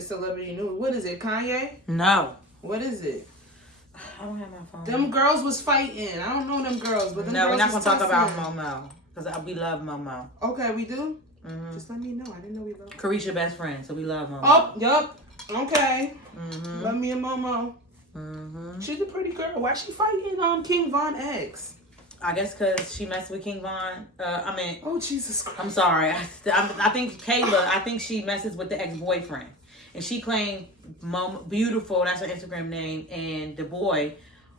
Celebrity news. What is it, Kanye? No. What is it? I don't have my phone. Them girls was fighting. I don't know them girls, but them no, girls we're not gonna talk about tussling. Momo because we love Momo. Okay, we do. Just let me know. I didn't know we love. Carisha best friend, so we love Momo. Oh, yup. Okay. Love me and Momo. She's a pretty girl. Why she fighting King Von X? I guess because she messed with King Von. Oh Jesus Christ. I'm sorry. I think Kayla. I think she messes with the ex-boyfriend. And she claimed Beautiful, that's her Instagram name, and the boy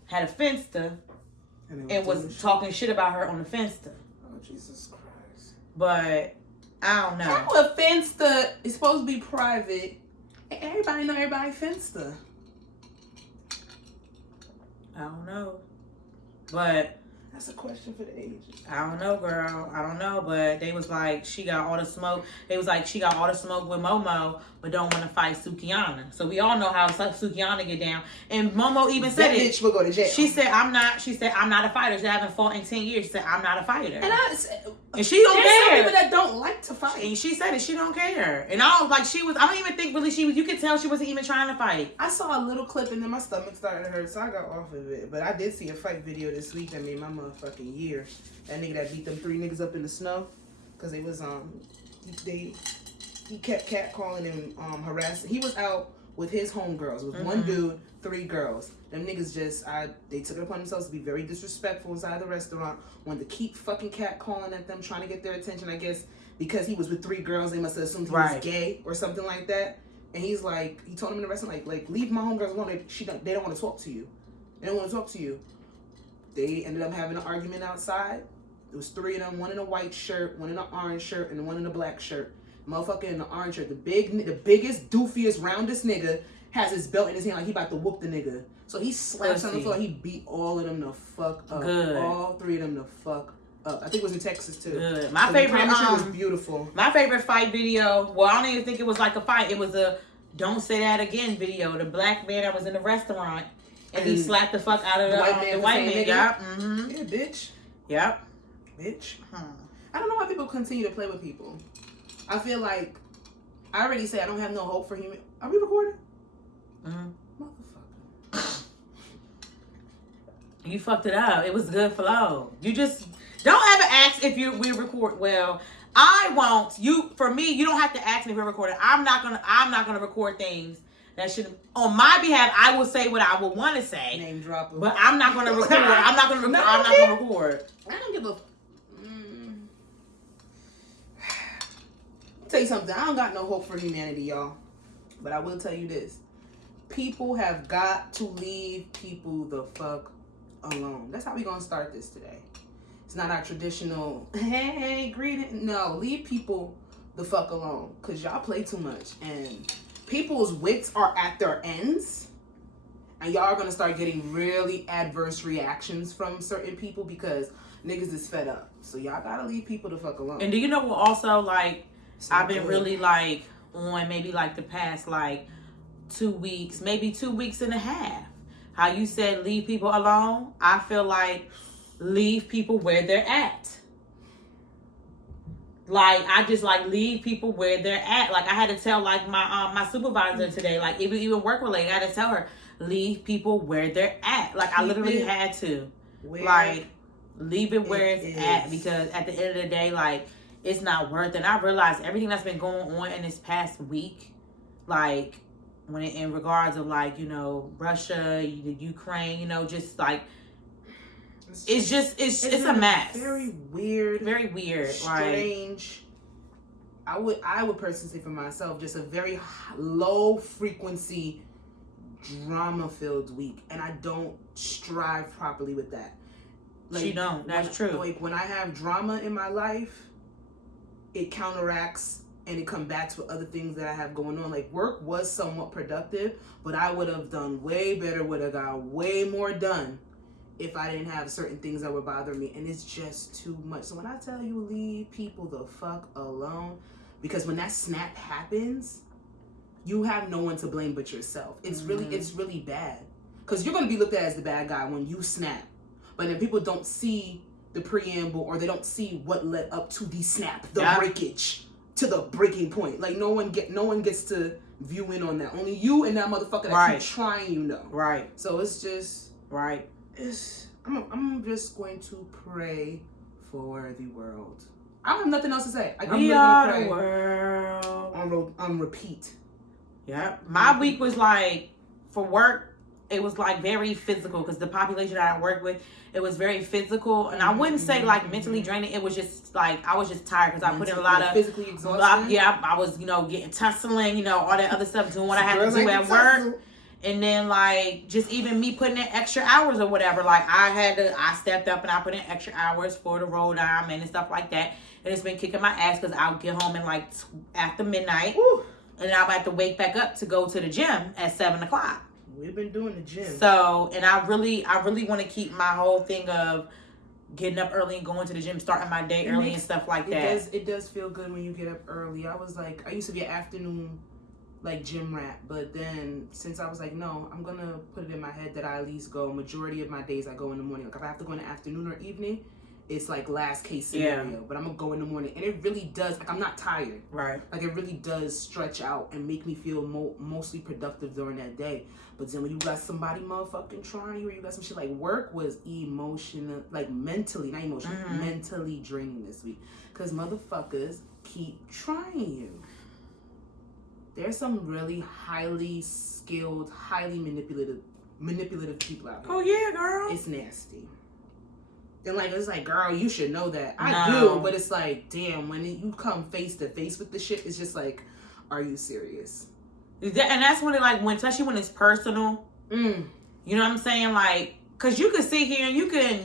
had a Finsta and was talking shit about her on the Finsta. Oh, Jesus Christ. But, I don't know. How a Finsta is supposed to be private, and everybody know everybody Finsta? I don't know. But... that's a question for the ages. I don't know, girl. I don't know, but they was like, she got all the smoke. They was like, she got all the smoke with Momo, but don't want to fight Sukihana. So we all know how Sukihana get down. And Momo even said that it. Bitch will go to jail. She said, I'm not a fighter. She haven't fought in 10 years. She said, I'm not a fighter. And she don't care. There's some people that don't like to fight. And she said it. She don't care. And I don't even think really you could tell she wasn't even trying to fight. I saw a little clip and then my stomach started to hurt, so I got off of it. But I did see a fight video this week that made my motherfucking year. That nigga that beat them 3 niggas up in the snow. Because they was, he kept catcalling and harassing. He was out with his homegirls. With one dude, 3 girls. Them niggas they took it upon themselves to be very disrespectful inside the restaurant. Wanted to keep fucking catcalling at them, trying to get their attention, I guess. Because he was with 3 girls, they must have assumed he was gay or something like that. And he's like, he told them in the restaurant, like leave my homegirls alone. They don't want to talk to you. They don't want to talk to you. They ended up having an argument outside. It was 3 of them, one in a white shirt, one in an orange shirt, and one in a black shirt. Motherfucker in the orange shirt, the biggest, doofiest, roundest nigga, has his belt in his hand like he about to whoop the nigga. So he slaps on the floor. He beat all of them the fuck up. Good. All 3 of them the fuck up. I think it was in Texas too. Good. My favorite was beautiful. My favorite fight video. Well, I don't even think it was like a fight. It was a "Don't Say That Again" video. The black man that was in the restaurant and he slapped the fuck out of the white man. Yeah, bitch. Yep. Bitch. I don't know why people continue to play with people. I feel like I already said I don't have no hope for human. Are we recording? Motherfucker. You fucked it up. It was good flow. You just don't ever ask if we record. Well, I won't. For me, you don't have to ask me if we're recording. I'm not gonna record things that should on my behalf. I will say what I would want to say. Name dropper. But I'm not gonna record. I'm not gonna record. I don't give a. Tell you something. I don't got no hope for humanity, y'all. But I will tell you this. People have got to leave people the fuck alone. That's how we gonna start this today. It's not our traditional, hey, greeting. No, leave people the fuck alone. Because y'all play too much. And people's wits are at their ends. And y'all are gonna start getting really adverse reactions from certain people because niggas is fed up. So y'all gotta leave people the fuck alone. And do you know what also, like, I've been really, like, on maybe, like, the past, like, 2 weeks, maybe 2 weeks and a half. How you said leave people alone. I feel like leave people where they're at. Like, I just, like, leave people where they're at. Like, I had to tell, like, my supervisor today, like, even work-related, I had to tell her, leave people where they're at. Like, I literally had to. Like, leave it where it's at. Because at the end of the day, like, it's not worth it. And I realized everything that's been going on in this past week, like, in regards of, like, you know, Russia, the Ukraine, you know, just, like, it's a mess. Very weird. Very weird. Strange. Like, I would personally say for myself, just a very low frequency, drama-filled week. And I don't strive properly with that. Like, you don't. That's true. Like, when I have drama in my life, it counteracts and it combats with other things that I have going on. Like, work was somewhat productive, but I would have done way better, would have got way more done if I didn't have certain things that would bother me. And it's just too much. So when I tell you leave people the fuck alone, because when that snap happens, you have no one to blame but yourself. It's really bad. Because you're going to be looked at as the bad guy when you snap. But then people don't see the preamble, or they don't see what led up to the snap, the breakage, to the breaking point. Like, no one gets to view in on that. Only you and that motherfucker that keep trying, you know. Right. So it's just... Right. I'm just going to pray for the world. I don't have nothing else to say. We are the world. On repeat. Yeah. My week was like, for work, it was like very physical, because the population that I work with, it was very physical. And I wouldn't say like mentally draining. It was just like, I was just tired because I put in a lot of physically exhausted. I was, getting tussling, all that other stuff, doing what I had to do at work. And then, like, just even me putting in extra hours or whatever. Like, I stepped up and I put in extra hours for the roll down and stuff like that. And it's been kicking my ass because I'll get home in, like, after midnight. Woo. And I'll have to wake back up to go to the gym at 7 o'clock. We've been doing the gym. So, and I really want to keep my whole thing of getting up early and going to the gym, starting my day early and stuff like that. It does feel good when you get up early. I used to be an afternoon like gym rat, but then since I was like, no, I'm gonna put it in my head that I at least go, majority of my days I go in the morning. Like if I have to go in the afternoon or evening, it's like last case scenario, but I'm gonna go in the morning, and it really does, like I'm not tired, right? Like it really does stretch out and make me feel mostly productive during that day. But then when you got somebody motherfucking trying you, or you got some shit, like work was emotional, like mentally, not emotional, mentally draining this week, because motherfuckers keep trying you. There's some really highly skilled, highly manipulative people out here. Oh yeah, girl. It's nasty. And like, it's like, girl, you should know that. I do, but it's like, damn, when you come face to face with the shit, it's just like, are you serious? And that's when it, like, especially when it's personal. You know what I'm saying? Like, cause you can sit here and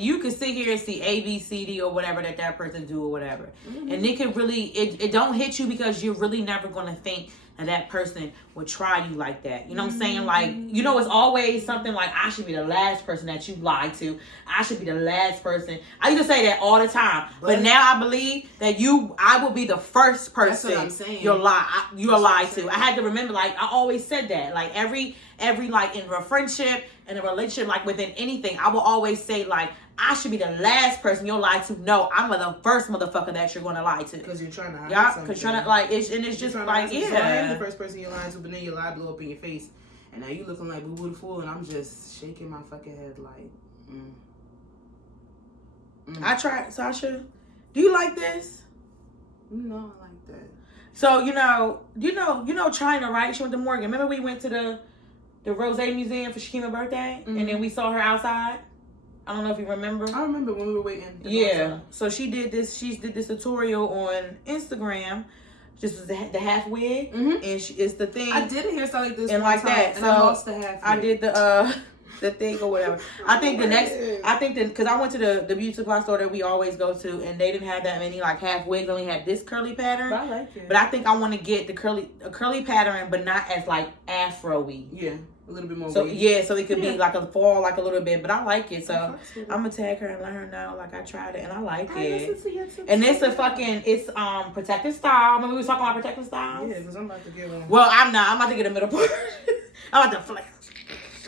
you can sit here and see A, B, C, D, or whatever that person do or whatever, and it can really it don't hit you because you're really never gonna think that person would try you like that. You know what I'm saying? Like, it's always something like, I should be the last person that you lied to. I should be the last person. I used to say that all the time. But now I believe that I will be the first person you're lied to. I had to remember, like, I always said that. Like, every like, in a friendship, in a relationship, like, within anything, I will always say, like, I should be the last person you'll lie to. No, I'm the first motherfucker that you're going to lie to. Because you're trying to hide something. Because trying to, like, it's just like, So I am the first person you're lying to, but then your lie blow up in your face. And now you looking like Boo Boo the Fool, and I'm just shaking my fucking head like, I tried, Sasha. Do you like this? No, I like that. So, you know China, right? She went to Morgan. Remember we went to the Rose Museum for Shakima's birthday? And then we saw her outside? I don't know if you remember. I remember when we were waiting. Yeah. So she did this tutorial on Instagram. Just was the half wig. And it's the thing. I did a hairstyle like this and like time, that. And I lost the half wig. I did the thing or whatever. I think because I went to the beauty supply store that we always go to, and they didn't have that many like half wigs. They only had this curly pattern. But I like it. But I think I want to get a curly pattern, but not as like afro-y. Yeah. A little bit more. So wavy. So it could be like a fall, like a little bit, but I like it. So I'm gonna tag her and let her know, like, I tried it and I like it. And it's it's protective style. Remember we was talking about protective styles? Yeah, because I'm about to get one. Well, I'm not. I'm about to get a middle part. I'm about to flex.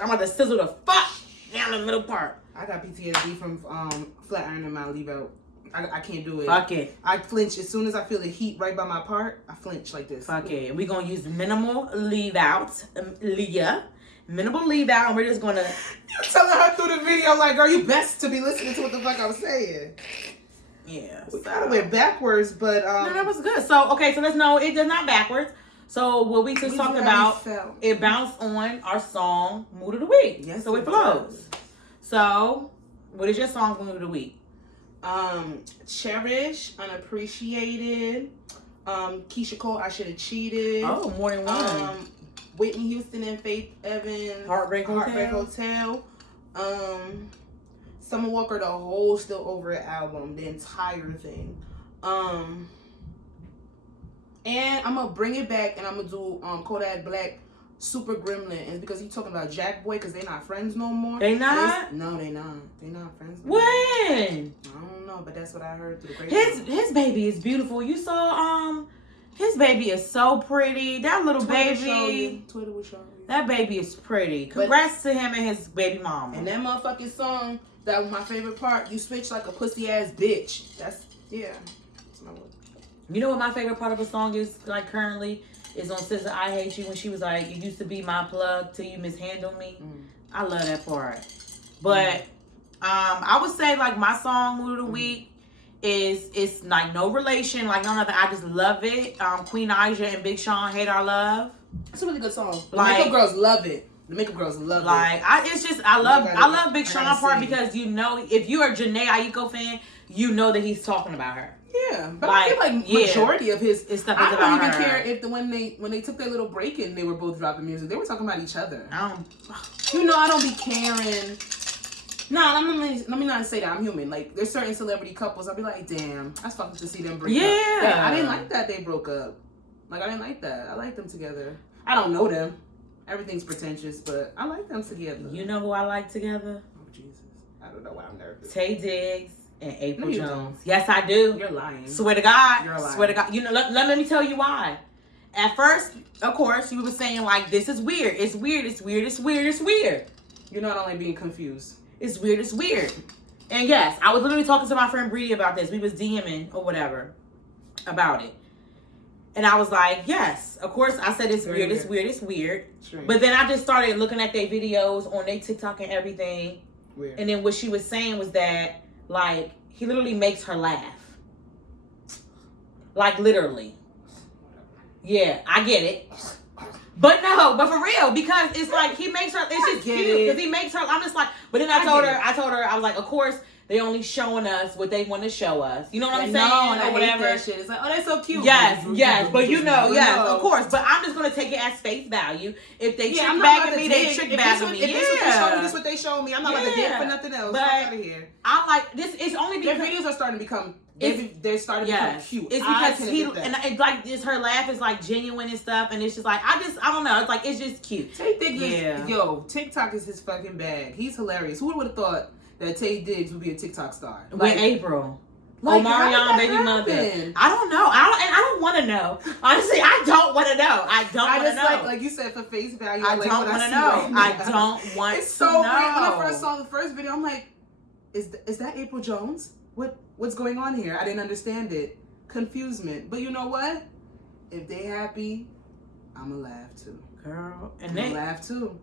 I'm about to sizzle the fuck down the middle part. I got PTSD from flat ironing my leave out. I can't do it. Fuck it. I flinch as soon as I feel the heat right by my part. I flinch like this. Fuck it. We're gonna use minimal leave out, Leah. Minimal leave out, and we're just gonna. You're telling her through the video, like, girl, you best to be listening to what the fuck I was saying. Yeah. We kind of went backwards, but no, that was good. So okay, so let's know it does not backwards. So what we just talked about, it bounced on our song Mood of the Week. Yes, so it flows. So what is your song Mood of the Week? Cherish, Unappreciated, Keisha Cole, I Should Have Cheated. Oh, more than one. Whitney Houston and Faith Evans, Heartbreak Hotel. Summer Walker, the whole Still Over It album, the entire thing. And I'm gonna bring it back and I'm gonna do Kodak Black, Super Gremlin. And because he's talking about Jack Boy, because they're not friends no more. They not? No, they not. They not friends no more. When? I don't know, but that's what I heard through the grapevine. His baby is beautiful. You saw His baby is so pretty. That little baby. Twitter will show you. That baby is pretty. Congrats to him and his baby mama. And that motherfucking song, that was my favorite part. You switch like a pussy ass bitch. That's my word. You know what my favorite part of a song is, like, currently? Is on SZA, I Hate You, when she was like, you used to be my plug till you mishandled me. I love that part. But I would say, like, my song mood of the week is, it's like no relation, like none of that. I just love it. Queen Aja and Big Sean, Hate Our Love. It's a really good song. The Like, makeup girls love it. The makeup girls love it. Like, I love Big Sean part because, you know, if you're a Jhené Aiko fan, you know that he's talking about her. Yeah, but like, I feel like majority of his stuff is about her. I don't even care if when they took their little break and they were both dropping music, they were talking about each other. You know, I don't be caring. No, let me not say that. I'm human. Like, there's certain celebrity couples, I'll be like, damn, I was fucking to see them break up. Yeah, I didn't like that they broke up. Like, I didn't like that. I like them together. I don't know them. Everything's pretentious, but I like them together. You know who I like together? Oh, Jesus. I don't know why I'm nervous. Tay Diggs and April Jones. Yes, I do. You're lying. Swear to God. You're lying. Swear to God. You know, let me tell you why. At first, of course, you were saying, like, this is weird. It's weird. It's weird. It's weird. It's weird. You're not only being confused. It's weird. It's weird. And yes, I was literally talking to my friend Bree about this. We was DMing or whatever about it. And I was like, yes, of course. I said it's weird. It's weird. It's weird. Strange. But then I just started looking at their videos on their TikTok and everything. Weird. And then what she was saying was that, like, he literally makes her laugh. Like, literally. Yeah, I get it. But for real, because it's like, he makes her, it's just cute. Because he makes her, I'm just like, but then I told her, I was like, of course, they only showing us what they want to show us. You know what I'm saying? Or whatever. That shit. It's like, oh, that's so cute. Yes, but you know, of course. But I'm just going to take it as face value. If they trick bagging me, they trick bagging me. If this is what they show me, I'm not about to dig for nothing else. But out of here. I'm like, this is only because their videos are starting to become, they're starting to become cute. It's because and like, this, her laugh is like genuine and stuff, and it's just like, I don't know. It's like, it's just cute. TikTok is his fucking bag. He's hilarious. Who would have thought that Tay Diggs would be a TikTok star? With April. Like, Omarion, baby mother. I don't know. I don't want to know. Honestly, I don't want to know. I don't want to know. Like you said, for face value, I don't want to know. I don't want to know. It's so weird. When I first saw the first video, I'm like, is that April Jones? What's going on here? I didn't understand it. Confusement. But you know what? If they happy, I'ma laugh too. Girl. And they laugh too.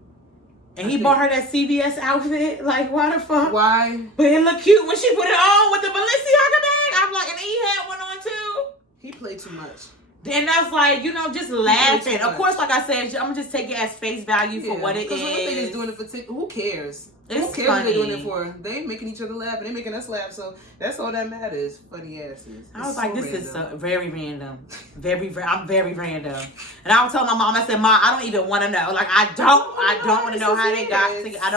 And he bought her that CBS outfit. Like, why the fuck? Why? But it looked cute when she put it on with the Balenciaga bag. I'm like, and he had one on too. He played too much. Then that's like, you know, just laughing. Of course, like I said, I'm just taking it as face value for what it is. Because one thing is doing it for TikTok. Who cares? It's Who cares what they're doing it for? They ain't making each other laugh and they making us laugh. So that's all that matters. Funny asses. I was like, this is so very random. I'm very random. And I was telling my mom, I said, Mom, I don't even want to know. Like, I don't want to know how they got to. I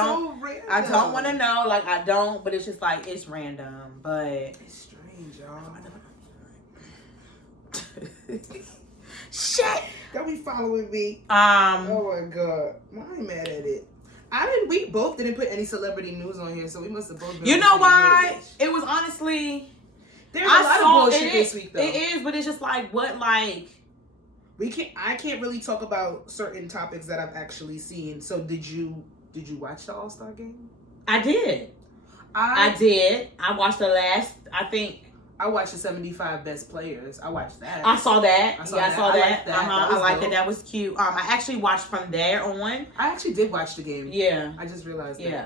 don't want to know. Like, I don't. But it's just like, it's random. But it's strange, y'all. Shit. Don't be following me. Oh my God. I ain't mad at it. We both didn't put any celebrity news on here, so we must have both been. You know why? It was honestly, there's a lot of bullshit this week though. It is, but it's just like, what, like, I can't really talk about certain topics that I've actually seen. So did you watch the All-Star game? I did. I did. I watched the last, I watched the 75 best players. I watched that. I saw that. I saw that. I liked that. That was cute. I actually watched from there on. I actually did watch the game. Yeah. I just realized that. Yeah.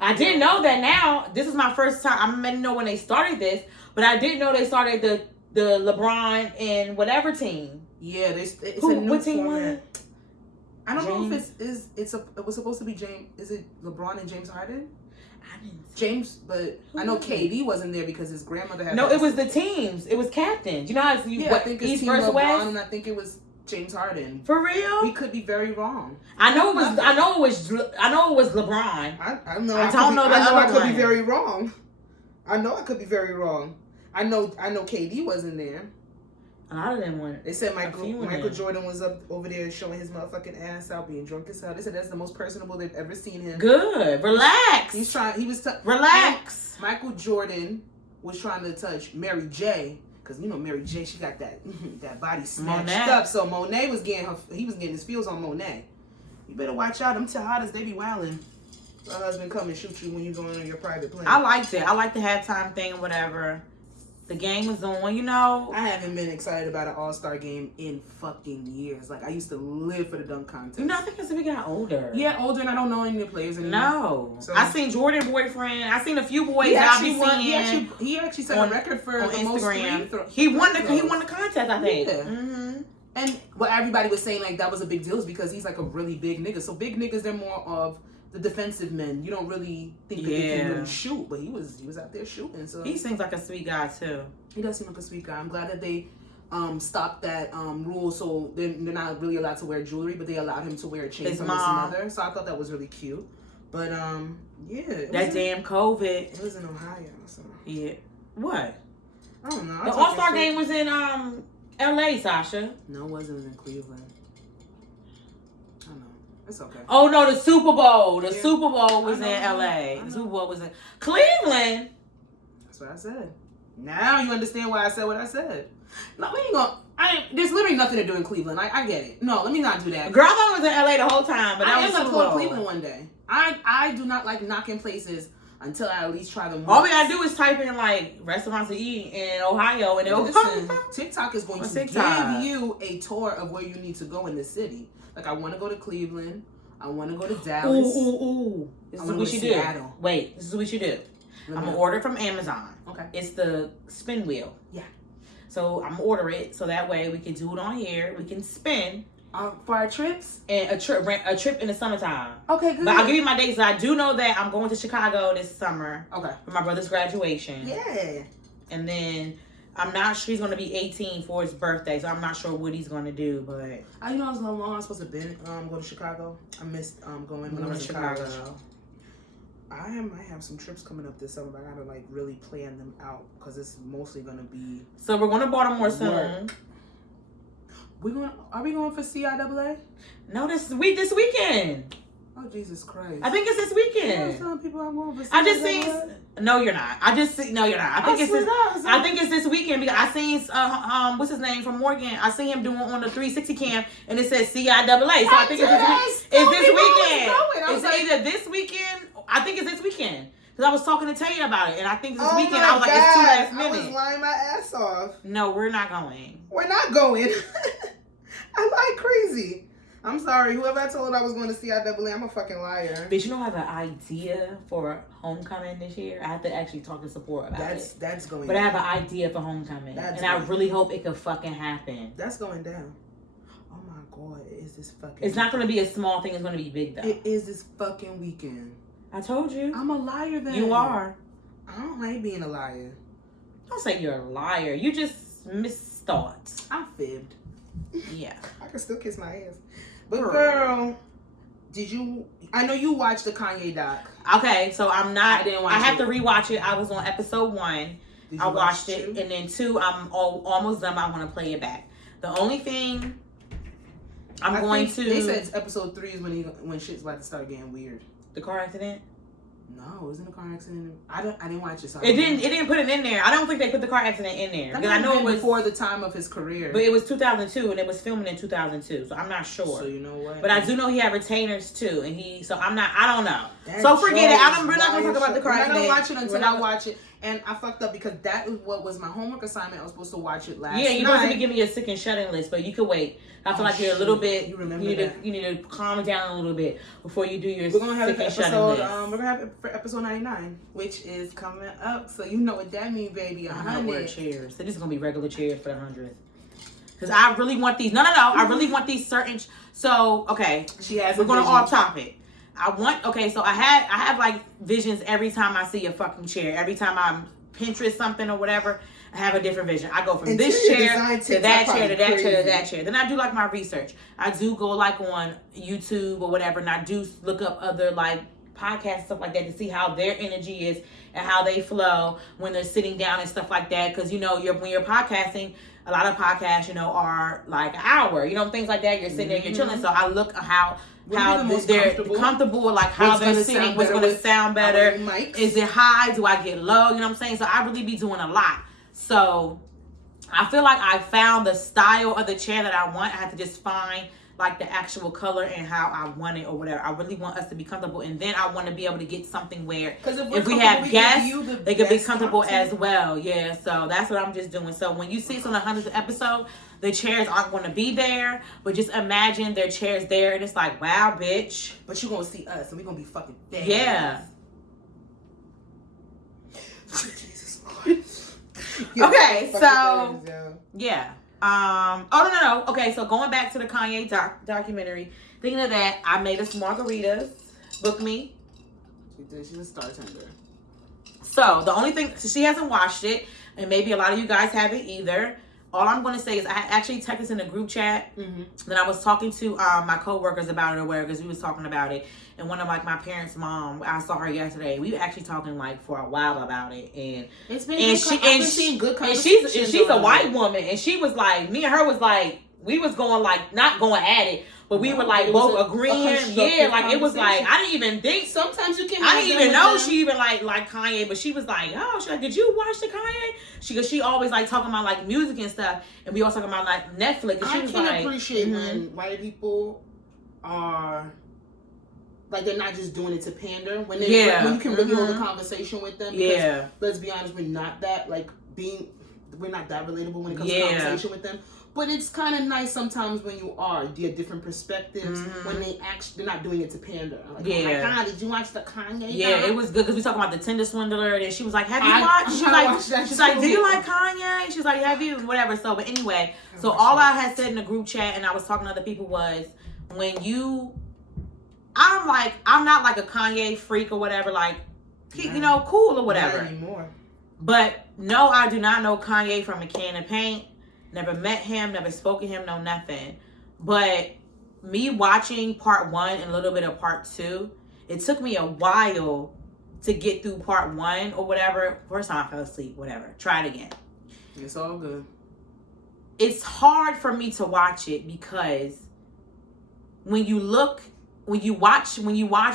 I didn't know that now. This is my first time. I didn't know when they started this, but I didn't know they started the LeBron and whatever team. Yeah, it's a new what team was it? I don't know if it was supposed to be James. Is it LeBron and James Harden? James, but I know KD wasn't there because his grandmother had. No, it was the teams. It was captains. You know how I think it's East Team versus LeBron, West. and I think it was James Harden. For real? We could be very wrong. I know it was LeBron. I know. I could be very wrong. I know I could be very wrong. I know KD wasn't there. A lot of them weren't. They said Michael Jordan was up over there showing his motherfucking ass out, being drunk as hell. They said that's the most personable they've ever seen him. Good. Relax. Relax. Michael Jordan was trying to touch Mary J. Cause you know Mary J, she got that that body snatched Monet. up. So Monet was getting he was getting his feels on Monet. You better watch out. Them Tejadas, they be wildin'. Your husband come and shoot you when you going on your private plane. I liked it. I like the halftime thing or whatever. The game was on, you know. I haven't been excited about an all-star game in fucking years. Like, I used to live for the dunk contest. You know, I think it's we got older. Yeah, older, and I don't know any of the players anymore. No. So, I seen Jordan boyfriend. I seen a few boys that I be seeing. He actually set a record for on the Instagram. most He won the contest, I think. Yeah. Mm-hmm. And what everybody was saying, like, that was a big deal is because he's like a really big nigga. So big niggas, they're more of the defensive men. You don't really think that they can really shoot, but he was out there shooting. So he seems like a sweet guy too. He does seem like a sweet guy. I'm glad that they stopped that rule, so they're not really allowed to wear jewelry, but they allowed him to wear a chain from his mother. So I thought that was really cute. But yeah, that damn COVID. It was in Ohio, so yeah. What? I don't know. The All-Star game was in L.A. Sasha. No, it wasn't. It was in Cleveland. I know. It's okay. Oh no, the Super Bowl. The Super Bowl was in L.A. The Super Bowl was in Cleveland. That's what I said. Now you understand why I said what I said. No, we ain't gonna. There's literally nothing to do in Cleveland. I get it. No, let me not do that. Girl, I thought it was in LA the whole time, but that was Super Bowl. Cleveland one day. I do not like knocking places until I at least try them. All we gotta do is type in like restaurants to eat in Ohio, and it'll come. TikTok is going to give you a tour of where you need to go in the city. Like I want to go to Cleveland. I want to go to Dallas. Ooh. This is what we should do. Wait, this is what we should do. I'm gonna order from Amazon. Okay. It's the spin wheel. Yeah. So I'm gonna order it so that way we can do it on here. We can spin. For our trips? And a trip in the summertime. Okay, good. But I'll give you my dates. I do know that I'm going to Chicago this summer. Okay. For my brother's graduation. Yeah. And then I'm not sure he's going to be 18 for his birthday, so I'm not sure what he's going to do, but... I know how long I was supposed to go to Chicago. I missed going when I was in Chicago. I might have some trips coming up this summer, but I gotta like really plan them out because it's mostly gonna be. So we're going to Baltimore soon. Are we going for CIAA? No, this weekend. Oh Jesus Christ! I think it's this weekend. I was telling people I'm going for CIAA. I just seen. No, you're not. No, you're not. I think it's this weekend because I seen what's his name from Morgan. I seen him doing on the 360 cam and it says CIAA. So I think it's this weekend. It's either this weekend. I think it's this weekend. Because I was talking to Taya about it, and I think this weekend I was like, it's too last minute. I was lying my ass off. No, we're not going. We're not going. I'm like crazy. I'm sorry. Whoever I told I was going to CIAA, I'm a fucking liar. But you know, I have an idea for homecoming this year. I have to actually talk to support about it. That's going But down. I have an idea for homecoming. I really hope it could fucking happen. That's going down. Oh my God. Is this fucking... It's not going to be a small thing. It's going to be big, though. It is this fucking weekend. I told you. I'm a liar then. You are. I don't like being a liar. Don't say you're a liar. You just misthought. I'm fibbed. Yeah. I can still kiss my ass. But girl, I know you watched the Kanye doc. Okay, so I'm not. I didn't watch it. I have to rewatch it. I was on episode 1. I watched it. And then 2, I'm almost done. I want to play it back. The only thing They said episode 3 is when shit's about to start getting weird. The car accident? No, it wasn't a car accident. I didn't watch it. So It didn't put it in there. I don't think they put the car accident in there because I know it was before the time of his career. But it was 2002 and it was filming in 2002, so I'm not sure. So you know what? But I do know he had retainers too, and I don't know. So forget it. We're not gonna talk about the car accident. I'm not gonna watch it until I watch it. And I fucked up because that is what was my homework assignment. I was supposed to watch it last night. Yeah, you're supposed to be giving me a sick and shut-in list, but you can wait. I feel like you're a little bit. You remember you need to calm down a little bit before you do your. We're gonna have sick and episode. list. We're gonna have it for episode 99, which is coming up. So you know what that means, baby. 100 chairs. So these are gonna be regular chairs for the 100th. Because I really want these. No. I really want these certain. So okay, we're going off topic. So I have like visions every time I see a fucking chair. Every time I'm Pinterest something or whatever, I have a different vision. I go from this chair to that chair to that chair to that chair. Then I do like my research. I do go like on YouTube or whatever, and I do look up other like podcasts, stuff like that, to see how their energy is and how they flow when they're sitting down and stuff like that. Because when you're podcasting, a lot of podcasts, are like an hour, things like that. You're sitting there, you're chilling. So I look how they're comfortable, like how they're sitting, what's going to sound better. Is it high? Do I get low? You know what I'm saying? So I really be doing a lot. So I feel like I found the style of the chair that I want. I have to just find like the actual color and how I want it or whatever. I really want us to be comfortable, and then I want to be able to get something where if we have guests, they could be comfortable as well. Yeah, so that's what I'm just doing. So when you see some of the 100th episode, the chairs aren't going to be there, but just imagine their chairs there, and it's like, wow, bitch. But you're going to see us, and we're going to be fucking fast. Yeah. Jesus Christ. Okay, so yeah. Oh no. Okay, so going back to the Kanye documentary, thinking of that, I made us margaritas. Book me. She did. She's a star tender. So the only thing, she hasn't watched it, and maybe a lot of you guys haven't either. All I'm going to say is I actually texted this in a group chat. Then I was talking to my coworkers about it or whatever, because we was talking about it. And one of like my parents' mom, I saw her yesterday. We were actually talking like for a while about it, and it's been I've been seeing good conversations. And she's a white woman, and she was like, me and her was like, we was going like not going at it, but we were like both agreeing. Yeah, like it was like I didn't even think. Sometimes you can. I didn't even know she even like Kanye, but she was like, oh, she's like, did you watch the Kanye? She always like talking about like music and stuff, and we all talking about like Netflix. And she was like, appreciate when white people are. Like, they're not just doing it to pander. When you can really hold a conversation with them. Because, let's be honest, we're not that relatable when it comes to conversation with them. But it's kind of nice sometimes when you are. You get different perspectives when they're not doing it to pander. Like, oh my God, did you watch the Kanye? Yeah, it was good because we talking about the Tinder swindler, and she was like, have you watched? She's like, do you like Kanye? She's like, have you? Whatever. So, but anyway, so all I had said in the group chat, and I was talking to other people was, when you... I'm not like a Kanye freak or whatever, like, you know, cool or whatever. Not anymore. But no, I do not know Kanye from a can of paint. Never met him, never spoke to him, no nothing. But me watching part 1 and a little bit of part 2, it took me a while to get through part 1 or whatever. First time I fell asleep, whatever. Try it again. It's all good. It's hard for me to watch it because when you watch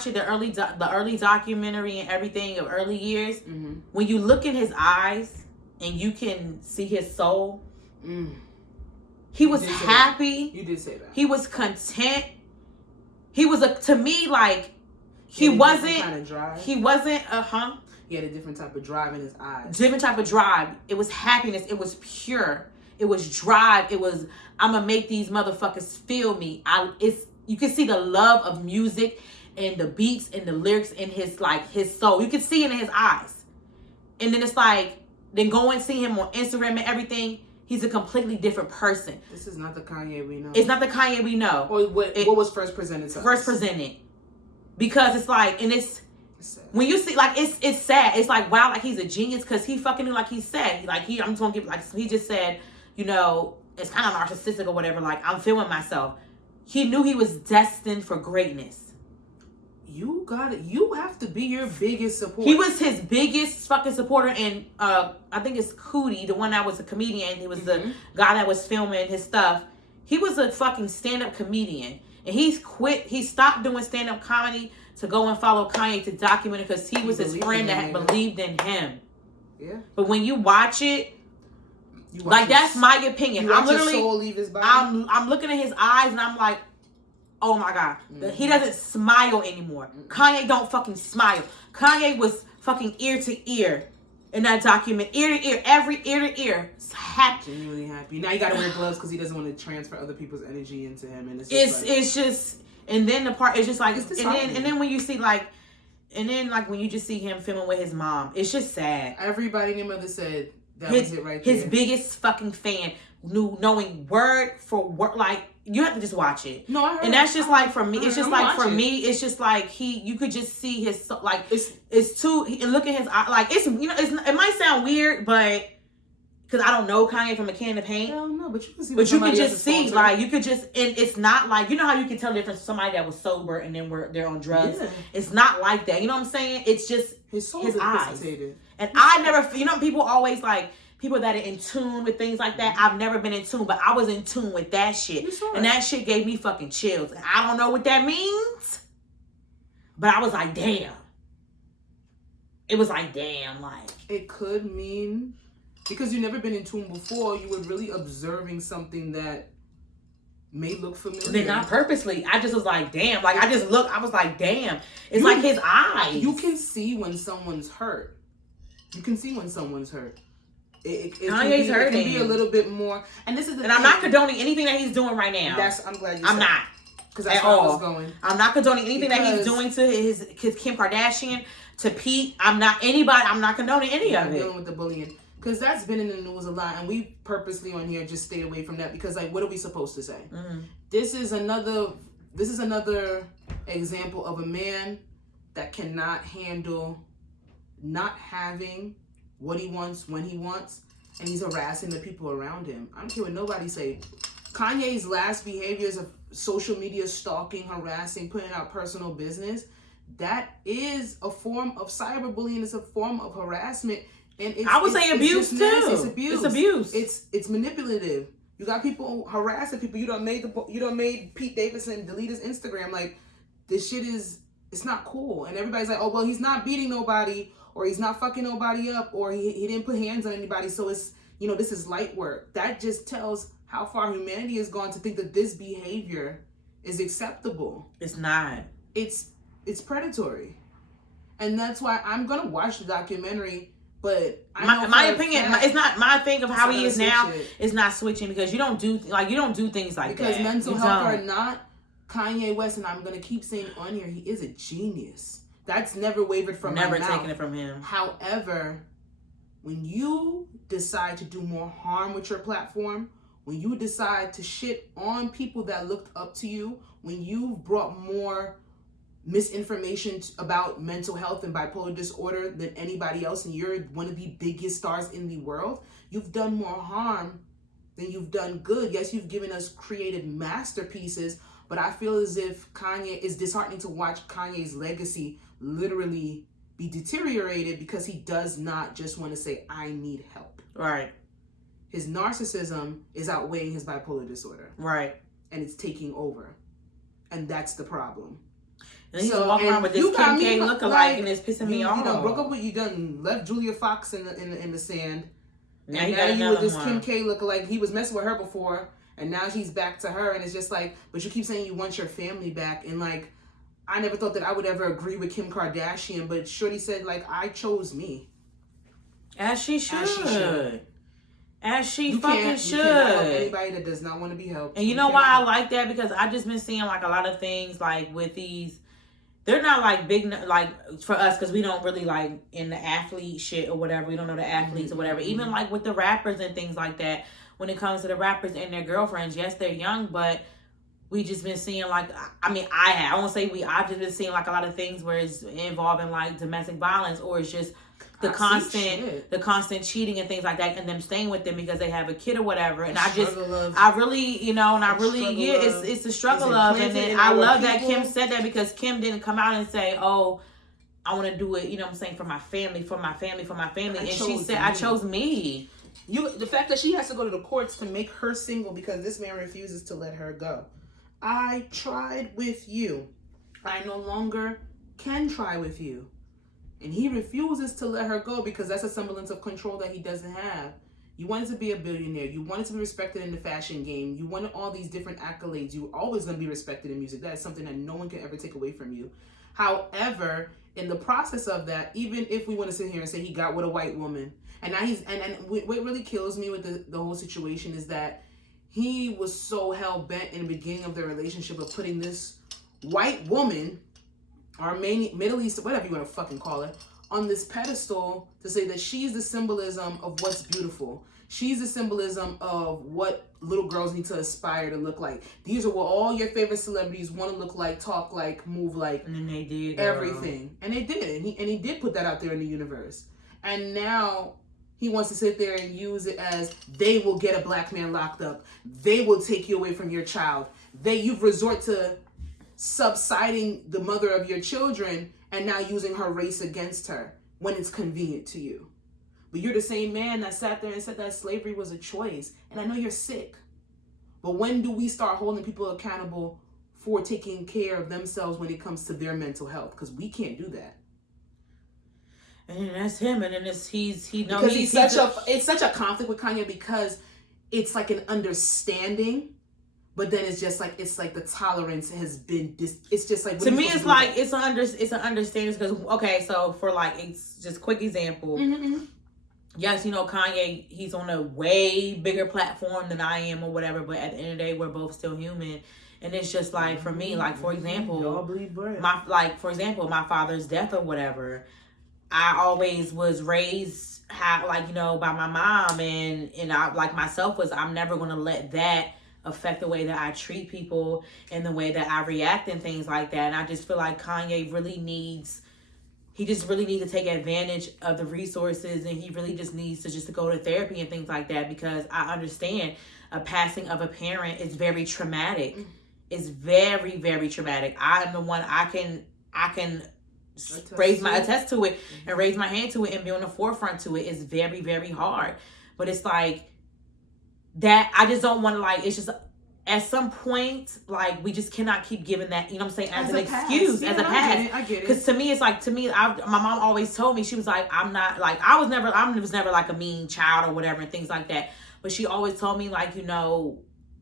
it, the early documentary and everything of early years, when you look in his eyes and you can see his soul, he was happy. You did say that. He was content. He was to me like he wasn't kind of drive. He wasn't He had a different type of drive in his eyes. Different type of drive. It was happiness. It was pure. It was drive. It was, I'm gonna make these motherfuckers feel me. You can see the love of music and the beats and the lyrics in his soul. You can see it in his eyes. And then it's like, then go and see him on Instagram and everything. He's a completely different person. This is not the Kanye we know. It's not the Kanye we know. Or what was first presented to us. First presented. Because it's like, and it's when you see, like, it's sad. It's like, wow, like he's a genius because he fucking knew, like he said. Like, I'm just going to give, like, he just said, you know, it's kind of narcissistic or whatever. Like, I'm feeling myself. He knew he was destined for greatness. You got it. You have to be your biggest supporter. He was his biggest fucking supporter. And I think it's Cootie, the one that was a comedian. He was the guy that was filming his stuff. He was a fucking stand-up comedian. And he's quit. He stopped doing stand-up comedy to go and follow Kanye to document it because he was his friend that believed in him. Yeah. But when you watch it, like, that's my opinion. I'm literally, soul leave his body. I'm looking at his eyes and I'm like, oh my God. He doesn't smile anymore. Kanye don't fucking smile. Kanye was fucking ear to ear in that document. Ear to ear. Every ear to ear. Happy. Genuinely happy. Now you gotta wear gloves because he doesn't want to transfer other people's energy into him. And it's just, and then the part, it's just like, and then when you see like, and then like when you just see him filming with his mom, it's just sad. Everybody and your mother said, that was it right there. His biggest fucking fan, knowing word for word, like, you have to just watch it. No, I heard. And that's just like, for me, it's just like, for me, it's just like, you could just see his, like, it's too, and look at his eye, like, it's, you know, it might sound weird, but, because I don't know Kanye from a can of paint. Hell no, but you can see. But you can just see, like, you could just, and it's not like, you know how you can tell the difference from somebody that was sober and then they're on drugs. Yeah. It's not like that. You know what I'm saying? It's just his eyes. And I never, you know, people always like, people that are in tune with things like that. I've never been in tune, but I was in tune with that shit. And that shit gave me fucking chills. And I don't know what that means, but I was like, damn. It was like, damn, like. It could mean Because you've never been in tune before, you were really observing something that may look familiar. But not purposely. I just was like, damn. Like, I just looked. I was like, damn. It's like his eyes. You can see when someone's hurt. You can see when someone's hurt. Kanye's hurting. It can be a little bit more. And this is the thing. I'm not condoning anything that he's doing right now. I'm glad you said. I'm not. Because that's where I was going. I'm not condoning anything that he's doing to his Kim Kardashian, to Pete. I'm not condoning any of it. Dealing with the bullying. Because that's been in the news a lot, and we purposely on here just stay away from that because, like, what are we supposed to say? Mm-hmm. This is another example of a man that cannot handle not having what he wants when he wants, and he's harassing the people around him. I don't care what nobody say. Kanye's last behaviors of social media stalking, harassing, putting out personal business, that is a form of cyberbullying. It's a form of harassment. And I would say abuse too. It's abuse. It's It's manipulative. You got people harassing people. You done made Pete Davidson delete his Instagram. Like, this shit it's not cool. And everybody's like, oh well, he's not beating nobody, or he's not fucking nobody up, or he didn't put hands on anybody. So it's, this is light work. That just tells how far humanity has gone to think that this behavior is acceptable. It's not. It's predatory, and that's why I'm gonna watch the documentary. But my opinion, it's not my thing of how he is now. It's not switching because you don't do things like because that. Because mental health or not, Kanye West, and I'm gonna keep saying on here, he is a genius. That's never wavered from my mouth. Never taken it from him. However, when you decide to do more harm with your platform, when you decide to shit on people that looked up to you, when you've brought more misinformation about mental health and bipolar disorder than anybody else, and you're one of the biggest stars in the world, you've done more harm than you've done good. Yes, you've given us creative masterpieces, but I feel as if it's disheartening to watch Kanye's legacy literally be deteriorated because he does not just want to say, I need help. Right. His narcissism is outweighing his bipolar disorder. Right. And it's taking over. And that's the problem. And he's walking around with this Kim K lookalike, and it's pissing me off. You done broke up with, you done left Julia Fox in the sand. Now and he now got you with this one. Kim K lookalike. He was messing with her before, and now he's back to her. And it's just like, but you keep saying you want your family back. And like, I never thought that I would ever agree with Kim Kardashian, but Shorty said, like, I chose me. As she should. As she You fucking should. You cannot help anybody that does not want to be helped. And you know why I like that? Because I just been seeing like a lot of things like with these. They're not like big, like for us, because we don't really like in the athlete shit or whatever. We don't know the athletes or whatever. Even like with the rappers and things like that, when it comes to the rappers and their girlfriends, yes, they're young, but we just been seeing like, I won't say I've just been seeing like a lot of things where it's involving like domestic violence, or it's just the constant cheating and things like that, and them staying with them because they have a kid or whatever. And it's the struggle of, and then I love that Kim said that, because Kim didn't come out and say, oh, I want to do it, for my family. And she said, I chose me. The fact that she has to go to the courts to make her single because this man refuses to let her go. I tried with you. I no longer can try with you. And he refuses to let her go because that's a semblance of control that he doesn't have. You wanted to be a billionaire. You wanted to be respected in the fashion game. You wanted all these different accolades. You were always going to be respected in music. That is something that no one can ever take away from you. However, in the process of that, even if we want to sit here and say he got with a white woman, and now what really kills me with the whole situation is that he was so hell-bent in the beginning of their relationship of putting this white woman, or Middle East, whatever you want to fucking call it, on this pedestal to say that she's the symbolism of what's beautiful. She's the symbolism of what little girls need to aspire to look like. These are what all your favorite celebrities want to look like, talk like, move like. And they did. Everything. And they did. And he did put that out there in the universe. And now he wants to sit there and use it as, they will get a black man locked up. They will take you away from your child. You've resort to subsiding the mother of your children and now using her race against her when it's convenient to you. But you're the same man that sat there and said that slavery was a choice. And I know you're sick. But when do we start holding people accountable for taking care of themselves when it comes to their mental health? Because we can't do that. and then that's him, and then it's such a conflict with Kanye because it's like an understanding, but then it's like the tolerance has been it's just like, to me it's like it's an understanding because okay, so for like it's just quick example. Yes, Kanye, he's on a way bigger platform than I am or whatever, but at the end of the day, we're both still human. And it's just like, for me, like, for example, my father's death or whatever, I always was raised by my mom, and I, like myself, I'm never going to let that affect the way that I treat people and the way that I react and things like that. And I just feel like Kanye really needs to take advantage of the resources, and he really just needs to go to therapy and things like that, because I understand a passing of a parent is very traumatic. It's very, very traumatic. I am the one I can attest to it and raise my hand to it and be on the forefront to it. It's very, very hard. But it's like that I just don't want to it's just at some point, we just cannot keep giving that, you know what I'm saying, as an excuse, as a pass. I get it. Because to me, it's like, my mom always told me, she was like, I was never like a mean child or whatever and things like that. But she always told me,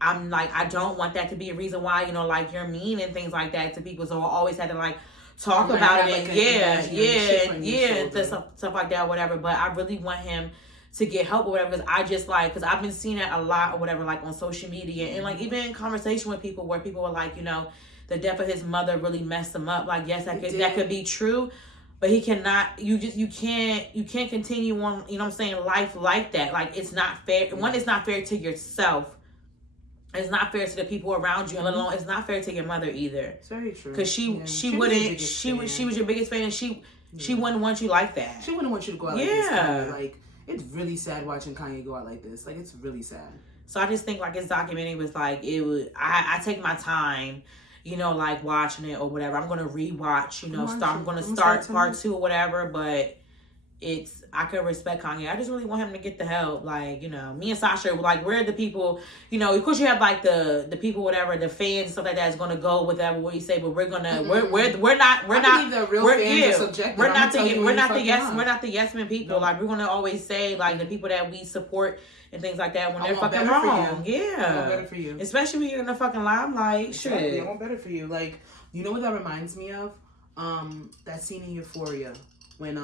I'm like, I don't want that to be a reason why, you're mean and things like that to people. So I always had to talk about it and stuff like that or whatever. But I really want him to get help or whatever, because I just because I've been seeing that a lot or whatever, on social media and even in conversation with people where people were like, the death of his mother really messed him up. Yes, that could be true, but he cannot. You can't continue on. You know what I'm saying? Life like that. It's not fair. One, it's not fair to yourself. It's not fair to the people around you, and let alone it's not fair to your mother either. It's very true. Because she was your biggest fan, and she wouldn't want you like that. She wouldn't want you to go out like this. It's really sad watching Kanye go out like this. It's really sad. So I just think his documentary was I take my time, watching it or whatever. I'm gonna rewatch, I'm gonna start part 2 or whatever, but I could respect Kanye. I just really want him to get the help. Me and Sasha, we're the people, of course you have the people, whatever, the fans and stuff like that is gonna go with whatever what you say, but we're gonna we're not the yes men people. No. We're gonna always say the people that we support and things like that when they're fucking wrong. Yeah. I want better for you. Especially when you're in the fucking limelight. Exactly. Shit. I want better for you. You know what that reminds me of? That scene in Euphoria when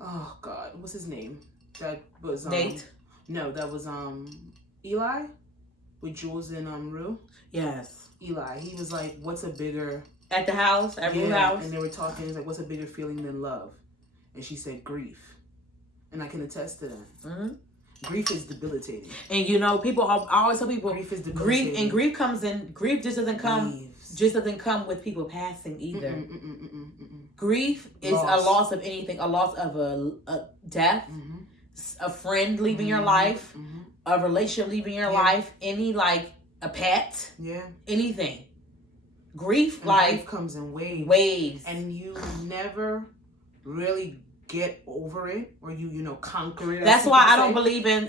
oh God, what's his name? That was Nate. No, that was Eli with Jules and Rue. Yes. Eli. He was like, "What's a bigger?" At the house, at Rue house. And they were talking. He's like, "What's a bigger feeling than love?" And she said, "Grief." And I can attest to that. Mm-hmm. Grief is debilitating. And people. I always tell people, grief is debilitating. Grief just doesn't come. Just doesn't come with people passing either. Grief is a loss of anything. A loss of a death, a friend leaving your life, a relationship leaving your life, a pet, anything. Grief, grief comes in waves. Waves. And you never really get over it, or you conquer it. That's why I don't believe in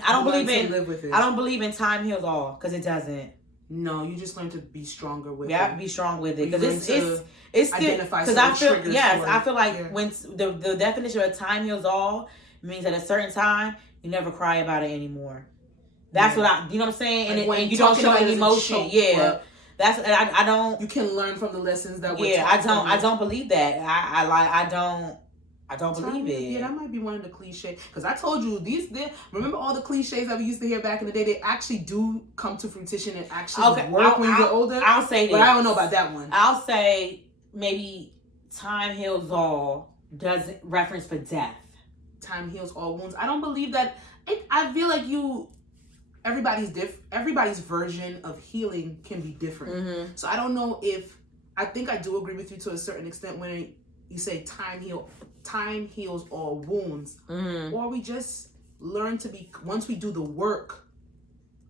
time heals all, because it doesn't. No, you just learn to be stronger with it. Yeah, be strong with it, because it's identify because I feel triggers. I feel like when the definition of time heals all means at a certain time you never cry about it anymore. That's what you know what I'm saying, and you don't show any emotion. Yeah. That's I don't. You can learn from the lessons that. I don't believe that. I don't believe it. Yeah, that might be one of the cliches. Because I told you, remember all the cliches that we used to hear back in the day? They actually do come to fruition and actually work when you get older. I'll say this. But I don't know about that one. I'll say maybe time heals all doesn't reference for death. Time heals all wounds. I don't believe that. I feel like everybody's version of healing can be different. Mm-hmm. So I don't know I think I do agree with you to a certain extent when you say time heals all wounds, or we just learn to be, once we do the work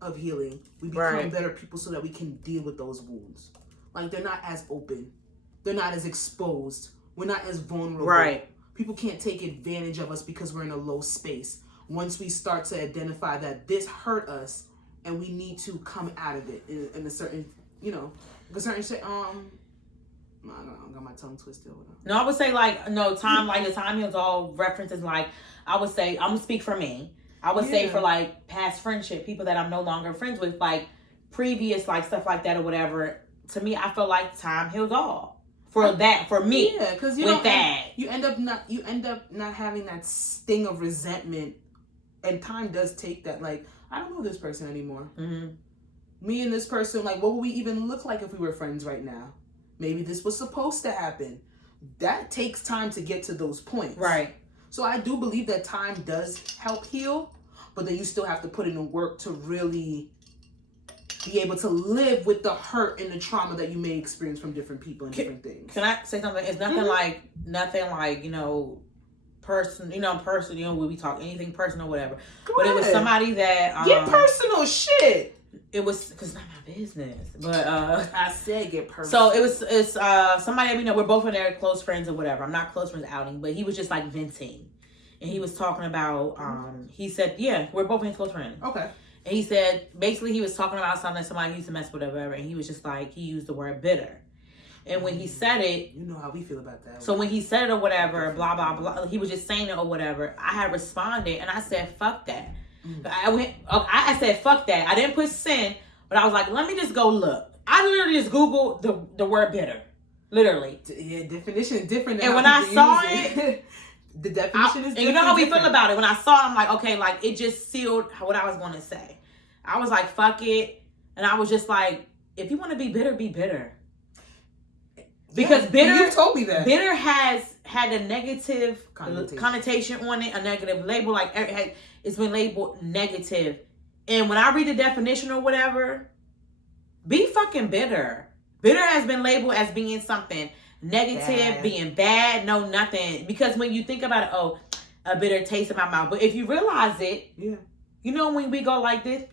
of healing, we become better people so that we can deal with those wounds. They're not as open, they're not as exposed, we're not as vulnerable. Right. People can't take advantage of us because we're in a low space. Once we start to identify that this hurt us and we need to come out of it in a certain, I got my tongue twisted. No, I would say like time, like the time heals all references. Like I would say, I'm gonna speak for me. I would say for like past friendship, people that I'm no longer friends with, like previous like stuff like that or whatever. To me, I feel like time heals all for that for me. Yeah, because you end up not having that sting of resentment, and time does take that. Like I don't know this person anymore. Mm-hmm. Me and this person, like, what would we even look like if we were friends right now? Maybe this was supposed to happen. That takes time to get to those points. Right. So I do believe that time does help heal, but then you still have to put in the work to really be able to live with the hurt and the trauma that you may experience from different people and different things. Can I say something? It's nothing like, person, when we talk anything personal, whatever. But it was somebody that get personal shit. It was because it's not my business, but I said get personal. So it's somebody we're both in there close friends or whatever. I'm not close friends outing, but he was just like venting, and he was talking about he said we're both in close friends. Okay. And he said basically he was talking about something that somebody used to mess with or whatever, and he was just like he used the word bitter. And when he said it, you know how we feel about that. So when he said it or whatever, blah blah blah, he was just saying it or whatever. I had responded and I said fuck that. I said fuck that. I didn't put sin, but I was like, let me just go look. I literally just Googled the word bitter. Literally. Yeah, definition is different. And when I saw it, the definition is different. And you know how we feel about it. When I saw it, I'm like, okay, like it just sealed what I was going to say. I was like, fuck it. And I was just like, if you want to be bitter, be bitter. Because bitter, you told me that. Bitter has had a negative connotation on it, a negative label. Like it's been labeled negative. And when I read the definition or whatever, be fucking bitter. Bitter has been labeled as being something negative, being bad, no nothing. Because when you think about it, a bitter taste in my mouth. But if you realize it, you know when we go like this,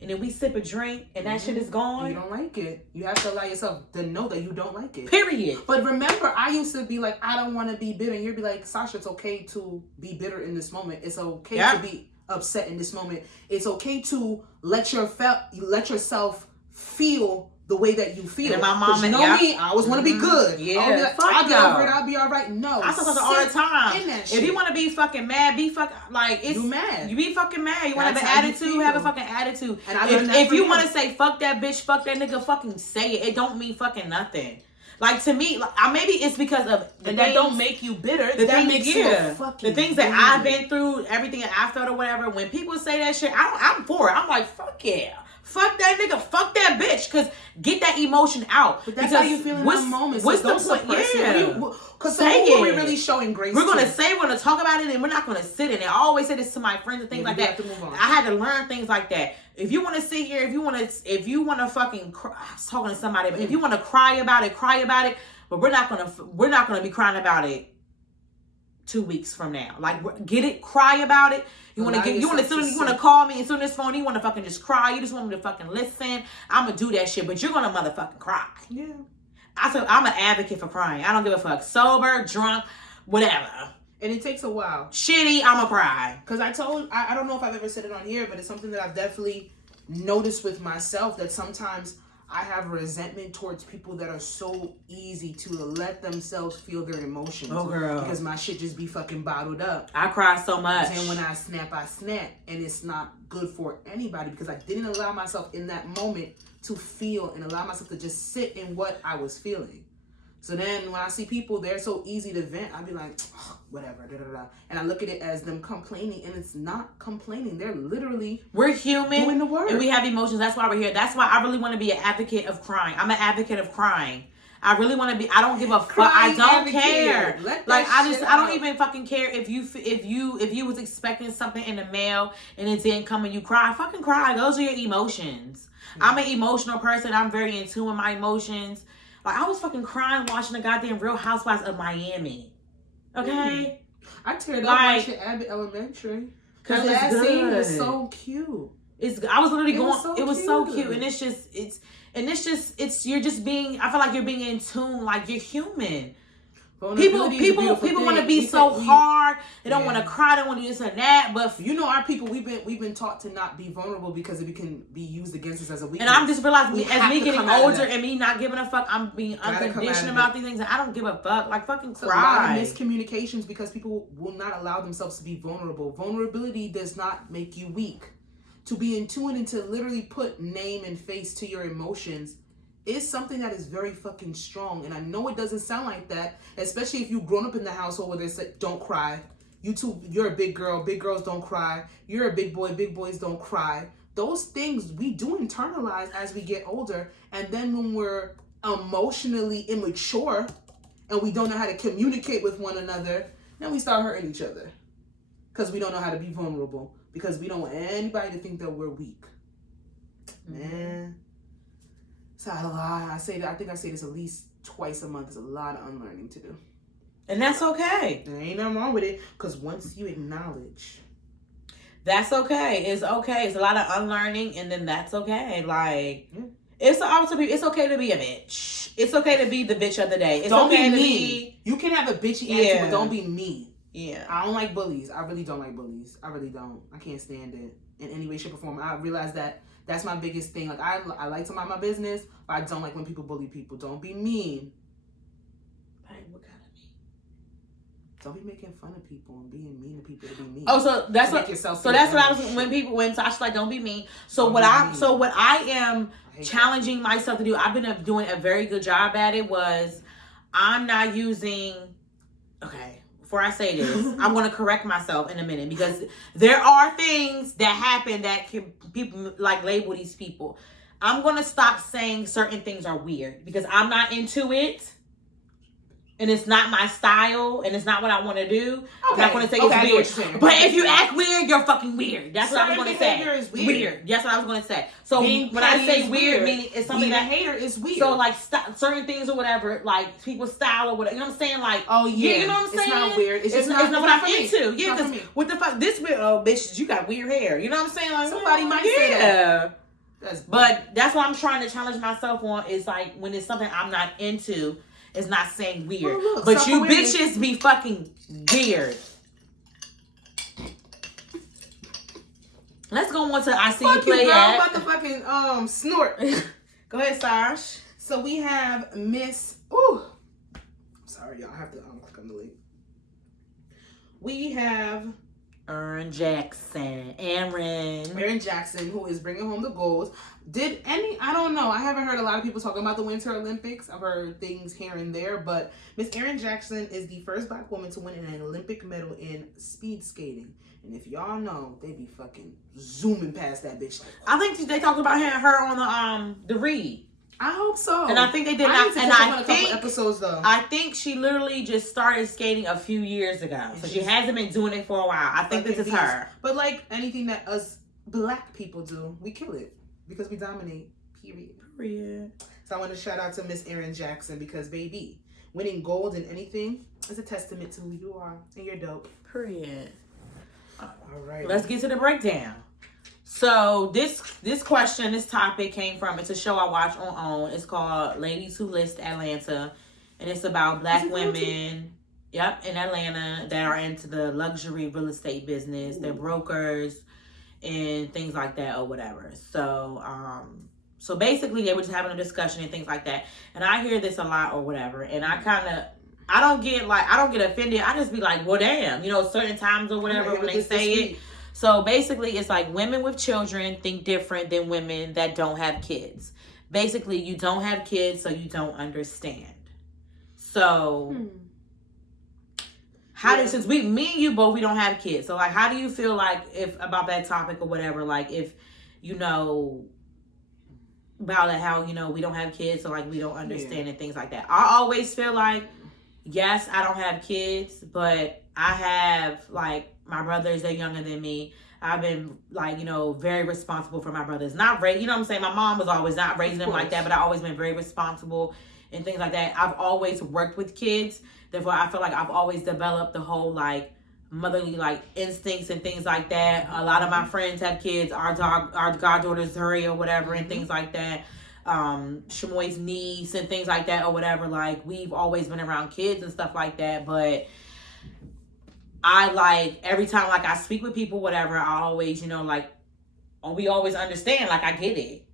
and then we sip a drink and that shit is gone. You don't like it. You have to allow yourself to know that you don't like it. Period. But remember, I used to be like, I don't want to be bitter. And you'd be like, Sasha, it's okay to be bitter in this moment. It's okay to be upset in this moment. It's okay to let yourself feel the way that you feel. And my mom me, I always want to be good. Yeah, I'll get over it. I'll be all right. No, I talk all the time. If you want to be fucking mad, be fucking you mad. You be fucking mad. You want to have an attitude, have a fucking attitude. And if you want to say fuck that bitch, fuck that nigga, fucking say it. It don't mean fucking nothing. Like to me, maybe it's because of that don't make you bitter. That makes you the things that I've been through, everything that I felt or whatever. When people say that shit, I'm for it. I'm like, fuck yeah. Fuck that nigga, fuck that bitch, because get that emotion out. But that's how you feel in that moment. What's the point? Because who are we really showing grace We're going to talk about it, and we're not going to sit in it. I always say this to my friends and things like that. Have to move on. I had to learn things like that. If you want to sit here, if you want to fucking cry, I was talking to somebody, but if you want to cry about it, but we're not going to be crying about it 2 weeks from now. Like, get it, cry about it. You want to call me and sit on this phone. You want to fucking just cry. You just want me to fucking listen. I'm gonna do that shit, but you're gonna motherfucking cry. Yeah. I'm an advocate for crying. I don't give a fuck. Sober, drunk, whatever. And it takes a while. Shitty, I'ma cry. Because I don't know if I've ever said it on here, but it's something that I've definitely noticed with myself, that sometimes I have resentment towards people that are so easy to let themselves feel their emotions. Oh, girl. Because my shit just be fucking bottled up. I cry so much. And when I snap. And it's not good for anybody, because I didn't allow myself in that moment to feel and allow myself to just sit in what I was feeling. So then when I see people, they're so easy to vent, I'd be like, oh, whatever, da, da, da. And I look at it as them complaining, and it's not complaining. They're literally we're human, doing the work. And we have emotions. That's why we're here. That's why I really want to be an advocate of crying. I'm an advocate of crying. I really want to be. I don't give a fuck. I don't care. Like I don't even fucking care if you was expecting something in the mail and it didn't come and you cry. Fucking cry. Those are your emotions. I'm an emotional person. I'm very in tune with my emotions. Like, I was fucking crying watching the goddamn Real Housewives of Miami. Okay? I teared up watching Abbott Elementary. Because that scene was so cute. I was literally going, it was so cute. And you're just being, I feel like you're being in tune, like you're human. People want to be so hard. They don't want to cry. They want to do this and that. But you know, our people, we've been taught to not be vulnerable because it can be used against us as a weakness. And I'm just realizing, as me getting older and me not giving a fuck, I'm being unconditioned about these things, and I don't give a fuck. Like, fucking cry. A lot of miscommunications because people will not allow themselves to be vulnerable. Vulnerability does not make you weak. To be in tune and to literally put name and face to your emotions is something that is very fucking strong. And I know it doesn't sound like that, especially if you've grown up in the household where they say, don't cry. You're a big girl, big girls don't cry. You're a big boy, big boys don't cry. Those things we do internalize as we get older. And then when we're emotionally immature and we don't know how to communicate with one another, then we start hurting each other. Because we don't know how to be vulnerable. Because we don't want anybody to think that we're weak. Man. It's a lot. I think I say this at least twice a month. There's a lot of unlearning to do. And that's okay. There ain't nothing wrong with it. Because once you acknowledge. That's okay. It's okay. It's a lot of unlearning. And then that's okay. Like, it's okay to be a bitch. It's okay to be the bitch of the day. It's don't okay be to mean. be. You can have a bitchy attitude, but don't be mean. Yeah. I don't like bullies. I really don't like bullies. I really don't. I can't stand it in any way, shape, or form. I realize that that's my biggest thing. Like, I like to mind my business, but I don't like when people bully people. Don't be mean. Like, what kind of mean? Don't be making fun of people and being mean to people to be mean. Oh, so that's what. So that's what I was when Sasha like, don't be mean. So what I am challenging myself to do. I've been doing a very good job at it. Was I'm not using. Okay. Before I say this, I'm going to correct myself in a minute because there are things that happen that can people like label these people. I'm going to stop saying certain things are weird because I'm not into it. And it's not my style, and it's not what I want to do. Okay. I'm not going to say it's weird. But if you act weird, you're fucking weird. That's what I'm going to say. Is weird. That's what I was going to say. So when I say weird, meaning it's something that hater is weird. So like certain things or whatever, like people's style or whatever. You know what I'm saying? Like, oh yeah, you know what I'm saying? It's not weird. It's not what I'm into. Yeah, because what the fuck? This weird, oh bitch, you got weird hair. You know what I'm saying? Like somebody might say that. But that's what I'm trying to challenge myself on. Is like when it's something I'm not into. It's not saying weird. Oh, look, but you bitches be fucking weird. Let's go on to I See You Play At. I'm about to fucking snort. Go ahead, Sash. So we have Miss... Ooh. I'm sorry, y'all. I have to click on the link. We have... Erin Jackson, who is bringing home the gold. I don't know. I haven't heard a lot of people talking about the Winter Olympics. I've heard things here and there, but Miss Erin Jackson is the first black woman to win an Olympic medal in speed skating. And if y'all know, they be fucking zooming past that bitch. Like, I think they talked about her on the read. I hope so. And I think they did not. And I think episodes though. I think she literally just started skating a few years ago, so she hasn't been doing it for a while. I think this is her. But like anything that us black people do, we kill it because we dominate. Period. So I want to shout out to Miss Erin Jackson because baby, winning gold in anything is a testament to who you are and you're dope. Period. All right. Let's get to the breakdown. So this topic came from, it's a show I watch on OWN. It's called Ladies Who List Atlanta. And it's about black women, in Atlanta that are into the luxury real estate business. Ooh. They're brokers and things like that or whatever. So basically they were just having a discussion and things like that. And I hear this a lot or whatever. And I don't get offended. I just be like, well, damn, certain times or whatever when they say it. So basically, it's like women with children think different than women that don't have kids. Basically, you don't have kids, so you don't understand. So, since me and you both, we don't have kids. So, like, how do you feel like about that topic or whatever? Like, if, about like how, we don't have kids, so like we don't understand and things like that. I always feel like, yes, I don't have kids, but I have, like, my brothers, they're younger than me. I've been, like, very responsible for my brothers. Not raised, you know what I'm saying? My mom was always not raising them like that, but I've always been very responsible and things like that. I've always worked with kids. Therefore, I feel like I've always developed the whole, like, motherly, like, instincts and things like that. A lot of my friends have kids. Our goddaughter's Zuri or whatever and things like that. Shamoy's niece and things like that or whatever. Like, we've always been around kids and stuff like that. But I, like, every time, like, I speak with people, whatever, I always, you know, like, we always understand. Like, I get it.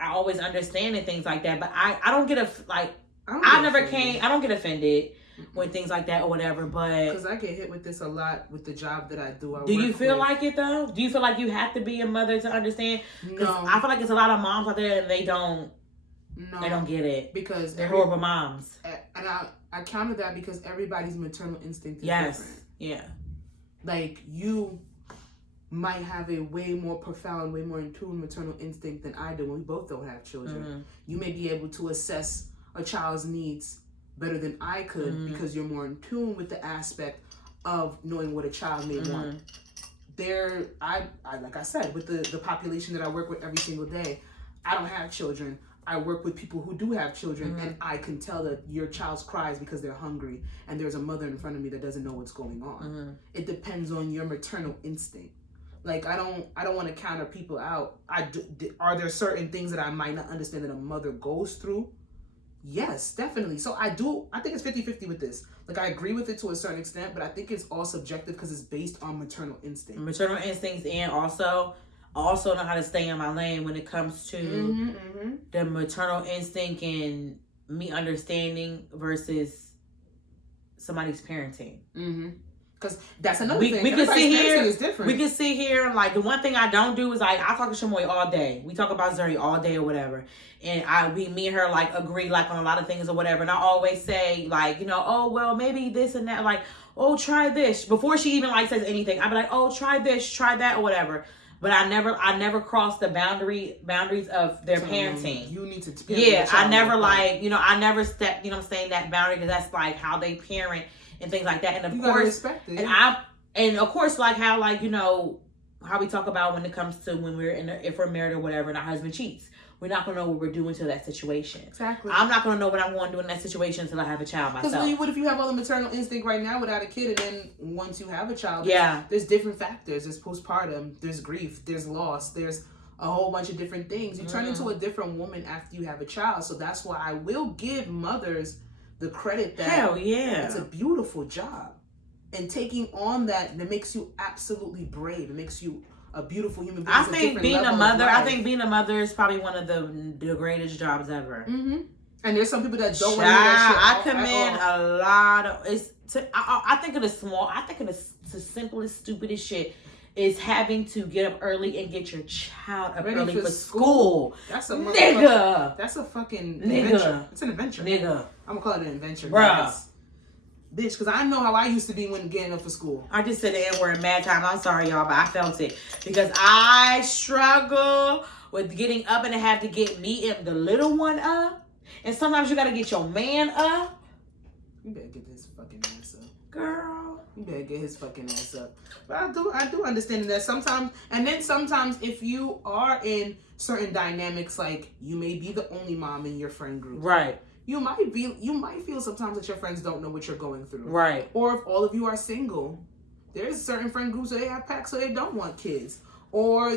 I always understand and things like that. But I don't get, I don't get offended when things like that or whatever, but because I get hit with this a lot with the job that I do. Do you feel like it though? Do you feel like you have to be a mother to understand? Because I feel like it's a lot of moms out there and they don't get it because they're horrible moms. And I counter that because everybody's maternal instinct is different. Yeah, like you might have a way more profound, way more in tune maternal instinct than I do when we both don't have children. Mm-hmm. You may be able to assess a child's needs better than I could because you're more in tune with the aspect of knowing what a child may want. I like I said, with the population that I work with every single day, I don't have children. I work with people who do have children, and I can tell that your child's cries because they're hungry, and there's a mother in front of me that doesn't know what's going on. It depends on your maternal instinct. Like, I don't want to counter people out. Are there certain things that I might not understand that a mother goes through? Yes, definitely. So I think it's 50-50 with this. Like, I agree with it to a certain extent, but I think it's all subjective because it's based on maternal instinct. Maternal instincts, and also know how to stay in my lane when it comes to the maternal instinct and me understanding versus somebody's parenting. Because that's another thing. We can sit here. Is different. We can sit here and, like, the one thing I don't do is, like, I talk to Shamoy all day. We talk about Zuri all day or whatever. And me and her, like, agree, like, on a lot of things or whatever. And I always say, like, you know, oh, well, maybe this and that. Like, oh, try this. Before she even, like, says anything, I'd be like, oh, try this, try that or whatever. But I never cross the boundaries of their parenting. You need to. I never, like, you know, I never step, you know what I'm saying, that boundary because that's, like, how they parent and things like that. And of course, respect it. And of course, like how, like, you know, how we talk about when it comes to when we're if we're married or whatever and our husband cheats. We're not going to know what we're doing to that situation. Exactly. I'm not going to know what I'm going to do in that situation until I have a child myself. Because what if you have all the maternal instinct right now without a kid, and then once you have a child, there's different factors. There's postpartum, there's grief, there's loss, there's a whole bunch of different things. You turn into a different woman after you have a child. So that's why I will give mothers the credit that it's a beautiful job. And taking on that makes you absolutely brave. It makes you a beautiful human being. I think being a mother is probably one of the greatest jobs ever. And there's some people that don't want to do that shit. I commend a lot of I think of the simplest, stupidest shit is having to get up early and get your child up early for school. That's a nigga. That's a fucking adventure. It's an adventure. Nigga. I'm gonna call it an adventure. Bruh. Bitch, because I know how I used to be when getting up for school. I just said the N-word mad time. I'm sorry, y'all, but I felt it. Because I struggle with getting up and I have to get me and the little one up. And sometimes you got to get your man up. You better get his fucking ass up. Girl. You better get his fucking ass up. But I do understand that sometimes. And then sometimes if you are in certain dynamics, like you may be the only mom in your friend group. Right. You might feel sometimes that your friends don't know what you're going through. Right. Or if all of you are single, there's certain friend groups that they have packs so they don't want kids. Or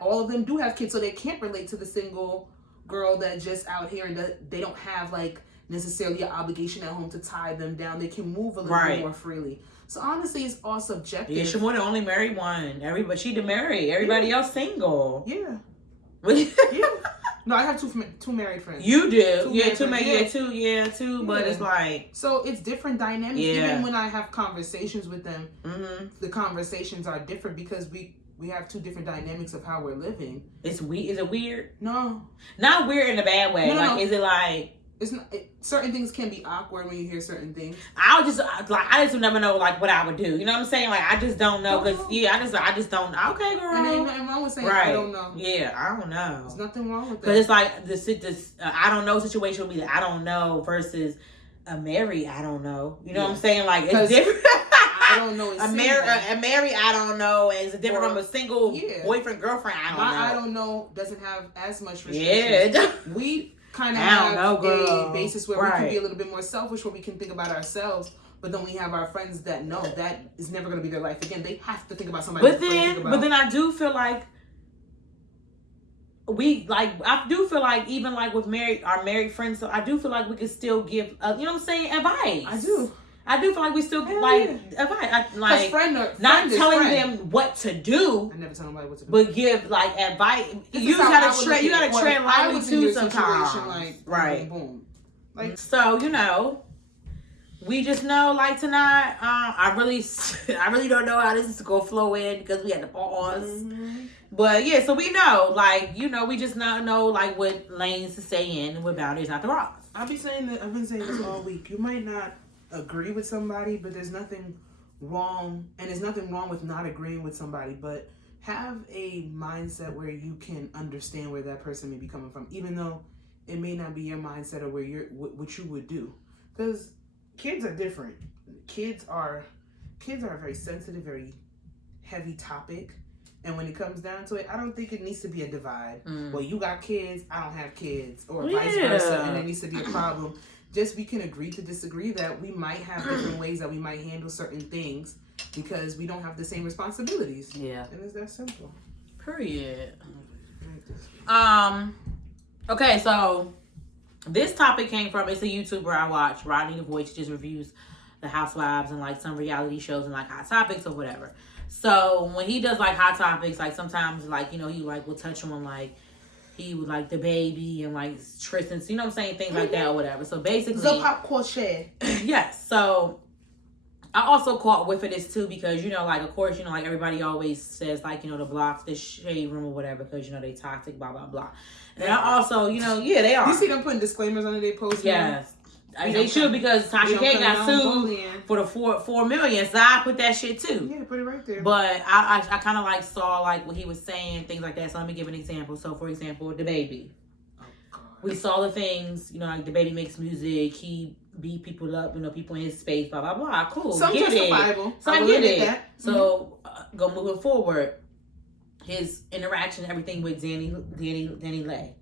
all of them do have kids so they can't relate to the single girl that just out here and they don't have like necessarily an obligation at home to tie them down. They can move a little bit more freely. So honestly, it's all subjective. Yeah, Shamoy only married one. She did marry. Everybody else single. Yeah. No, I have two married friends. You do? Two. But it's like, so it's different dynamics. Even when I have conversations with them, the conversations are different because we have two different dynamics of how we're living. Is it weird? No, not weird in a bad way. No. Is it like? It's not. Certain things can be awkward when you hear certain things. I just would never know like what I would do. You know what I'm saying? Like I just don't know because I just don't. Okay, girl. And ain't nothing wrong with saying I don't know. Yeah, I don't know. There's nothing wrong with that. Because it's like this I don't know situation would be that I don't know versus a married I don't know. You know what I'm saying? Like it's different. I don't know. A married I don't know is different from a single boyfriend girlfriend I don't know. I don't know doesn't have as much restrictions. Yeah, we kind of have a basis where we can be a little bit more selfish, where we can think about ourselves. But then we have our friends that know that is never going to be their life again. They have to think about somebody. But then I do feel like I do feel like even like with our married friends, so I do feel like we could still give, you know what I'm saying, advice. I do feel like we still advice. Not telling them what to do. I never tell nobody what to do. But give like advice. You gotta tread lightly too sometimes. Right. Boom. Like, so, you know, we just know like tonight, I really don't know how this is gonna flow in because we had to pause. Mm-hmm. But yeah, so we know, like, you know, we just not know like what lanes to stay in and what boundaries not to cross. I've been saying this all week. You might not agree with somebody, but there's nothing wrong, and there's nothing wrong with not agreeing with somebody, but have a mindset where you can understand where that person may be coming from, even though it may not be your mindset or where what you would do. Because kids are different. Kids are a very sensitive, very heavy topic. And when it comes down to it, I don't think it needs to be a divide. Well, you got kids, I don't have kids, or vice versa, and there needs to be a problem. Just we can agree to disagree that we might have different ways that we might handle certain things because we don't have the same responsibilities. Yeah. And it's that simple. Period. Okay, so this topic came from, it's a YouTuber I watch, Rodney the Voice, just reviews the Housewives and like some reality shows and like hot topics or whatever. So when he does like hot topics, like sometimes like, you know, he like will touch on like, he would like the baby and like Tristan, you know what I'm saying? Things like that or whatever. So basically. The pop crochet. Yes. So I also caught whiff of this too because, you know, like, of course, you know, like everybody always says like, you know, to block the shade room or whatever because, you know, they toxic, blah, blah, blah. And I also, you know, yeah, they are. You see them putting disclaimers under their posts? Yes. They should because Tasha K got sued for the $4 million. So I put that shit too. Yeah, put it right there. But I kind of like saw like what he was saying, things like that. So let me give an example. So for example, the baby. Oh, God. We saw the things, you know, like the baby makes music. He beat people up, you know, people in his space, blah, blah, blah. Cool. Some justifiable. So I get it. That. So go moving forward. His interaction, everything with Danny Lay.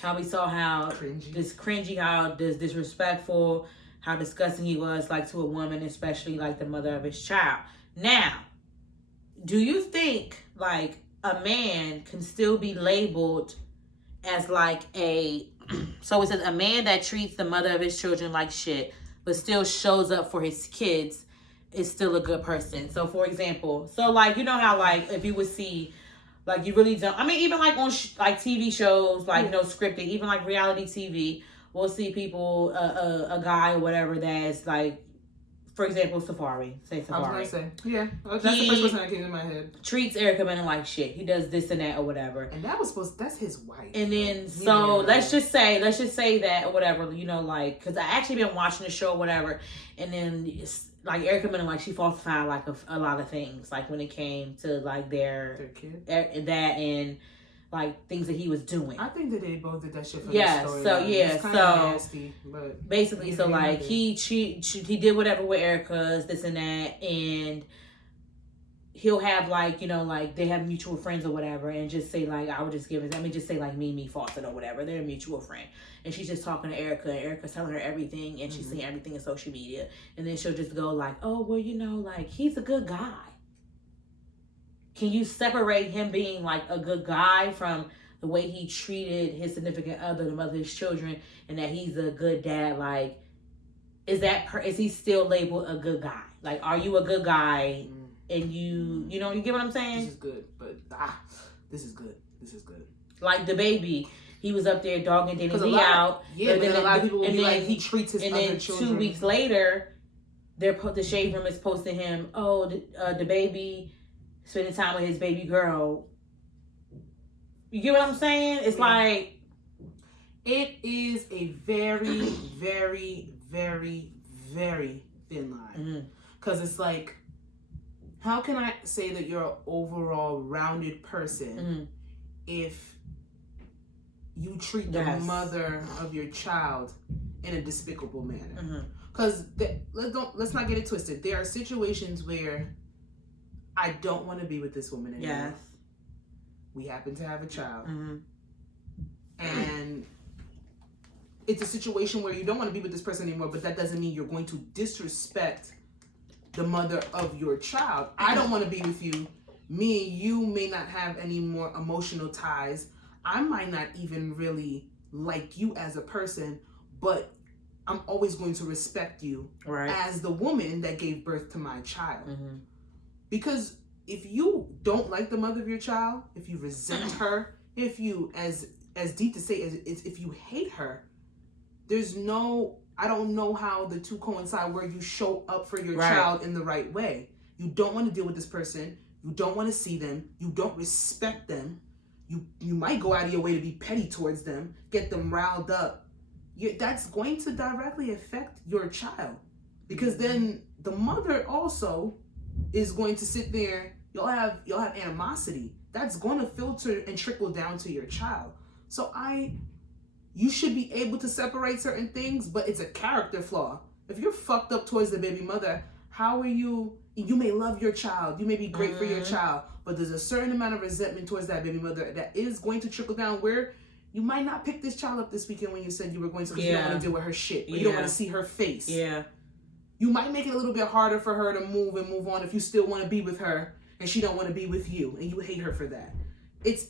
How we saw how cringy, how disrespectful, how disgusting he was, like, to a woman, especially, like, the mother of his child. Now, do you think, like, a man can still be labeled as, like, so it says a man that treats the mother of his children like shit, but still shows up for his kids is still a good person? So, for example, so, like, you know how, like, if you would see... Like, you really don't... I mean, even, like, on, like, TV shows, like, you know, scripted, even, like, reality TV, we'll see people, a guy or whatever that's, like, for example, Safari. Say Safari. I was going to say. Yeah. That's the first person that came to my head. Treats Erica Mena like shit. He does this and that or whatever. And that's his wife. And then, so, let's just say that or whatever, you know, like, because I actually been watching the show or whatever, and then... Like, Erica Mena, like, she falsified, like, a lot of things. Like, when it came to, like, their kid? That and, like, things that he was doing. I think that they both did that shit for the story. So, yeah, it's kind of nasty, but... Basically, so, like, he did whatever with Erica's, this and that, and he'll have, like, you know, like, they have mutual friends or whatever, and just say, like, let me just say, like, Mimi Fawcett or whatever. They're a mutual friend. And she's just talking to Erica, and Erica's telling her everything, and she's seeing everything in social media. And then she'll just go, like, oh, well, you know, like, he's a good guy. Can you separate him being, like, a good guy from the way he treated his significant other, the mother of his children, and that he's a good dad? Like, is he still labeled a good guy? Like, are you a good guy? And you know, you get what I'm saying? This is good, but this is good. This is good. Like the baby, he was up there dogging Danny Lee out. Yeah, but then a lot of people will be like, he treats his other children. 2 weeks later, the shade room is posting him, oh, the baby spending time with his baby girl. You get what I'm saying? It's like... It is a very, very, very, very thin line. Because it's like... How can I say that you're an overall rounded person if you treat the mother of your child in a despicable manner? Because let's not get it twisted. There are situations where I don't want to be with this woman anymore. Yes. We happen to have a child. And it's a situation where you don't want to be with this person anymore, but that doesn't mean you're going to disrespect the mother of your child. I don't want to be with you. Me and you may not have any more emotional ties. I might not even really like you as a person, but I'm always going to respect you as the woman that gave birth to my child. Mm-hmm. Because if you don't like the mother of your child, if you resent her, if you, as deep to say as if you hate her, there's no, I don't know how the two coincide where you show up for your child in the right way. You don't want to deal with this person. You don't want to see them. You don't respect them. You might go out of your way to be petty towards them, get them riled up. That's going to directly affect your child. Because then the mother also is going to sit there. You'll have animosity. That's going to filter and trickle down to your child. So you should be able to separate certain things, but it's a character flaw. If you're fucked up towards the baby mother, how are you? You may love your child. You may be great for your child, but there's a certain amount of resentment towards that baby mother that is going to trickle down where you might not pick this child up this weekend when you said you were going to because you don't want to deal with her shit. Or you don't want to see her face. Yeah. You might make it a little bit harder for her to move on if you still want to be with her and she don't want to be with you and you hate her for that. It's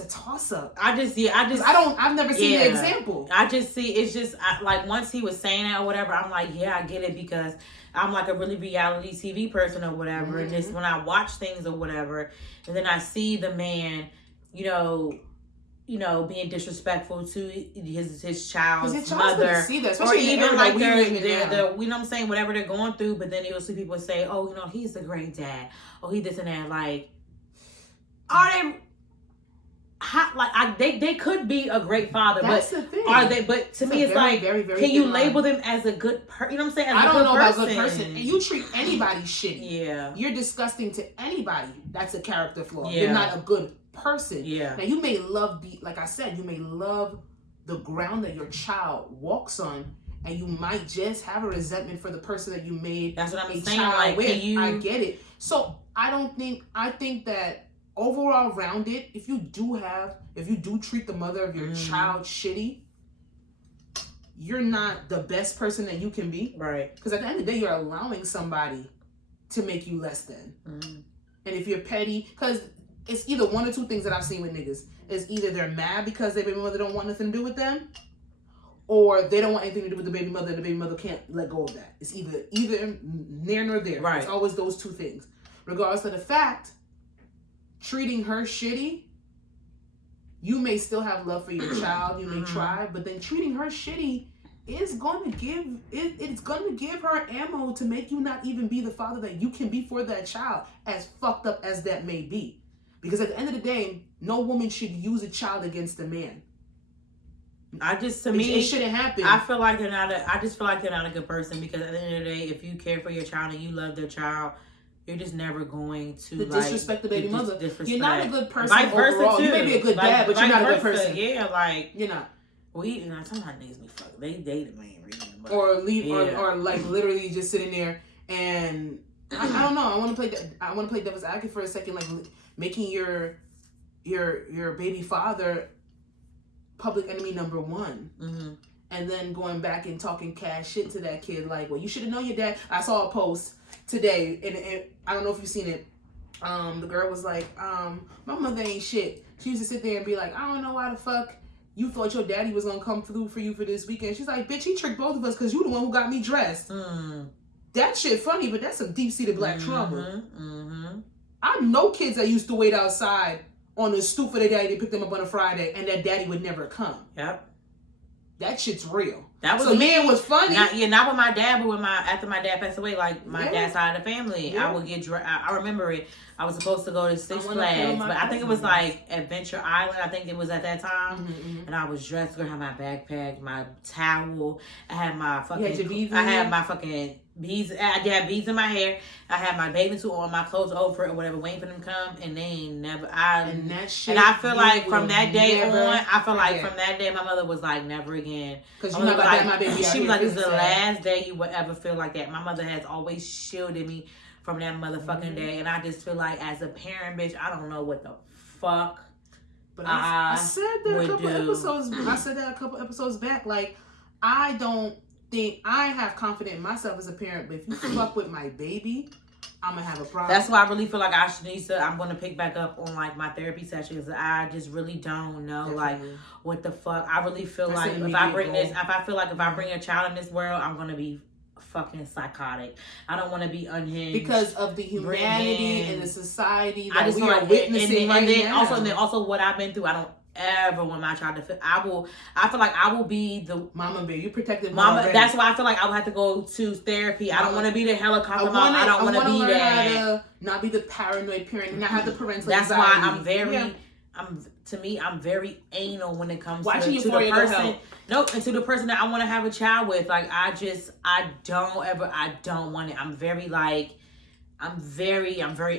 a toss up. I've never seen the example. I just see, it's just like once he was saying that or whatever, I'm like, yeah, I get it because I'm like a really reality TV person or whatever. Mm-hmm. And just when I watch things or whatever, and then I see the man, being disrespectful to his child's mother, see that, or even like they're you know what I'm saying, whatever they're going through. But then you'll see people say, oh, he's a great dad. Oh, he this and that. Like, are they? They could be a great father, that's but the thing. Are they? But to me, it's like, very, very can you label them as a good person? You know what I'm saying? As I don't know about good person. And you treat anybody shitty. Yeah, you're disgusting to anybody. That's a character flaw. Yeah. You're not a good person. Yeah. Now you may love like I said, you may love the ground that your child walks on, and you might just have a resentment for the person that you made. That's what I'm saying. Like, with. I get it. So I think that. Overall rounded, if you do treat the mother of your child shitty, you're not the best person that you can be. Right. Because at the end of the day, you're allowing somebody to make you less than. Mm-hmm. And if you're petty, because it's either one or two things that I've seen with niggas. It's either they're mad because their baby mother don't want nothing to do with them, or they don't want anything to do with the baby mother and the baby mother can't let go of that. It's either near nor there. Right. It's always those two things. Regardless of the fact, treating her shitty, you may still have love for your child, you may try, but then treating her shitty is going to give her ammo to make you not even be the father that you can be for that child, as fucked up as that may be. Because at the end of the day, no woman should use a child against a man. It shouldn't happen. I just feel like they're not a good person, because at the end of the day, if you care for your child and you love their child, you're just never going to disrespect the baby mother. You're not a good person. Vice versa overall. Too. You may be a good dad, but you're not a good person. Yeah, like you're not. Sometimes niggas be fucking. They dated man, really, or leave, or like literally just sitting there and I don't know. I want to play devil's advocate for a second, like making your baby father public enemy number one. Mm-hmm. And then going back and talking cash shit to that kid, like, well, you should have known your dad. I saw a post today, and I don't know if you've seen it. The girl was like, my mother ain't shit. She used to sit there and be like, I don't know why the fuck you thought your daddy was gonna come through for you for this weekend. She's like, bitch, he tricked both of us because you the one who got me dressed. That shit funny, but that's some deep-seated black trauma. Mm-hmm. I know kids that used to wait outside on the stoop for their daddy to pick them up on a Friday, and that daddy would never come. Yep. That shit's real. That was man was funny. Not with my dad, but after my dad passed away, like my dad's side of the family, I would get. I remember it. I was supposed to go to Six Flags, but I think it was like Adventure Island. I think it was at that time, and I was dressed. I had my backpack, my towel. I had my fucking. I had my fucking beads. I had beads in my hair. I had my bathing suit on, my clothes over it or whatever, waiting for them to come, and they ain't never. And that shit. And I feel like from that day on, from that day, my mother was like, never again. Because you know about my baby. She was like, this is the last day you would ever feel like that. My mother has always shielded me from that motherfucking day, and I just feel like as a parent, bitch, I don't know what the fuck. But I said that a couple episodes. I said that a couple episodes back. Like, I don't think I have confidence in myself as a parent, but if you fuck with my baby, I'm gonna have a problem. That's why I really feel like I'm gonna pick back up on like my therapy sessions. I just really don't know like what the fuck. I really feel like if I bring a child in this world, I'm gonna be fucking psychotic. I don't want to be unhinged because of the humanity and the society that we are like, witnessing and then also what I've been through. I don't ever want my child to feel. I feel like I will be the mama bear. You protected mama. That's why I feel like I will have to go to therapy. I don't want to be the helicopter mom. I don't want to be that. How to not be the paranoid parent and not have the parental That's anxiety. why I'm very. I'm very anal when it comes to the person. No, and to the person that I want to have a child with. Like I don't want it. I'm very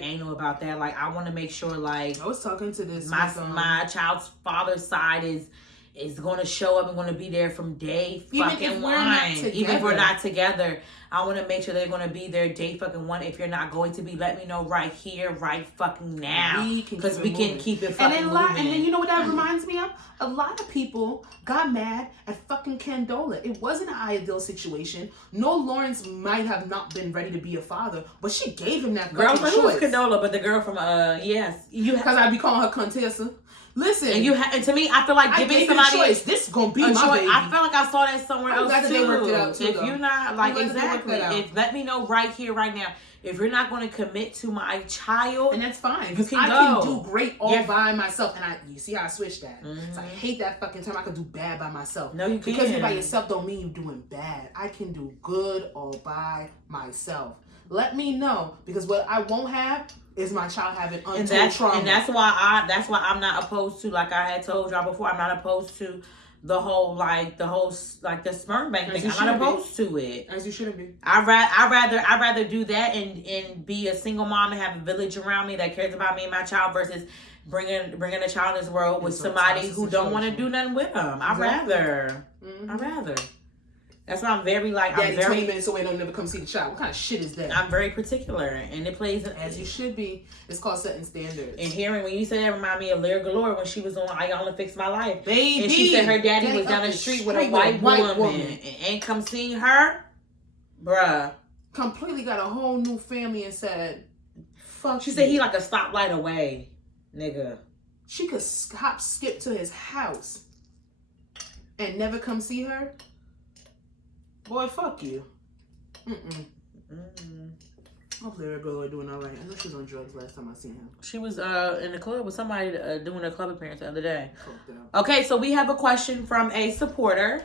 anal about that. Like I want to make sure like I was talking to this my child's father's side is going to show up and going to be there from day fucking one. Even if we're not together, I want to make sure they're going to be there day fucking one. If you're not going to be, let me know right here, right fucking now, because we can keep it fucking moving. And then you know what that reminds me of? A lot of people got mad at fucking Candola. It wasn't an ideal situation. No, Lawrence might have not been ready to be a father, but she gave him that fucking choice. Girl, who was Candola? But the girl from because I be calling her Contessa. Listen, and to me, I feel like giving somebody a choice. This is gonna be my baby. I feel like I saw that somewhere else too. They worked it out too. If you're not let me know right here, right now. If you're not going to commit to my child, and that's fine, because I can do great all by myself. And you see how I switched that. So I hate that fucking term. I can do bad by myself. No, you can't. Because you're by yourself don't mean you're doing bad. I can do good all by myself. Let me know, because what I won't have is my child having untold trauma. And that's why I'm not opposed to, like I had told y'all before, I'm not opposed to the whole the sperm bank thing. I'm not opposed to it. As you shouldn't be. I'd rather do that and be a single mom and have a village around me that cares about me and my child versus bringing a child in this world with somebody who don't want to do nothing with them. I'd rather. That's why I'm very Daddy 20 minutes away, don't never come see the child. What kind of shit is that? I'm very particular, and it plays as you should be. It's called setting standards. And hearing when you say that remind me of Lyra Galore when she was on I Only Fix My Life, baby. And she said her daddy was down the street with a white woman and ain't come see her, bruh. Completely got a whole new family and said, "Fuck." She said he like a stoplight away, nigga. She could skip to his house and never come see her. Boy, fuck you. Hopefully they're good doing all right. I know she was on drugs last time I seen him. She was in the club with somebody doing a club appearance the other day. Okay, so we have a question from a supporter.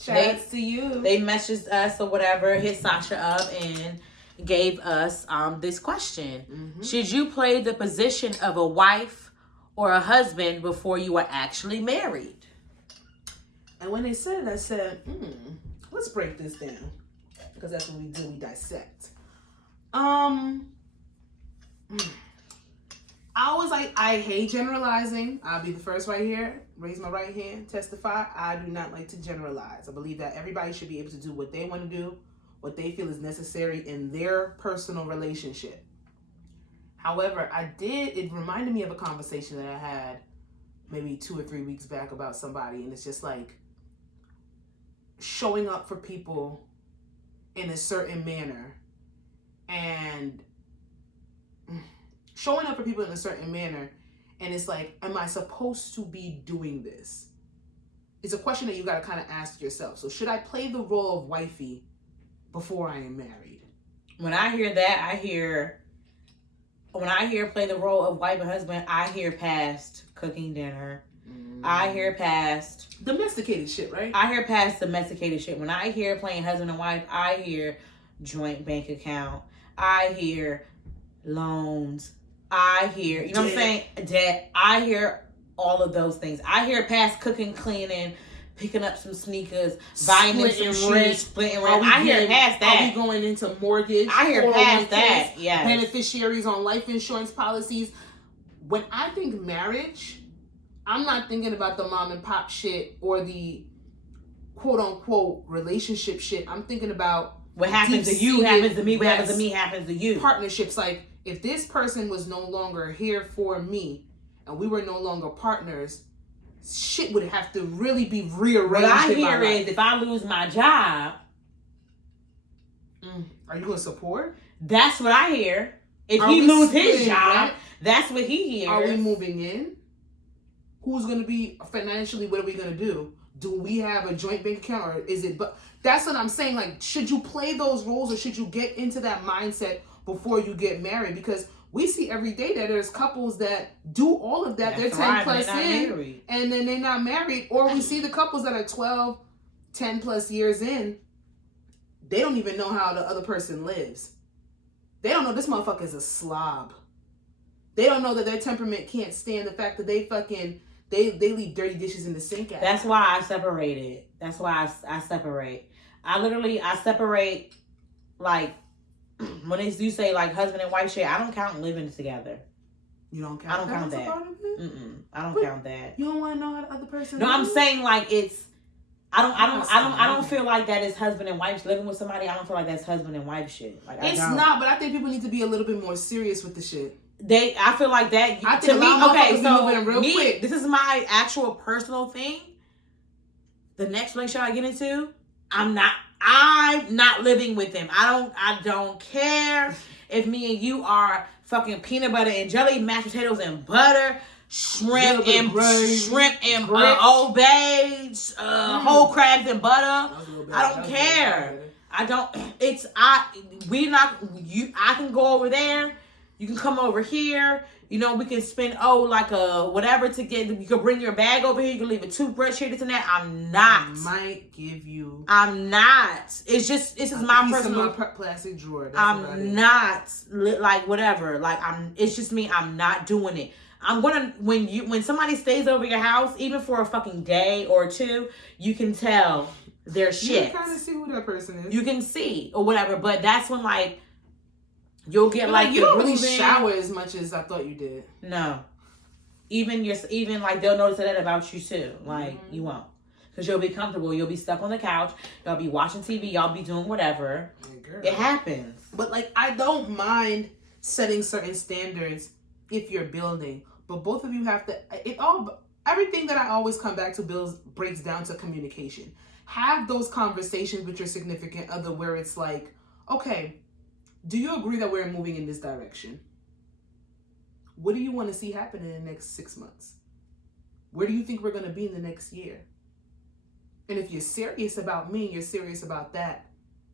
Shout out to you. They messaged us or whatever, hit Sasha up and gave us this question. Should you play the position of a wife or a husband before you are actually married? And when they said it, I said, let's break this down, because that's what we do. We dissect. I hate generalizing. I'll be the first right here. Raise my right hand. Testify. I do not like to generalize. I believe that everybody should be able to do what they want to do, what they feel is necessary in their personal relationship. However, it reminded me of a conversation that I had maybe 2 or 3 weeks back about somebody, and it's just like showing up for people in a certain manner and it's like, am I supposed to be doing this? It's a question that you got to kind of ask yourself. So should I play the role of wifey before I am married? When I hear that, when I hear play the role of wife and husband, I hear past cooking dinner. I hear past domesticated shit, right? I hear past domesticated shit. When I hear playing husband and wife, I hear joint bank account. I hear loans. I hear, you know what I'm saying? Debt. I hear all of those things. I hear past cooking, cleaning, picking up some sneakers, buying them some shoes, splitting rent. I hear past that. Are we going into mortgage? I hear past that. Yeah. Beneficiaries on life insurance policies. When I think marriage, I'm not thinking about the mom and pop shit or the quote unquote relationship shit. I'm thinking about what happens to you happens to me. What happens to me happens to you. Partnerships. Like, if this person was no longer here for me and we were no longer partners, shit would have to really be rearranged. What I hear is, if I lose my job, are you going to support? That's what I hear. If he lose his job, that's what he hears. Are we moving in? Who's going to be financially, what are we going to do? Do we have a joint bank account or is it, but that's what I'm saying. Like, should you play those roles or should you get into that mindset before you get married? Because we see every day that there's couples that do all of that. They're 10 plus in and then they're not married. Or we see the couples that are 12, 10 plus years in. They don't even know how the other person lives. They don't know this motherfucker is a slob. They don't know that their temperament can't stand the fact that they leave dirty dishes in the sink. That's why I separated. That's why I separate. I separate, like, when you say, like, husband and wife shit, I don't count living together. You don't count I don't count that. I don't count that. You don't want to know how the other person No, I'm saying, like, it's, I don't feel like that is husband and wife living with somebody. I don't feel like that's husband and wife shit. Like, it's not, but I think people need to be a little bit more serious with the shit. I feel like that. I think quick. This is my actual personal thing. The next relationship I get into, I'm not living with them. I don't care if me and you are fucking peanut butter and jelly, mashed potatoes and butter, shrimp and Old Bay, whole crabs and butter. I don't care. I can go over there. You can come over here. You know, we can spend, like a whatever to get, you can bring your bag over here. You can leave a toothbrush here, this and that. I'm not. I'm not. It's just, this is my personal. Plastic drawer. I'm not, like, whatever. Like, it's just me. I'm not doing it. I'm gonna, when somebody stays over your house, even for a fucking day or two, you can tell their shit. You can kind of see who that person is. You can see, or whatever. But that's when, like, you'll get like you don't really shower as much as I thought you did. No, even like they'll notice that about you too. Like you won't, because you'll be comfortable. You'll be stuck on the couch. Y'all be watching TV. Y'all be doing whatever. It happens. But like, I don't mind setting certain standards if you're building, but both of you have to. Everything that I always come back to breaks down to communication. Have those conversations with your significant other where it's like, okay, do you agree that we're moving in this direction? What do you want to see happen in the next 6 months? Where do you think we're going to be in the next year? And if you're serious about me and you're serious about that,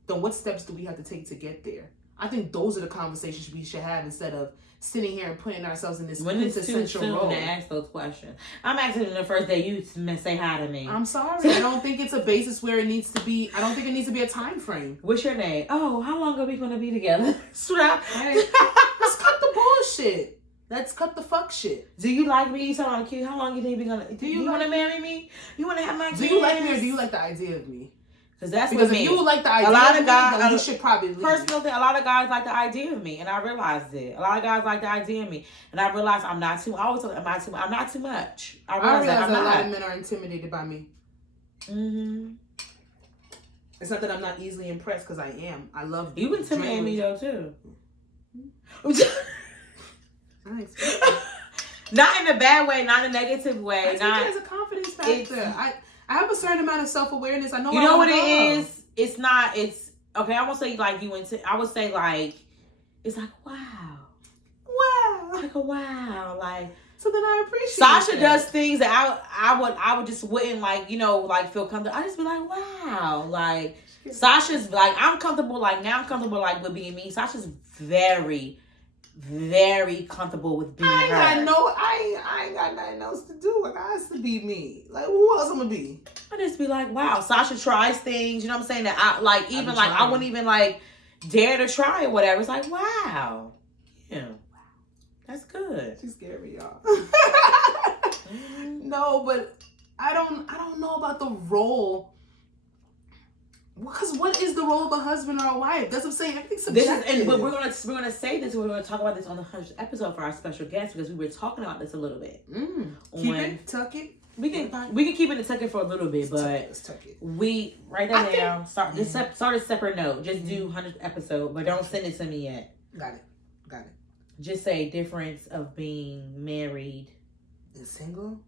then what steps do we have to take to get there? I think those are the conversations we should have instead of sitting here and putting ourselves in this quintessential role. To ask those questions. I'm asking them the first day you say hi to me. I'm sorry. I don't think it's a basis where it needs to be. I don't think it needs to be a time frame. What's your name? Oh, how long are we going to be together? Hey, let's cut the bullshit. Let's cut the fuck shit. Do you like me? You sound cute. How long you think we're going to... Do you want to marry me? You want to have my kids? Do you like me or do you like the idea of me? Because if you like the idea of me, then you should probably leave. Personal thing, a lot of guys like the idea of me, and I realized it. A lot of guys like the idea of me, and I realized I'm not too. I always thought I'm not too much. I realize a lot of men are intimidated by me. It's not that I'm not easily impressed, because I am. I love you. Intimidate me though too. Not in a bad way, not in a negative way. I think there's a confidence factor. I have a certain amount of self-awareness. I know. You know what it is? It's not. It's okay. I won't say like you went to. I would say like, it's like wow, like a wow, like. So then I appreciate. Sasha does things that I would just wouldn't like, like feel comfortable. I just be like wow, like Sasha's like I'm comfortable. Like now I'm comfortable like with being me. Sasha's very, very comfortable with being her. I ain't got nothing else to do. Like, I has to be me. Like, who else I'm gonna be? I just be like, wow. Sasha tries things, you know what I'm saying? That I like, even like, I wouldn't even like dare to try or whatever. It's like, wow. Yeah. That's good. She scared me, y'all. No, but I don't know about the role. Because what is the role of a husband or a wife? That's what I'm saying. Everything's subjective. But we're gonna say this. We're gonna talk about this on the 100th episode for our special guest because we were talking about this a little bit. Keep it, tuck it. We can keep it and tuck it for a little bit, let's tuck it. We write that down. Start a separate note. Just do 100th episode, but don't send it to me yet. Got it. Just say difference of being married and single,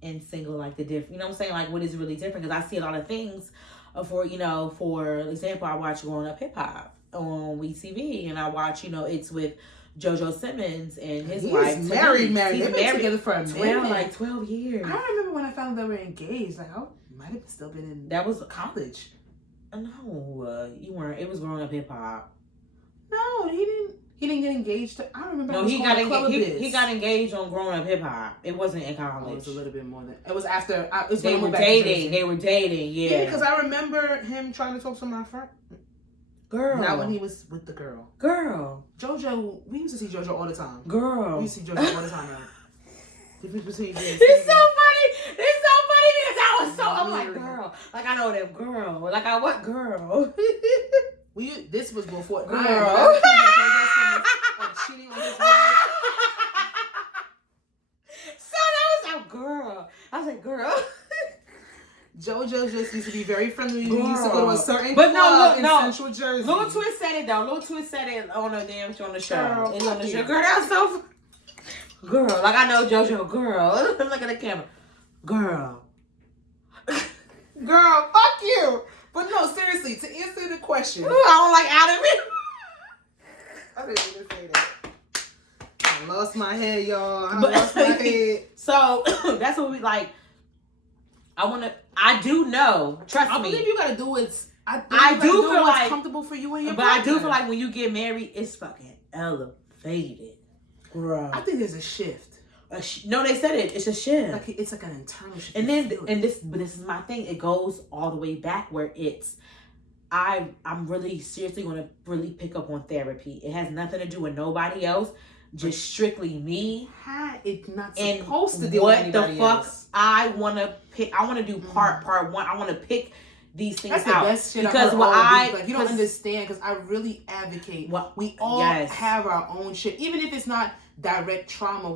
like the different. You know what I'm saying? Like what is really different? Because I see a lot of things. For example, I watch Growing Up Hip Hop. on WeTV, and I watch, you know, it's with JoJo Simmons and his He's wife. Married. He's They've been together for a 12 years. I remember when I found they were engaged. Like, I might have still been in college. No, you weren't. It was Growing Up Hip Hop. No, he didn't. He didn't get engaged. I remember. No, he got engaged on Growing Up Hip Hop. It wasn't in college. Oh, it was a little bit more than. It was after. They were dating. They were dating. Yeah. Because I remember him trying to talk to my friend. Girl. Not when he was with the girl. Girl. JoJo. We used to see JoJo all the time. Girl. We used to see JoJo all the time. Difference between It's so funny. It's so funny because I was so. I'm like, girl. Like, I know that girl. Like, what girl? This was before. Girl. Cheating on his wife. So that was a girl. I was like, girl. JoJo just used to be very friendly. We used to go to a certain club in Central Jersey. Little Twist said it though. Little Twist said it on the damn show on the show. Girl, it's on the show. Girl, that's so. Girl, like I know JoJo. Girl, look at the camera. Girl. Girl, fuck you. But no, seriously, to answer the question. Ooh, I don't like out of it. I didn't even say that. I lost my head, y'all. I lost my head. So that's what we like. I do know. Trust me. I believe you gotta do what's. I do feel like comfortable for you and your. But partner. I do feel like when you get married, it's fucking elevated, bro. I think there's a shift. No, they said it. It's a shift. Like it's like an internal shift. And then this is my thing. It goes all the way back where it's. I'm really seriously going to really pick up on therapy. It has nothing to do with nobody else. Just strictly me. It's not supposed to deal with anybody else. What the fuck? I want to pick. I want to do part one. I want to pick these things out. That's the best shit because what like you don't understand. Because I really advocate. We all have our own shit, even if it's not direct trauma.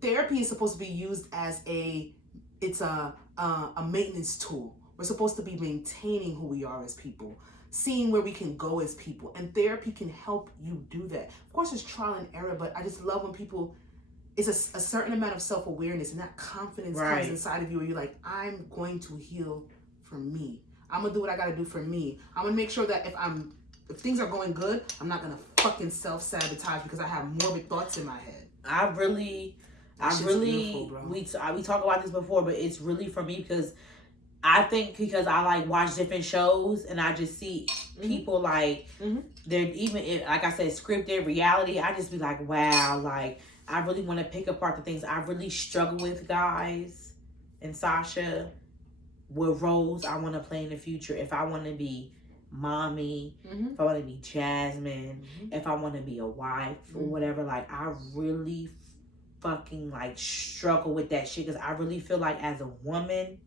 Therapy is supposed to be used as a maintenance tool. We're supposed to be maintaining who we are as people, seeing where we can go as people. And therapy can help you do that. Of course, it's trial and error, but I just love when people, it's a certain amount of self-awareness and that confidence comes inside of you where you're like, I'm going to heal for me. I'm going to do what I got to do for me. I'm going to make sure that if things are going good, I'm not going to fucking self-sabotage because I have morbid thoughts in my head. We talk about this before, but it's really for me because I think because I like watch different shows and I just see people like they're even like I said scripted reality. I just be like, wow, like I really want to pick apart the things I really struggle with, guys and Sasha, what roles I want to play in the future. If I want to be mommy, if I want to be Jasmine, if I want to be a wife or whatever, like I really fucking like struggle with that shit because I really feel like as a woman.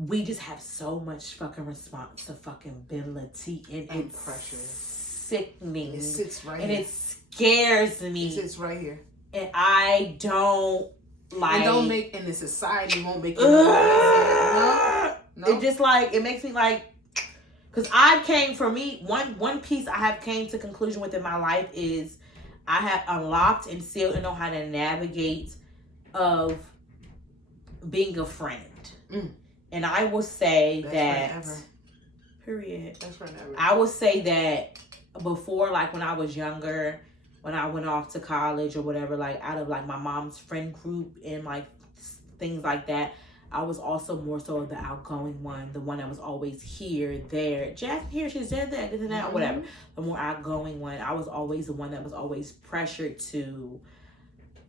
We just have so much fucking responsibility and pressure. Sickening. It sits right and here. It scares me. It sits right here. And I don't like. And the society won't make it. No. It just like it makes me like. Because I came for me one piece I have came to conclusion with in my life is I have unlocked and sealed and know how to navigate of being a friend. And I will say period. That's right. I will say that before, like when I was younger, when I went off to college or whatever, like out of like my mom's friend group and like things like that, I was also more so the outgoing one, the one that was always here, there. Jasmine here, she's there, that, or whatever. The more outgoing one. I was always the one that was always pressured to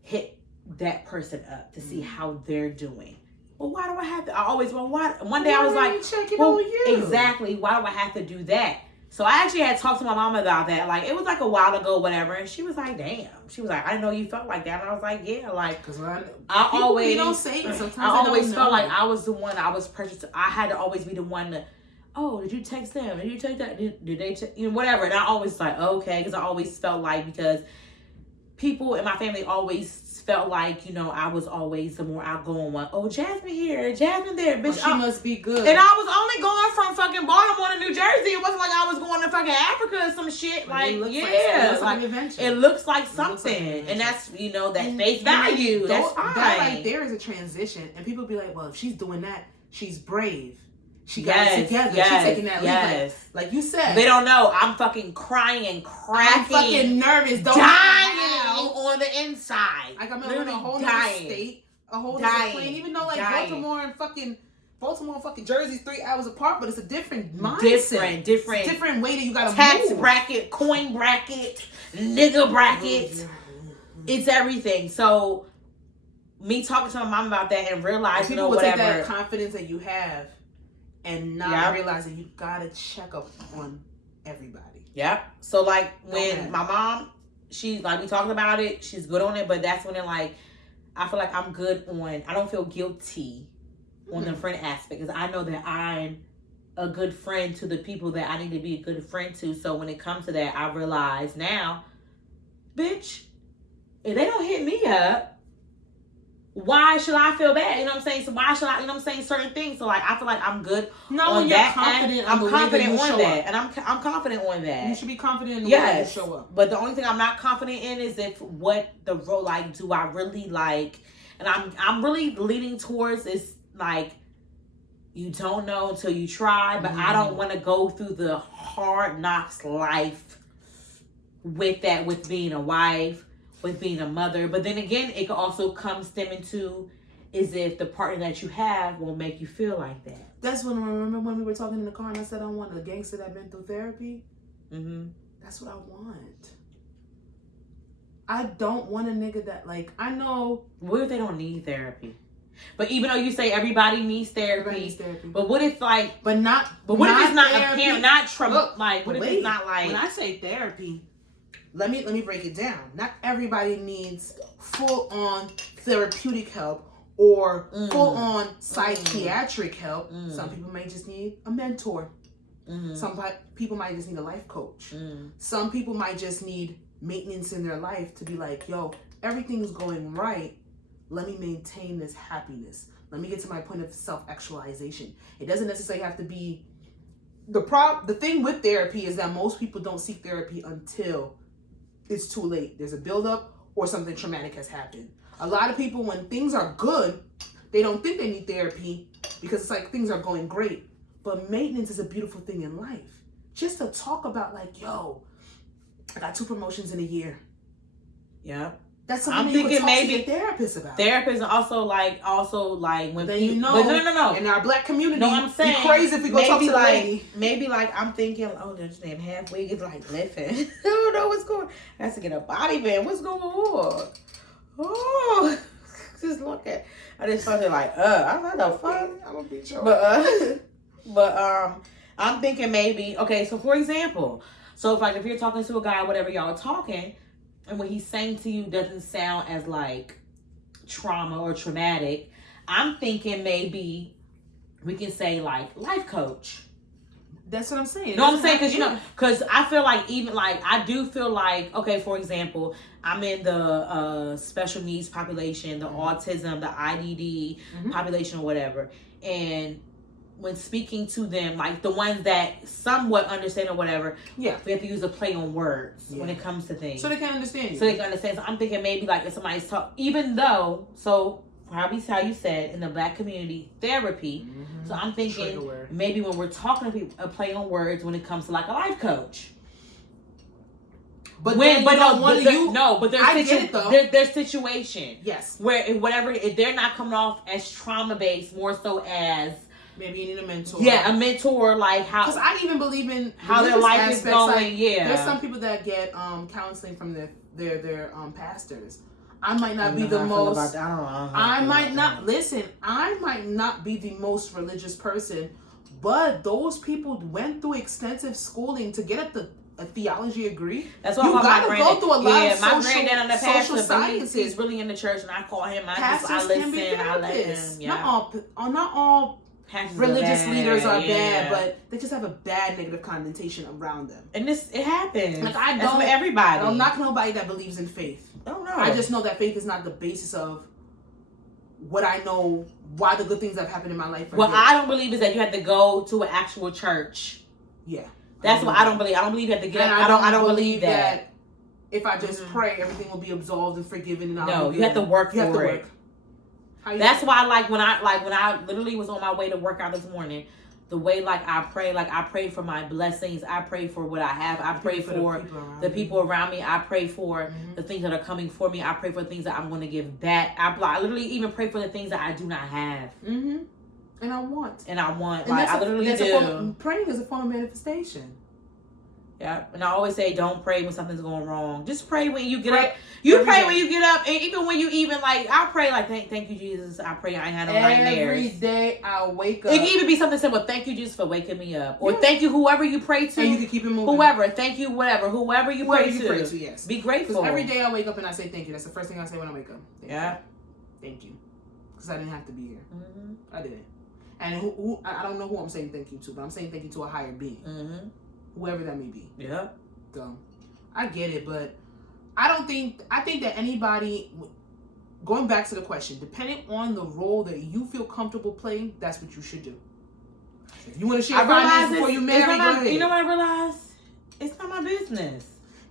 hit that person up to see how they're doing. Well, why do I have to? One day I was like, exactly, why do I have to do that? So I actually had talked to my mom about that. Like, it was like a while ago, whatever. And she was like, damn. She was like, I didn't know you felt like that. And I was like, yeah. Like, because I always, don't say it. Sometimes I always felt like I was the one, I was pressured to, I had to always be the one to, oh, did you text them? Did you take that? Did they, whatever. And I always like, okay. Because I always felt like, because people in my family always felt like, I was always the more outgoing one. Oh, Jasmine here, Jasmine there, bitch. She must be good. And I was only going from fucking Baltimore to New Jersey. It wasn't like I was going to fucking Africa or some shit. Like, it looks like something. And that's, that face value. That's fine. That right there is a transition. And people be like, well, if she's doing that, she's brave. She got it together. She's taking that leap. Like you said. They don't know. I'm fucking crying and cracking. I'm fucking nervous. Dying on the inside. Like I'm in a whole other state. A whole other plane. Even though like Baltimore and fucking Jersey's 3 hours apart, but it's a different mindset. Different way that you gotta tax move. bracket, coin bracket, nigga bracket. It's everything. So me talking to my mom about that and realizing people will take that confidence that you have and not realize that you gotta check up on everybody. Yep. So like when my mom, she like we talking about it, she's good on it, but that's when it like I feel like I'm good on. I don't feel guilty on the friend aspect because I know that I'm a good friend to the people that I need to be a good friend to. So when it comes to that, I realize now, bitch, if they don't hit me up, why should I feel bad? You know what I'm saying? So why should I, you know what I'm saying? Certain things. So like, I feel like I'm good on that. I'm confident on that. And I'm confident on that. You should be confident in the way you show up. But the only thing I'm not confident in is if what the role, like, do I really like, and I'm really leaning towards is like, you don't know until you try, but I don't want to go through the hard knocks life with that, with being a wife, with being a mother. But then again, it can also come stemming to is if the partner that you have will make you feel like that. That's when I remember when we were talking in the car and I said I want a gangster that been through therapy. That's what I want. I don't want a nigga that like, I know. What if they don't need therapy? But even though you say everybody needs therapy, but what if like, what if it's not therapy, apparent, not trauma? Like, what if it's not like? When I say therapy, let me break it down. Not everybody needs full on therapeutic help or full on psychiatric help. Some people may just need a mentor. Some people might just need a life coach. Some people might just need maintenance in their life to be like, yo, everything's going right. Let me maintain this happiness. Let me get to my point of self-actualization. It doesn't necessarily have to be the thing with therapy is that most people don't seek therapy until it's too late. There's a buildup or something traumatic has happened. A lot of people, when things are good, they don't think they need therapy because it's like things are going great. But maintenance is a beautiful thing in life. Just to talk about like, yo, I got 2 promotions in a year. Yeah. That's something I'm thinking maybe to a therapist about. Therapists also like when then you know. But no. In our black community, no, I'm saying be crazy if we go talk to the lady. Maybe like I'm thinking, oh, this name halfway is like listen. I don't know what's going on. I have to get a body band. What's going on? Oh, just look at. I just started like, I'm not the fuck. I'm gonna be sure. But I'm thinking maybe okay. So for example, if you're talking to a guy, whatever y'all are talking. And what he's saying to you doesn't sound as like trauma or traumatic. I'm thinking maybe we can say like life coach. That's what I'm saying. No, I'm saying because I feel like even like I do feel like okay, for example, I'm in the special needs population, the autism, the IDD population or whatever, and when speaking to them, like the ones that somewhat understand or whatever, we have to use a play on words when it comes to things. So they can understand you. So they can understand. So I'm thinking maybe like if somebody's talking, even though, so probably how you said in the black community, therapy. So I'm thinking maybe when we're talking to people, a play on words when it comes to like a life coach. But there's situation. Yes. Where if they're not coming off as trauma based, more so as maybe you need a mentor. Yeah, a mentor, like how. Because I even believe in how their life is going. Like, there's some people that get counseling from their pastors. I might not be the most. I might not listen. I might not be the most religious person, but those people went through extensive schooling to get a theology degree. That's why you gotta go through a lot of my granddad on the social pastor, sciences. He's really in the church, and I call him. Pastors can be therapists. I let him. Yeah. Not all religious leaders are bad, but they just have a bad negative connotation around them. And it happens. Like That's for everybody. I don't knock nobody that believes in faith. Oh no. I just know that faith is not the basis of what I know. Why the good things that have happened in my life. What I don't believe is that you have to go to an actual church. Yeah. That's what I don't believe. I don't believe you have to get up. I don't believe that. If I just pray, everything will be absolved and forgiven. And no, you have to work for it. That's why, like when I literally was on my way to work out this morning, the way like I pray for my blessings. I pray for what I have. I pray for the people around me. I pray for the things that are coming for me. I pray for things that I'm going to give back. I literally even pray for the things that I do not have. And I want. Like, I literally do. Praying is a form of manifestation. Yeah, and I always say, don't pray when something's going wrong. Just pray when you get up. You pray when you get up, and even when you I'll pray like, thank you, Jesus. I pray I ain't had no nightmares. Every day I wake up. It can even be something simple. Thank you, Jesus, for waking me up. Or thank you, whoever you pray to. And you can keep it moving. Whoever. Thank you, whatever. Whoever you pray to. Yes. Be grateful. Every day I wake up and I say thank you. That's the first thing I say when I wake up. Thank you. Because I didn't have to be here. I didn't. And I don't know who I'm saying thank you to, but I'm saying thank you to a higher being. Whoever that may be. Yeah. So, I get it, but I think that anybody, going back to the question, depending on the role that you feel comfortable playing, that's what you should do. If you want to share finances before you marry, go ahead. You know what I realized? It's not my business.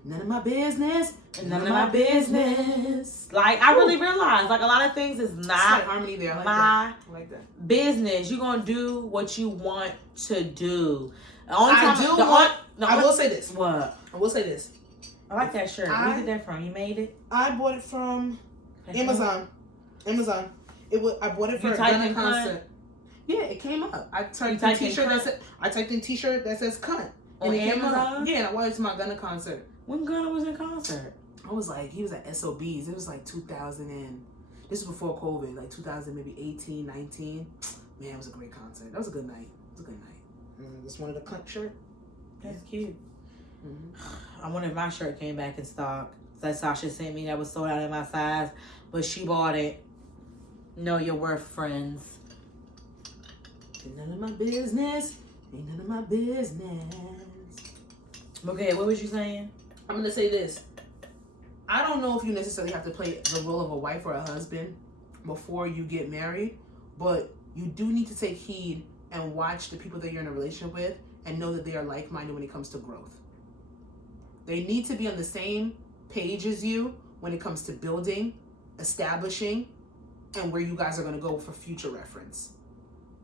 None of my business. None of my business. Like, I really realized, like, a lot of things is not harmony there. I like that. Business. You're going to do what you want to do. I will say this. What? I will say this. I like that shirt. Where you get that from? You made it? I bought it from Amazon. I bought it for a Ghana concert. Yeah, it came up. I typed in t-shirt that says cunt. On Amazon? Yeah, and I wore it to my Ghana concert. When Ghana was in concert? I was like, he was at SOBs. It was like 2000 and this was before COVID, like 2000, maybe 18, 19. Man, it was a great concert. That was a good night. Just wanted a cunt shirt. That's cute. I wonder if my shirt came back in stock. That Sasha sent me that was sold out in my size, but she bought it. Know your worth, friends. Ain't none of my business. Ain't none of my business. Okay, what was you saying? I'm gonna say this. I don't know if you necessarily have to play the role of a wife or a husband before you get married, but you do need to take heed and watch the people that you're in a relationship with and know that they are like-minded when it comes to growth. They need to be on the same page as you when it comes to building, establishing, and where you guys are going to go for future reference.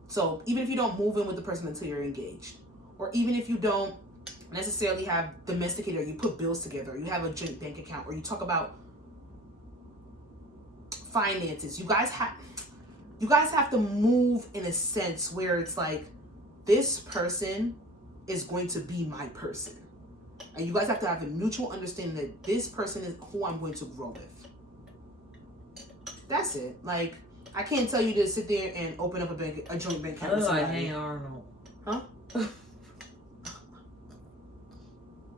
So even if you don't move in with the person until you're engaged, or even if you don't necessarily have domesticated, or you put bills together, or you have a joint bank account, or you talk about finances, you guys have to move in a sense where it's like, this person is going to be my person. And you guys have to have a mutual understanding that this person is who I'm going to grow with. That's it. Like, I can't tell you to sit there and open up a joint bank account. I look like Hey Arnold. Huh?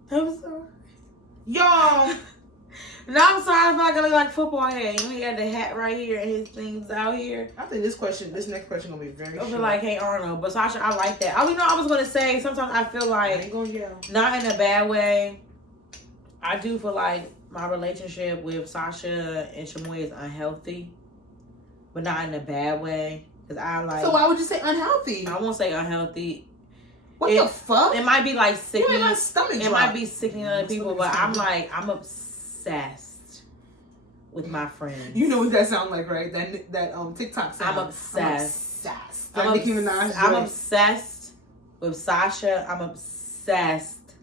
I'm sorry. Yo! No, I'm sorry if I gotta look like football head. He got the hat right here and his things out here. I think this next question gonna be very short. I'll be like, Hey Arnold. But Sasha, I like that. I was gonna say, sometimes I feel like, not in a bad way, I do feel like my relationship with Sasha and Shamoy is unhealthy. But not in a bad way. Cause I like. So why would you say unhealthy? I won't say unhealthy. What the fuck? It might be like sickening. My stomach it might be sickening other people, but I'm obsessed with my friends. You know what that sound like, right? That TikTok sound. I'm obsessed. I'm obsessed with Sasha. I'm obsessed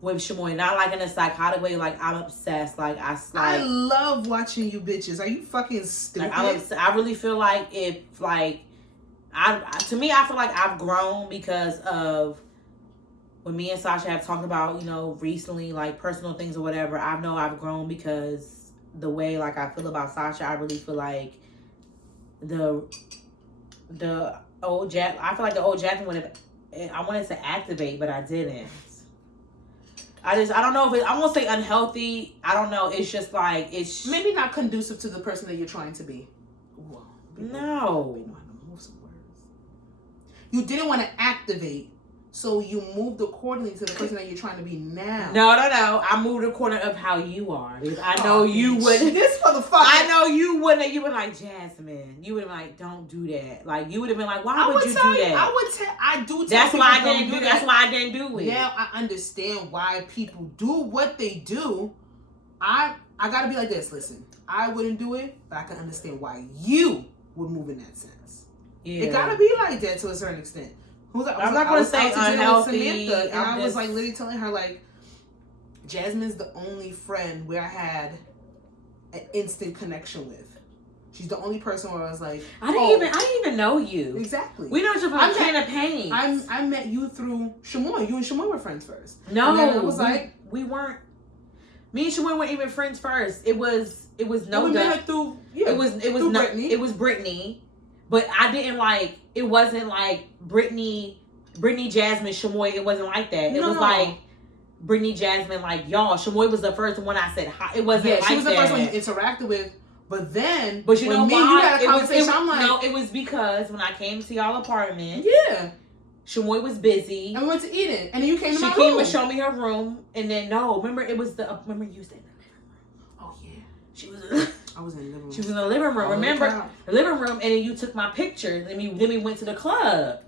with Shamoy. Not like in a psychotic way. Like, I'm obsessed. I love watching you bitches. Are you fucking stupid? I really feel like to me, I feel like I've grown because of when me and Sasha have talked about, recently, like, personal things or whatever. I know I've grown because the way, like, I feel about Sasha, I really feel like the old Jack, I feel like the old Jackson I wanted to activate, but I didn't. I don't know if I won't say unhealthy. I don't know. It's just like, it's maybe not conducive to the person that you're trying to be. Whoa, no. You didn't want to activate, so you moved accordingly to the person that you're trying to be now. No. I moved according of how you are. I know you would. This motherfucker. I know you wouldn't. You would like, Jasmine. You would have been like, don't do that. Like, you would have been like, why would you do that? I do. That's why I didn't do. That's why I didn't do it. Now I understand why people do what they do. I gotta be like this. Listen, I wouldn't do it, but I can understand why you would move in that sense. Yeah. It gotta be like that to a certain extent. I'm not gonna say unhealthy. Samantha, and I was like literally telling her like, Jasmine's the only friend where I had an instant connection with. She's the only person where I was like, I didn't even know you. Exactly. We know each other from a can of paint. I met you through Shamoy. You and Shamoy were friends first. No, and then I was like, we weren't. Me and Shamoy weren't even friends first. It was no. We met her through. Yeah, it was through no, Brittany. It was Brittany, but I didn't like. It wasn't like Brittany, Jasmine, Shamoy. It wasn't like that. It was like Brittany, Jasmine, like y'all. Shamoy was the first one I said hi. It wasn't. Yeah, she was the first one you interacted with. But then, you know me why? And you had a conversation, I'm like, no, it was because when I came to y'all apartment, Shamoy was busy, and we went to Eden, and then you came to my room. She came and showed me her room, and then remember it was remember you stayed in the living room. Oh yeah, she was. I was in the living room. She was in the living room. Remember the living room, and then you took my pictures, and then we went to the club.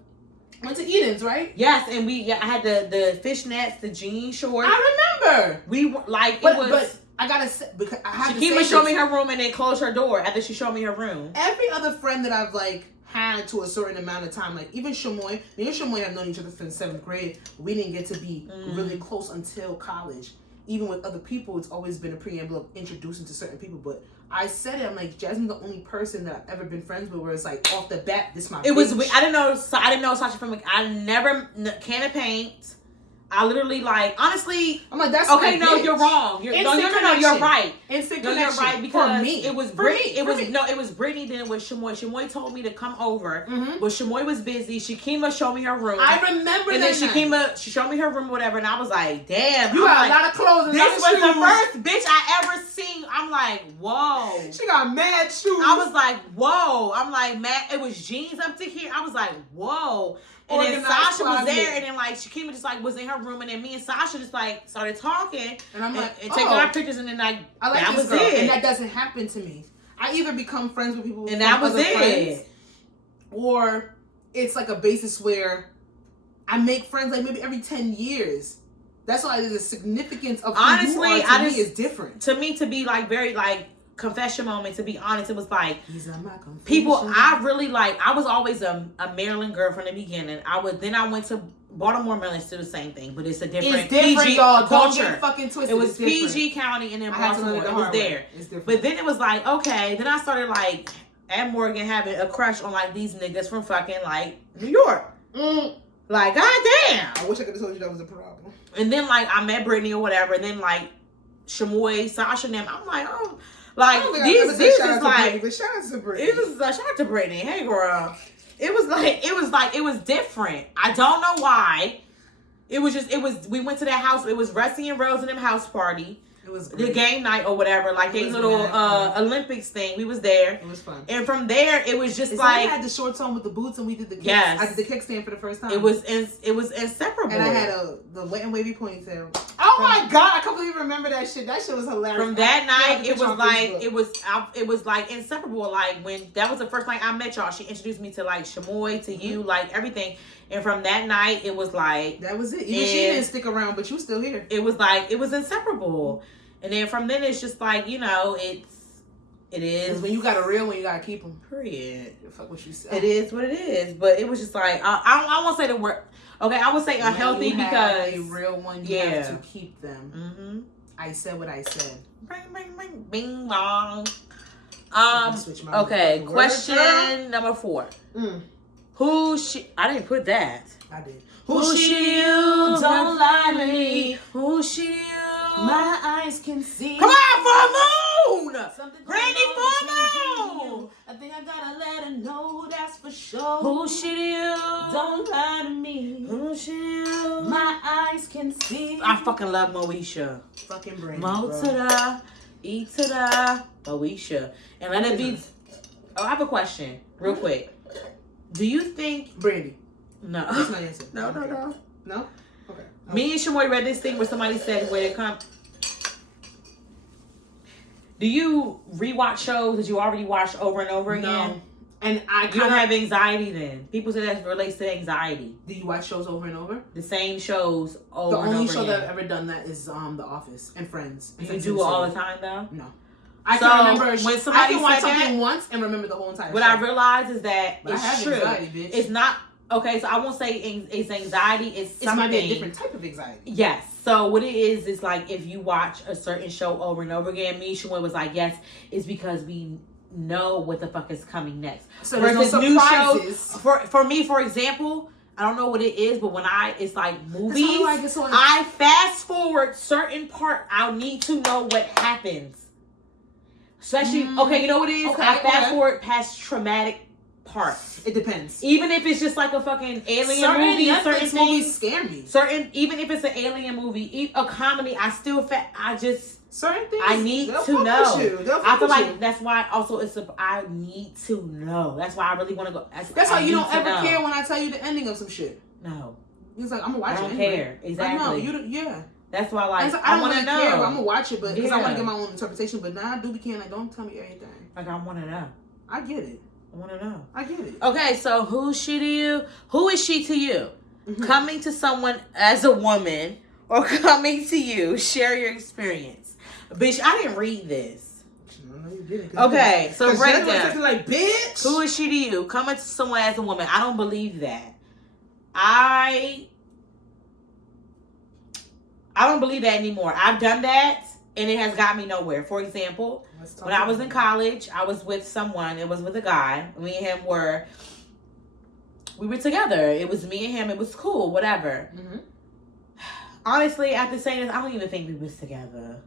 Went to Eden's, right? Yes, and I had the fishnets, the jean shorts. I remember. We were like but I gotta say, because I have to say this. She showed me her room and then closed her door after she showed me her room. Every other friend that I've like had to a certain amount of time, like even Shamoy, me and Shamoy have known each other since 7th grade. We didn't get to be really close until college. Even with other people, it's always been a preamble of introducing to certain people. But I said it, I'm like, Jasmine's the only person that I've ever been friends with where it's like off the bat, this my bitch. I didn't know Sasha from. I never can of paint. I literally honestly. I'm like, that's okay. No, you're wrong. You're right. Instant connection. You're right because for me. It was Brittany. It was Brittany. Then it was Shamoy. Shamoy told me to come over, but Shamoy was busy. She came to show me her room. I remember and that. And then she showed me her room, or whatever, and I was like, damn, you got a lot of clothes. This was the first bitch I ever seen. I'm like, whoa. She got mad shoes. I was like, whoa. I'm like, mad. It was jeans up to here. I was like, whoa. And then Sasha was there, and then Shakima just was in her room, and then me and Sasha just started talking, and I'm like, and taking our pictures, and then I like that this was girl, it. and that doesn't happen to me. I either become friends with people, and that was it, friends, or it's like a basis where I make friends like maybe every 10 years. That's why the significance of honestly, who you are to me is different. To me, to be very confession moment, to be honest, it was like these are my people I really I was always a Maryland girl from the beginning. I went to Baltimore, Maryland, still the same thing, but it's a different PG y'all. culture. Don't get fucking twisted. It was PG County, and then Baltimore. It was there. It's different. But then it was okay. Then I started at Morgan having a crush on these niggas from fucking New York. Goddamn. I wish I could have told you that was a problem. And then I met Brittany or whatever, and then Shamoy, Sasha, and them. I'm like, oh. These is shout out to Brittany. It was shout out to Brittany. Hey girl. It was different. I don't know why. We went to that house. It was Rusty and Rose and them house party. It was the game night or whatever, they little Olympics thing. We was there. It was fun. And from there, it was just I had the shorts on with the boots, and we did the kicks. Yes. I did the kickstand for the first time. It was inseparable. And I had the wet and wavy ponytail. Oh my god! I can't believe remember that shit. That shit was hilarious. From that night, it was inseparable. When that was the first night I met y'all, she introduced me to Shamoy, to you, everything. And from that night, it was that was it. Even she didn't stick around, but you still here. It was it was inseparable. And then from then, it's just it is. Because when you got a real one, you gotta keep them. Period. Fuck what you said. It is what it is. But it was just I won't say the word. Okay, I would say unhealthy because a real one, you have to keep them. Mm-hmm. I said what I said. Bing, bing, bing, bing, bong. Okay, question number 4. Who I didn't put that. I did. Who she you? Don't lie to me. Who she you? My eyes can see. Come on, full moon! Something Brandy, full moon! I think I gotta let her know that's for sure. Who she you? Don't lie to me. Who she you? My eyes can see. I fucking love Moesha. Fucking Brandy. Mo to the, E to the, Moesha. And let it be. I have a question, real quick. Do you think Brandy? No. That's my answer. No. No? Okay. Me and Shamoy read this thing where somebody said where it comes. Do you rewatch shows that you already watched over and over again? No. And you don't have anxiety then. People say that relates to anxiety. Do you watch shows over and over? The same shows over and over again. The only show that I've ever done that is The Office and Friends. And you do it all the time though? No. I can remember when somebody I can watch said something that, once and remember the whole entire what show. I realized is that but it's I have true. Anxiety, bitch. It's not Okay, so I won't say it's anxiety. It's something. It might be a different type of anxiety. Yes. So what it is like if you watch a certain show over and over again. Me, Shawin was like, yes, it's because we know what the fuck is coming next. So there's no surprises. For me, for example, I don't know what it is, but when it's like movies, like I fast forward certain part. I'll need to know what happens. Especially, okay, you know what it is? I fast forward past traumatic parts. It depends. Even if it's just like a fucking alien movie, certain movies scare me. Even if it's an alien movie, a comedy, I still certain things. I need to know. I feel like that's why also I need to know. That's why I really want to go. That's why you don't ever care when I tell you the ending of some shit. No. It's like I'm gonna watch it. I don't care. Exactly. No, yeah. That's why I want to know. Care, I'm gonna watch it, but because I want to get my own interpretation. But now I do be caring. Like, don't tell me everything. Like I want to know. I get it. I want to know. I get it. Okay, so who's she to you? Who is she to you? Mm-hmm. Coming to someone as a woman or coming to you? Share your experience. Bitch, I didn't read this. No, you didn't. Okay, so break down. Like, bitch. Who is she to you? Coming to someone as a woman. I don't believe that. I don't believe that anymore. I've done that, and it has got me nowhere. For example, when I was in college, I was with someone. It was with a guy. Me and him we were together. It was me and him. It was cool, whatever. Mm-hmm. Honestly, after saying this, I don't even think we was together.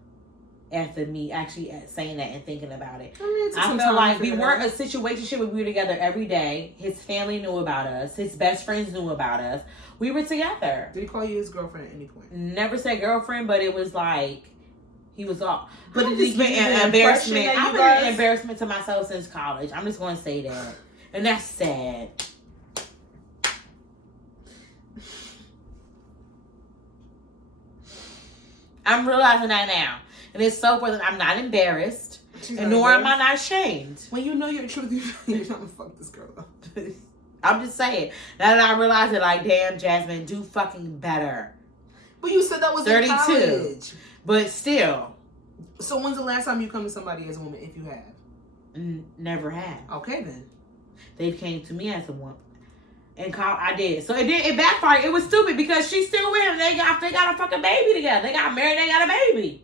After me actually saying that and thinking about it. I feel like we weren't a situationship where we were together every day. His family knew about us. His best friends knew about us. We were together. Did he call you his girlfriend at any point? Never said girlfriend, but it was like, he was all. But it's been an embarrassment. I've been an embarrassment to myself since college. I'm just going to say that. And that's sad. I'm realizing that now. And it's so funny that I'm not embarrassed. And nor am I not ashamed. When you know your truth, you're trying to fuck this girl up. I'm just saying. Now that I realize it, like, damn, Jasmine, do fucking better. But you said that was 32. In college. But still. So when's the last time you come to somebody as a woman, if you have? Never have. Okay, then. They came to me as a woman. And I did. So it backfired. It was stupid because she's still with him. They got a fucking baby together. They got married. They got a baby.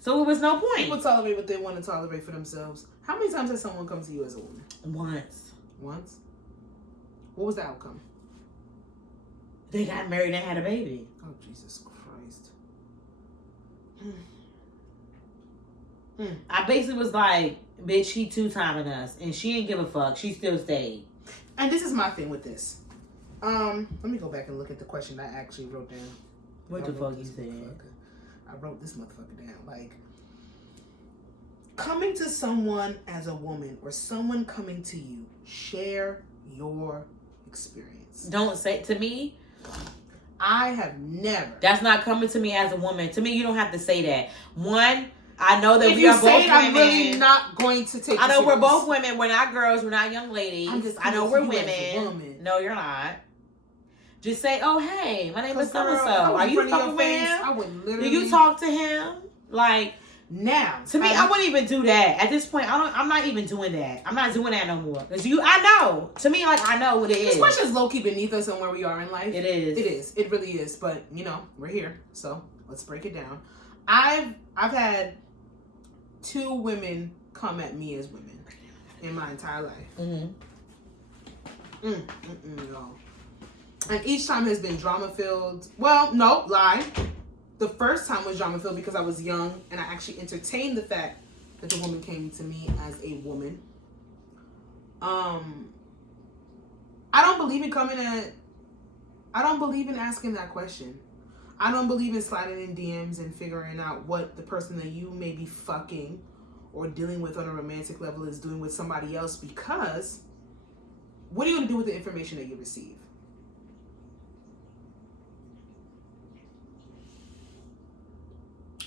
So it was no point. People tolerate what they want to tolerate for themselves. How many times has someone come to you as a woman? Once. Once? What was the outcome? They got married and had a baby. Oh, Jesus Christ. I basically was like, bitch, he two-timing us. And she didn't give a fuck. She still stayed. And this is my thing with this. Let me go back and look at the question I actually wrote down. What the fuck you said? I wrote this motherfucker down. Like, coming to someone as a woman or someone coming to you, share your experience. Don't say to me. I have never. That's not coming to me as a woman. To me, you don't have to say that. One, I know that if we are both women. I'm really not going to take. I know we're both women. We're not girls. We're not young ladies. I know we're women. No, you're not. Just say, "Oh, hey, my name is so and so. Are you fucking with him? I would literally. Do you talk to him? Like now? To me, I wouldn't even do that. At this point, I'm not even doing that. I'm not doing that no more. Cause I know. To me, like I know what it is. This question is low key beneath us and where we are in life. It is. It is. It really is. But we're here, so let's break it down. I've had 2 women come at me as women in my entire life. No. And each time has been drama-filled. Well, no, lie. The first time was drama-filled because I was young and I actually entertained the fact that the woman came to me as a woman. I don't believe in asking that question. I don't believe in sliding in DMs and figuring out what the person that you may be fucking or dealing with on a romantic level is doing with somebody else, because what are you going to do with the information that you receive?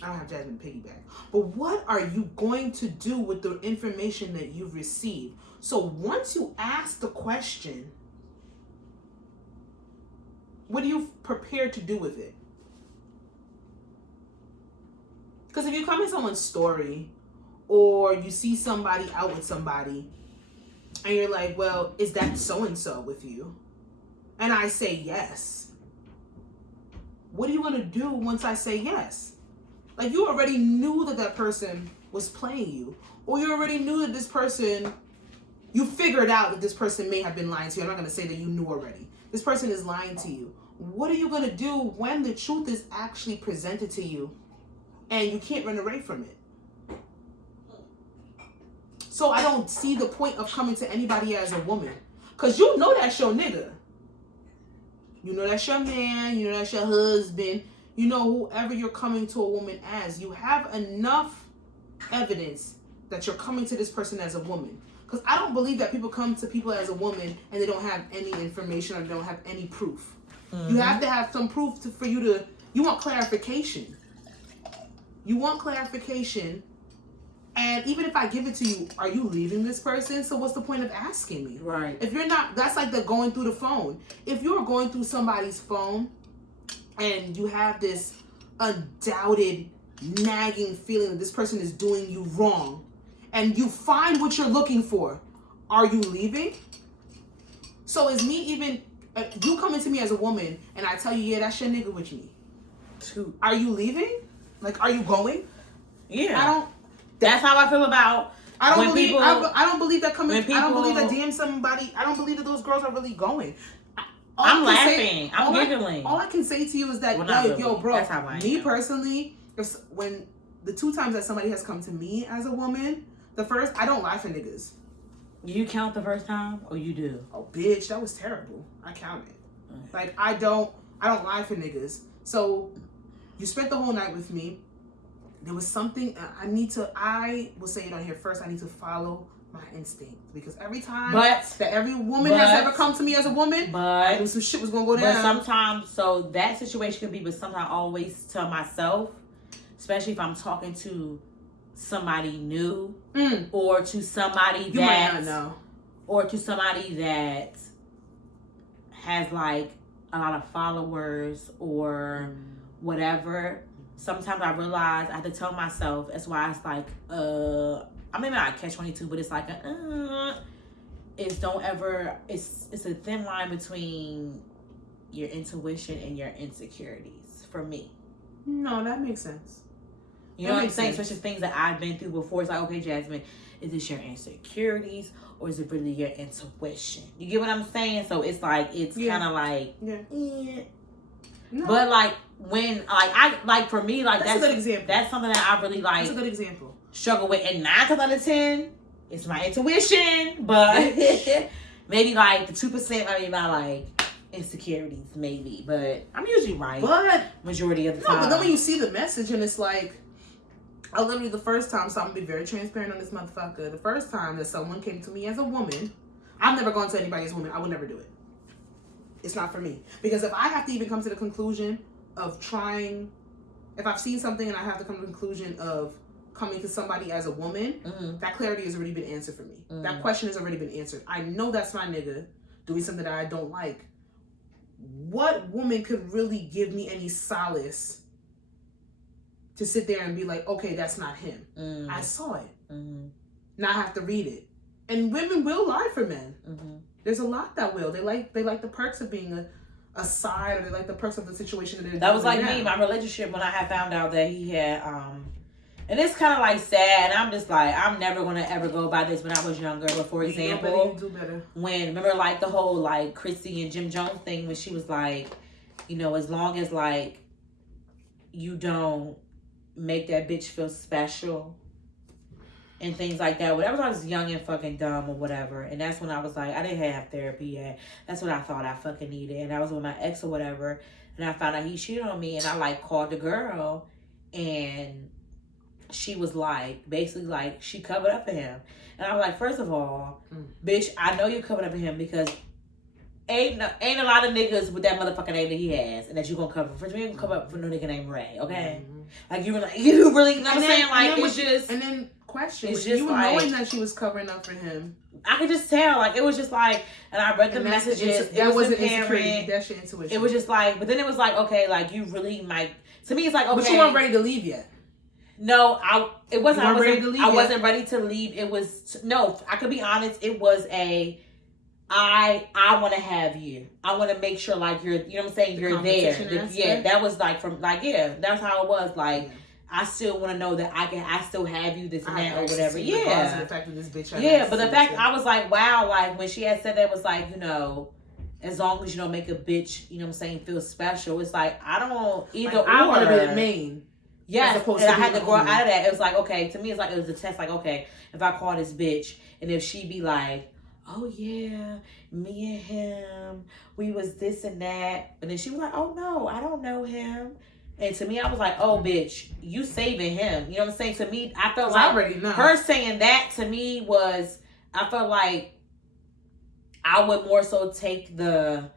I don't have Jasmine piggyback. But what are you going to do with the information that you've received? So once you ask the question, what are you prepared to do with it? Because if you come in someone's story or you see somebody out with somebody and you're like, well, is that so-and-so with you? and I say yes, what are you gonna do once I say yes? Like, you already knew that person was playing you, or you already knew that this person, you figured out that this person may have been lying to you. I'm not gonna say that you knew already. This person is lying to you. What are you gonna do when the truth is actually presented to you and you can't run away from it? So I don't see the point of coming to anybody as a woman. Because you know that's your nigga. You know that's your man. You know that's your husband. You know whoever you're coming to a woman as. You have enough evidence that you're coming to this person as a woman. Because I don't believe that people come to people as a woman and they don't have any information or they don't have any proof. Mm-hmm. You have to have some proof for you to... You want clarification. You want clarification. And even if I give it to you, are you leaving this person? So what's the point of asking me? Right. If you're not, that's like the going through the phone. If you're going through somebody's phone and you have this undoubted nagging feeling that this person is doing you wrong and you find what you're looking for, are you leaving? So is me even, you coming to me as a woman and I tell you, yeah, that's your nigga with me. Are you leaving? Like, are you going? Yeah. That's how I feel about. I don't believe that coming. I don't believe that DM somebody. I don't believe that those girls are really going. I'm laughing. I'm giggling. All I can say to you is that, yo, bro. That's how I am. Me personally, when the 2 times that somebody has come to me as a woman, the first, I don't lie for niggas. You count the first time, or you do? Oh, bitch, that was terrible. I counted. Like, I don't lie for niggas. So, you spent the whole night with me. There was something I will say it on here first. I need to follow my instinct, because every time that every woman has ever come to me as a woman, I knew some shit was gonna go down. But sometimes, so that situation can be, but sometimes I always tell myself, especially if I'm talking to somebody new or to somebody that might not know, or to somebody that has like a lot of followers or whatever. Sometimes I realize I have to tell myself. That's why it's like, I mean, not catch-22, but it's like, it's a thin line between your intuition and your insecurities for me. No, that makes sense. You know what I'm saying? Especially things that I've been through before. It's like, okay, Jasmine, is this your insecurities or is it really your intuition? You get what I'm saying? So it's like, it's kind of like, No. But like when for me, like that's a good example. That's something that I really like. That's a good example. Struggle with, and 9 times out of 10, it's my intuition. But maybe like the 2%, maybe my like insecurities, maybe. But I'm usually right. But majority of the time. But then when you see the message and it's like, I literally the first time, so I'm gonna be very transparent on this motherfucker. The first time that someone came to me as a woman, I've never gone to anybody as a woman. I would never do it. It's not for me. Because if I have to even come to the conclusion of trying, if I've seen something and I have to come to the conclusion of coming to somebody as a woman, that clarity has already been answered for me. That question has already been answered. I know that's my nigga doing something that I don't like. What woman could really give me any solace to sit there and be like, okay, that's not him. I saw it. Now I have to read it. And women will lie for men. There's a lot that will. They like the perks of being a side, or they like the perks of the situation that they're That was like me, my relationship, when I had found out that he had, and it's kind of like sad, and I'm just like, I'm never going to ever go by this when I was younger. But for example, you do better. When, remember like the whole like Chrissy and Jim Jones thing, when she was like, you know, as long as like you don't make that bitch feel special and things like that. Whatever, I was young and fucking dumb or whatever. And that's when I was like, I didn't have therapy yet. That's what I thought I fucking needed. And I was with my ex or whatever. And I found out he cheated on me. And I like called the girl. And she was like, basically like, she covered up for him. And I was like, first of all, bitch, I know you covered up for him because ain't a lot of niggas with that motherfucking name that he has. And that you gonna cover. First, you ain't gonna cover up for no nigga named Ray, okay? Like, you really, you know what I'm saying? Like, it's just. And then, question. It's just you were like, knowing that she was covering up for him. I could just tell. Like, it was just like, and I read the messages. That wasn't insecurity. That's your intuition. It was just like, but then it was like, okay, like you really might. To me, it's like, okay, but you weren't ready to leave yet. No, it wasn't. I wasn't ready to leave. I wasn't ready to leave. It was no. I could be honest. It was I want to have you. I want to make sure like you're, you know what I'm saying, you're there. Yeah, that was like from like that's how it was. Like I still want to know that I still have you, this and that or whatever. Yeah. The fact that this bitch but the fact I was like, wow, like when she had said that was like, you know, as long as you don't make a bitch, you know what I'm saying, feel special. It's like I don't either like, I want to be the main. Yeah, and I had to grow out of that. It was like, okay, to me it's like it was a test. Like, okay, if I call this bitch and if she be like, oh yeah, me and him, we was this and that. And then she was like, oh no, I don't know him. And to me, I was like, oh bitch, you saving him. You know what I'm saying? To me, I felt like her saying that to me was, I felt like I would more so take the,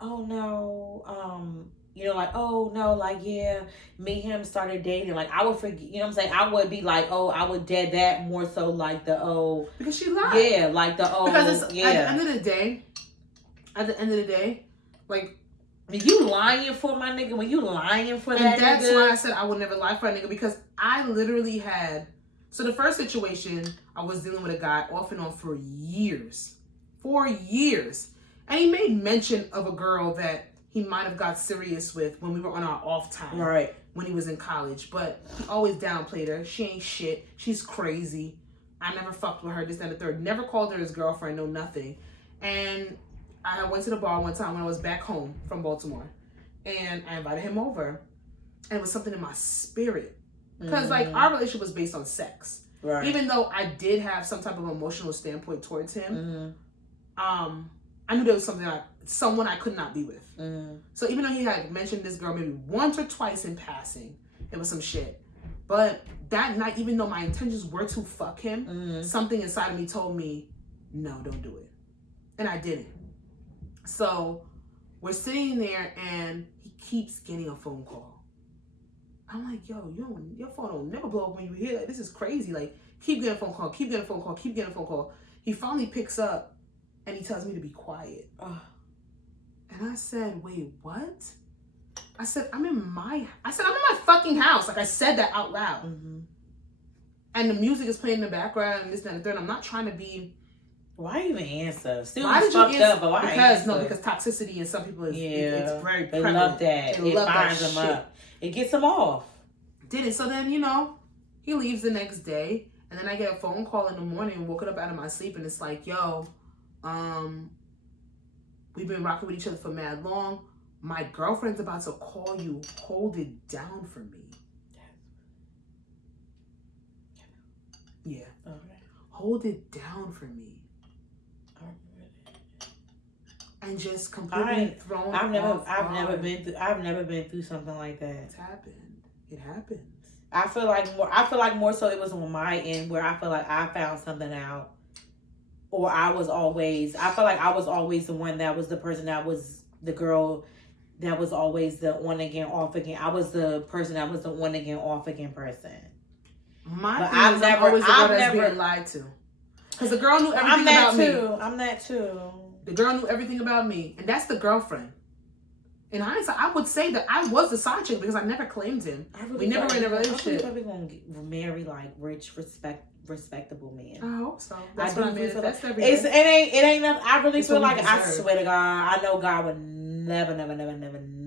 oh no, you know, like, oh no, like, yeah, me and him started dating. Like, I would forget, you know what I'm saying? I would be like, oh, I would dead that more so like the, oh. Because she lied. Yeah, like the, oh. Because it's, at the end of the day, like. When you lying for my nigga, when you lying for that nigga. And that's why I said I would never lie for a nigga. Because I literally had, so the first situation, I was dealing with a guy off and on for years. 4 years. And he made mention of a girl that he might have got serious with when we were on our off time. Right. When he was in college. But he always downplayed her. She ain't shit. She's crazy. I never fucked with her, this, that, and the third. Never called her his girlfriend, no nothing. And I went to the bar one time when I was back home from Baltimore. And I invited him over. And it was something in my spirit. Because, like, our relationship was based on sex. Right. Even though I did have some type of emotional standpoint towards him, I knew there was someone I could not be with. So even though he had mentioned this girl maybe once or twice in passing, it was some shit. But that night, even though my intentions were to fuck him, something inside of me told me, no, don't do it. And I didn't. So we're sitting there and he keeps getting a phone call. I'm like, yo, your phone don't never blow up when you hear that. This is crazy. Like, keep getting a phone call, keep getting a phone call, keep getting a phone call. He finally picks up and he tells me to be quiet. And I said, wait, what? I said, I'm in my fucking house. Like, I said that out loud. And the music is playing in the background and this, that, and the third. I'm not trying to be. Why even answer? Still fucked up, but why answer? Because toxicity in some people is it's very they prevalent. Love that. It fires them up. It gets them off. Did it. So then, you know, he leaves the next day. And then I get a phone call in the morning, woken up out of my sleep, and it's like, yo, we've been rocking with each other for mad long. My girlfriend's about to call you. Hold it down for me. Yeah. Okay. Hold it down for me. And just completely thrown I've never been through something like that. It's happened. It happens. I feel like more so it was on my end where I feel like I found something out. Or I feel like I was always the one that was the person that was the girl that was always the on again, off again. I was the person that was the on again, off again person. I'm always the girl that's being lied to. Because the girl knew everything about me. I'm that too. The girl knew everything about me. And that's the girlfriend. In hindsight, I would say that I was the side chick because I never claimed him. We never were in a relationship. I think we're going to marry like rich, respectable men. I hope so. That's what I mean. That's it ain't nothing. I really feel like, I swear to God, I know God would never.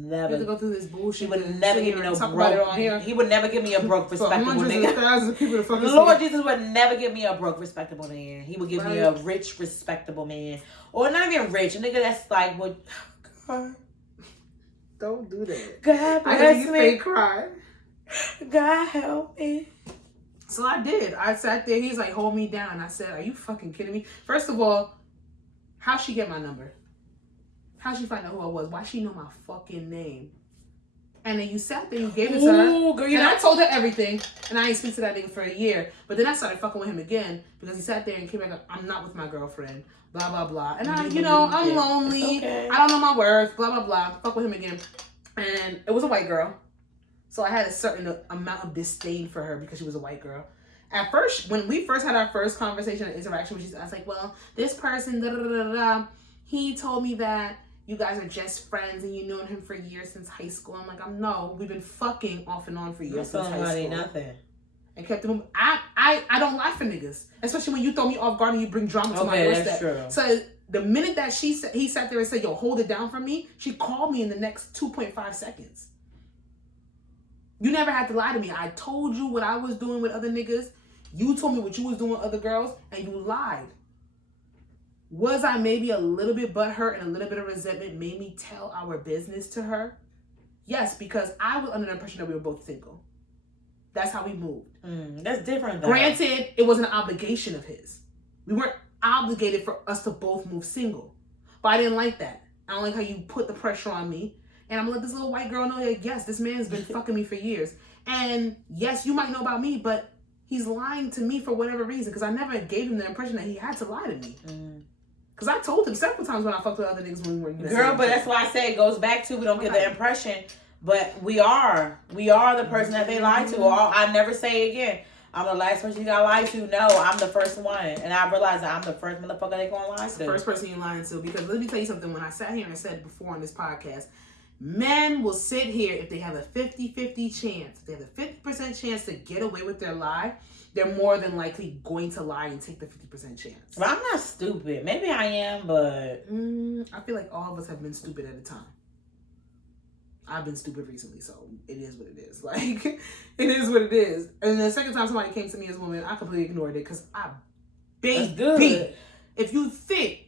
You have to go through this bullshit. He would never give me no broke. He would never give me a broke, respectable nigga. Thousands of people to fucking Lord Jesus would never give me a broke, respectable man. He would give me a rich, respectable man, or not even rich. A nigga that's like, would. God. Don't do that. God bless me. Fake cry. God help me. So I did. I sat there. He's like, hold me down. I said, are you fucking kidding me? First of all, how'd she get my number? How'd she find out who I was? Why she know my fucking name? And then you sat there, you gave it to her. Girl, and I told her everything. And I ain't speak to that nigga for a year. But then I started fucking with him again. Because he sat there and came back, I'm not with my girlfriend. Blah, blah, blah. And I'm lonely. Okay. I don't know my worth. Blah, blah, blah. Fuck with him again. And it was a white girl. So I had a certain amount of disdain for her because she was a white girl. At first, when we first had our first conversation and interaction, I was like, well, this person, da da da da da, he told me that you guys are just friends and you known him for years since high school. I'm like, no, we've been fucking off and on for years since high school. Nothing. And kept him. I don't lie for niggas, especially when you throw me off guard and you bring drama to my doorstep. That's true. So The minute that he sat there and said, yo, hold it down for me, she called me in the next 2.5 seconds. You never had to lie to me. I told you what I was doing with other niggas. You told me what you was doing with other girls, and you lied. Was I maybe a little bit butthurt and a little bit of resentment made me tell our business to her? Yes, because I was under the impression that we were both single. That's how we moved. That's different, though. Granted, it was an obligation of his. We weren't obligated for us to both move single. But I didn't like that. I don't like how you put the pressure on me. And I'm gonna let this little white girl know that, yes, this man's been fucking me for years. And yes, you might know about me, but he's lying to me for whatever reason. Because I never gave him the impression that he had to lie to me. Because I told him several times when I fucked with other niggas when we were girl, but that's why I say it goes back to we don't get the impression. But we are the person that they lie to. Or I never say again, I'm the last person you got lied to. No, I'm the first one. And I realize that I'm the first motherfucker they gonna lie to. The first person you lying to. Because let me tell you something. When I sat here and said before on this podcast, men will sit here if they have a 50-50 chance. If they have a 50% chance to get away with their lie, they're more than likely going to lie and take the 50% chance. But I'm not stupid. Maybe I am, but... I feel like all of us have been stupid at a time. I've been stupid recently, so it is what it is. Like, it is what it is. And the second time somebody came to me as a woman, I completely ignored it because baby, if you think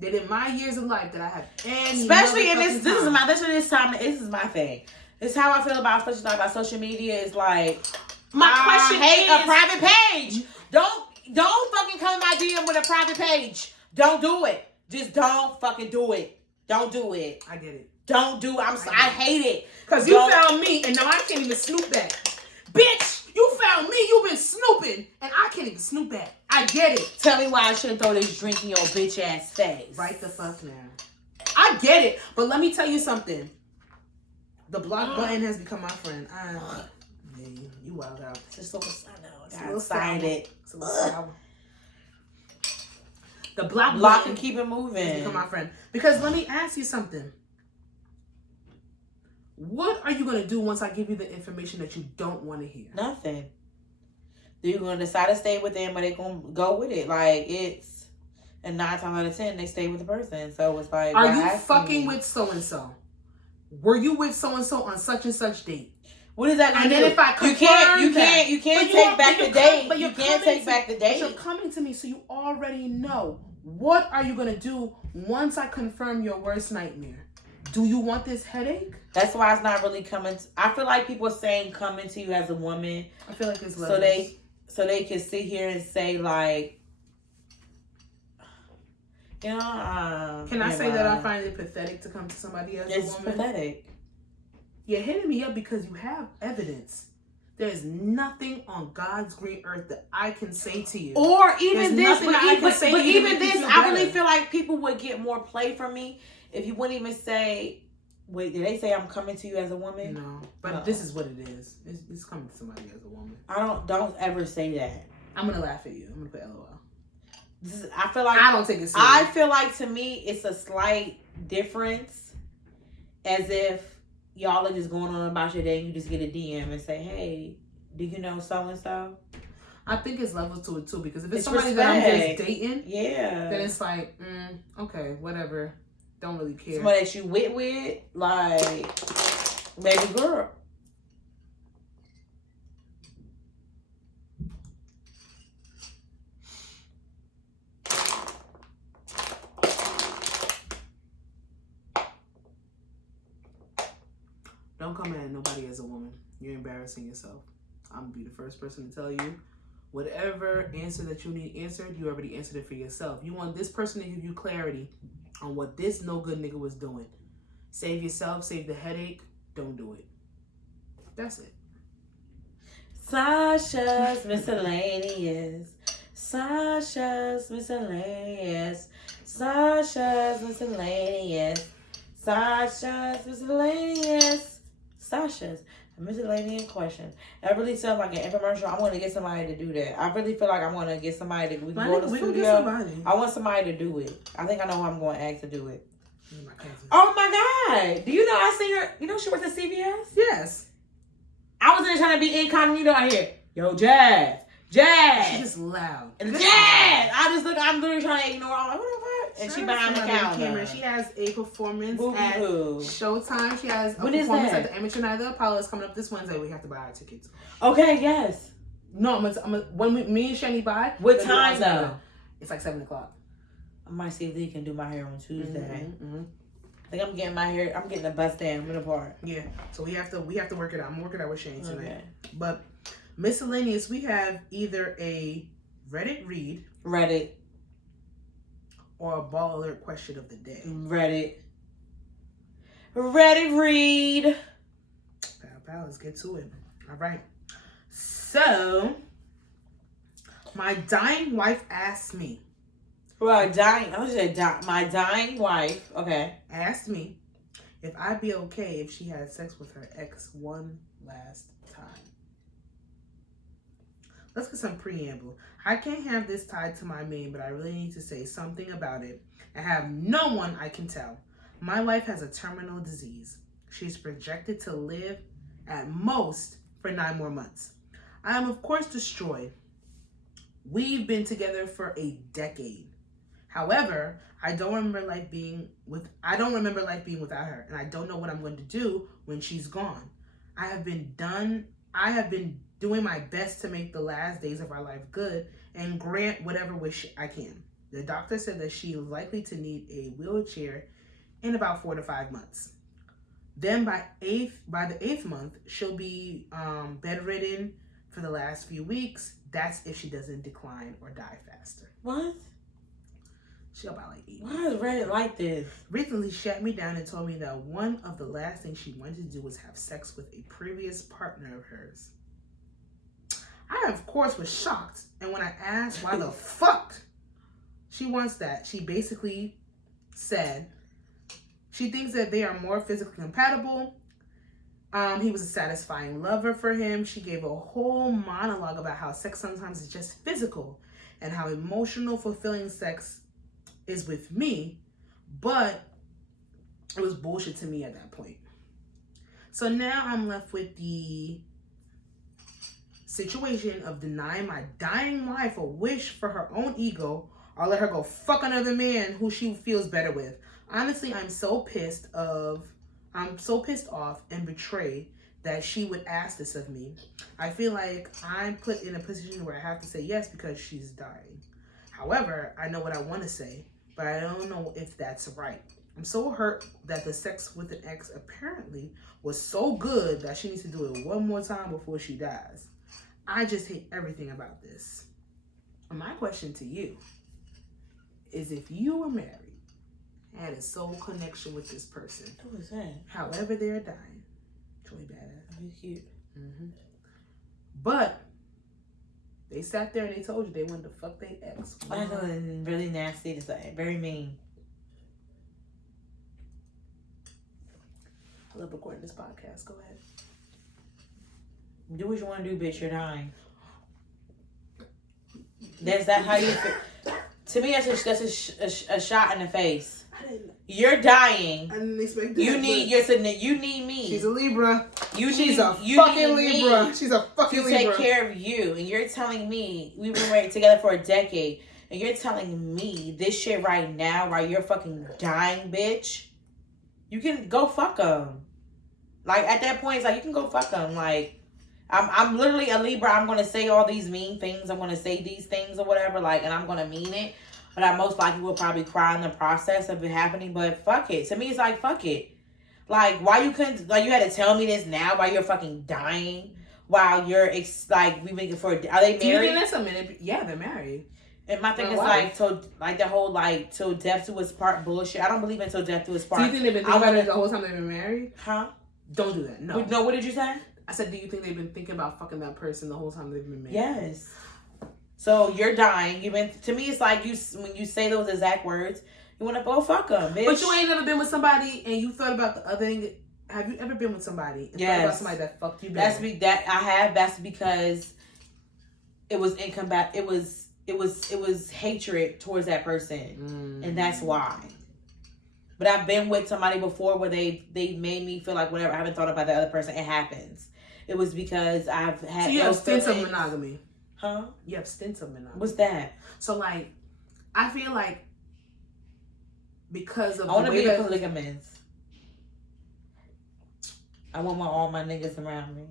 that in my years of life that I have any... Especially in this is my thing. This is how I feel about, especially like about social media, is like... My question hate is a private page. Don't fucking come in my DM with a private page. Don't do it. Just don't fucking do it. Don't do it. I get it. Don't do it. I hate it. Because you found me and now I can't even snoop back. Bitch, you found me. You've been snooping and I can't even snoop back. I get it. Tell me why I shouldn't throw this drink in your bitch ass face. Right the fuck now. I get it. But let me tell you something. The block button has become my friend. Yeah, you wild out. It's just I know. I'm excited. The block button and keep it moving. Has become my friend. Because let me ask you something. What are you going to do once I give you the information that you don't want to hear? Nothing. You're going to decide to stay with them, or they're going to go with it. Like, it's... And 9 times out of 10, they stay with the person. So it's like... Are you fucking with so-and-so? Were you with so-and-so on such and such date? What is that? And then if I you can't take back the date. But you can't take back the date. You're coming to me, so you already know. What are you gonna do once I confirm your worst nightmare? Do you want this headache? That's why it's not really coming. I feel like people are saying coming to you as a woman. I feel like it's so they can sit here and say like, you know. Can I say that I find it pathetic to come to somebody as a woman? It's pathetic. You're hitting me up because you have evidence. There's nothing on God's green earth that I can say to you. Or even this, but even this, I really feel like people would get more play from me if you wouldn't even say, wait, did they say I'm coming to you as a woman? No, but this is what it is. It's coming to somebody as a woman. Don't ever say that. I'm going to laugh at you. I'm going to put LOL. I feel like... I don't take it serious. I feel like to me, it's a slight difference, as if y'all are just going on about your day and you just get a DM and say, hey, do you know so-and-so? I think it's levels to it too, because if it's somebody that I'm just dating, then it's like, okay, whatever. Don't really care. Somebody that you with, like, baby girl. Don't come at nobody as a woman. You're embarrassing yourself. I'm gonna be the first person to tell you, whatever answer that you need answered, you already answered it for yourself. You want this person to give you clarity on what this no good nigga was doing. Save yourself, save the headache. Don't do it. That's it. Sasha's miscellaneous. Sasha's miscellaneous. Sasha's miscellaneous. Sasha's miscellaneous. Sasha's a miscellaneous question. That really sounds like an infomercial. I want to get somebody to do that. I really feel like I want to get somebody to go to the studio. I want somebody to do it. I think I know who I'm going to ask to do it. Oh my God. Do you know I seen her? You know she works at CVS? Yes. I was in trying to be incognito out here. Yo, Jazz. She's just loud. Jazz. I'm literally trying to ignore. I'm like, what the fuck? And she behind the counter. She has a performance at Boo-hoo. Showtime. She has a What is performance that? at the Amateur Night of the Apollo. Coming up this Wednesday. We have to buy our tickets. Okay, yes. No, when me and Shani buy. What time though? It's like 7:00. I might see if Lee can do my hair on Tuesday. Mm-hmm. I think I'm getting my hair. I'm getting a bust down in the part. Yeah. So we have to work it out. I'm working out with Shani tonight. Okay. But miscellaneous, we have either a Reddit read, or a ball alert question of the day. Reddit read. Pal, let's get to it. All right. So, my dying wife asked me. Well, my dying wife, okay, asked me if I'd be okay if she had sex with her ex one last time. Let's get some preamble. I can't have this tied to my main, but I really need to say something about it. I have no one I can tell. My wife has a terminal disease. She's projected to live at most for 9 more months. I am, of course, destroyed. We've been together for a decade. However, I don't remember life being without her, and I don't know what I'm going to do when she's gone. I have been doing my best to make the last days of our life good and grant whatever wish I can. The doctor said that she is likely to need a wheelchair in about 4 to 5 months. Then by the 8th month, she'll be bedridden for the last few weeks. That's if she doesn't decline or die faster. What? She about like 8 months. Why is Reddit like this? Recently, she shut me down and told me that one of the last things she wanted to do was have sex with a previous partner of hers. I, of course, was shocked. And when I asked why the fuck she wants that, she basically said she thinks that they are more physically compatible. He was a satisfying lover for him. She gave a whole monologue about how sex sometimes is just physical and how emotional, fulfilling sex is with me, but it was bullshit to me at that point. So now I'm left with the situation of denying my dying wife a wish for her own ego, or let her go fuck another man who she feels better with. Honestly, I'm so pissed off and betrayed that she would ask this of me. I feel like I'm put in a position where I have to say yes because she's dying. However, I know what I want to say, but I don't know if that's right. I'm so hurt that the sex with an ex apparently was so good that she needs to do it one more time before she dies. I just hate everything about this. And my question to you is, if you were married, had a soul connection with this person, Who is that? however they're dying, it's really badass. He's cute. Mm-hmm. But they sat there and they told you they wanted to fuck their ex. I know, and really nasty to say. Very mean. I love recording this podcast. Go ahead. Do what you want to do, bitch. You're dying. That's that how you feel. To me, that's a shot in the face. You're dying. I didn't expect that. You need me. She's a Libra. She's a fucking Libra. She's a fucking Libra. To take care of you. And you're telling me, we've been married together for a decade, and you're telling me this shit right now while you're fucking dying, bitch. You can go fuck him. Like, at that point, it's like, you can go fuck him. Like, I'm literally a Libra. I'm going to say all these mean things. I'm going to say these things or whatever, like, and I'm going to mean it. But I most likely will probably cry in the process of it happening. But fuck it. To me, it's like, fuck it. Like, why you couldn't, like, you had to tell me this now while you're fucking dying? While you're, like, we've been for, are they married? Do you think that's a minute? Yeah, they're married. And my thing is, like, the whole, like, till death do us part bullshit. I don't believe in till death do us part. Do you think they've been thinking about it the whole time they've been married? Huh? Don't do that. No. No, what did you say? I said, do you think they've been thinking about fucking that person the whole time they've been married? Yes. So you're dying. To me, it's like when you say those exact words, you want to go fuck them, bitch. But you ain't never been with somebody and you thought about the other thing. Have you ever been with somebody and thought about somebody that fucked you bad? That's because it was it was hatred towards that person, and that's why. But I've been with somebody before where they made me feel like whatever. I haven't thought about the other person. It happens. It was because I've had. So you have stints of monogamy. Huh? You have stints of monogamy. What's that? So, like, I feel like because of I want to be a that... polygamist. I want all my niggas around me.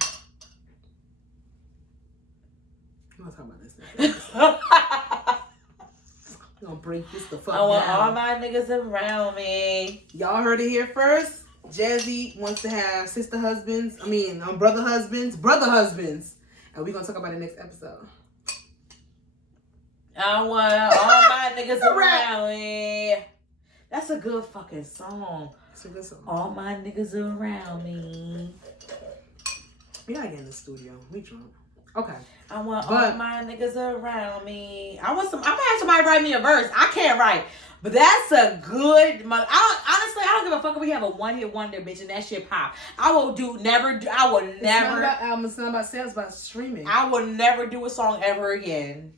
I'm not talking about this. I'm gonna break this the fuck down. I want all my niggas around me. Y'all heard it here first. Jazzy wants to have brother husbands. And we're gonna talk about it next episode. I want all my niggas around me. That's a good fucking song. It's a good song. All my niggas around me. We gotta get in the studio. We drunk. Okay. I want all my niggas around me. I'm gonna have somebody write me a verse. I can't write. But that's a good... Honestly, I don't give a fuck if we have a one-hit wonder, bitch, and that shit pop. I will never... It's not about albums, it's not about sales, it's about streaming. I will never do a song ever again.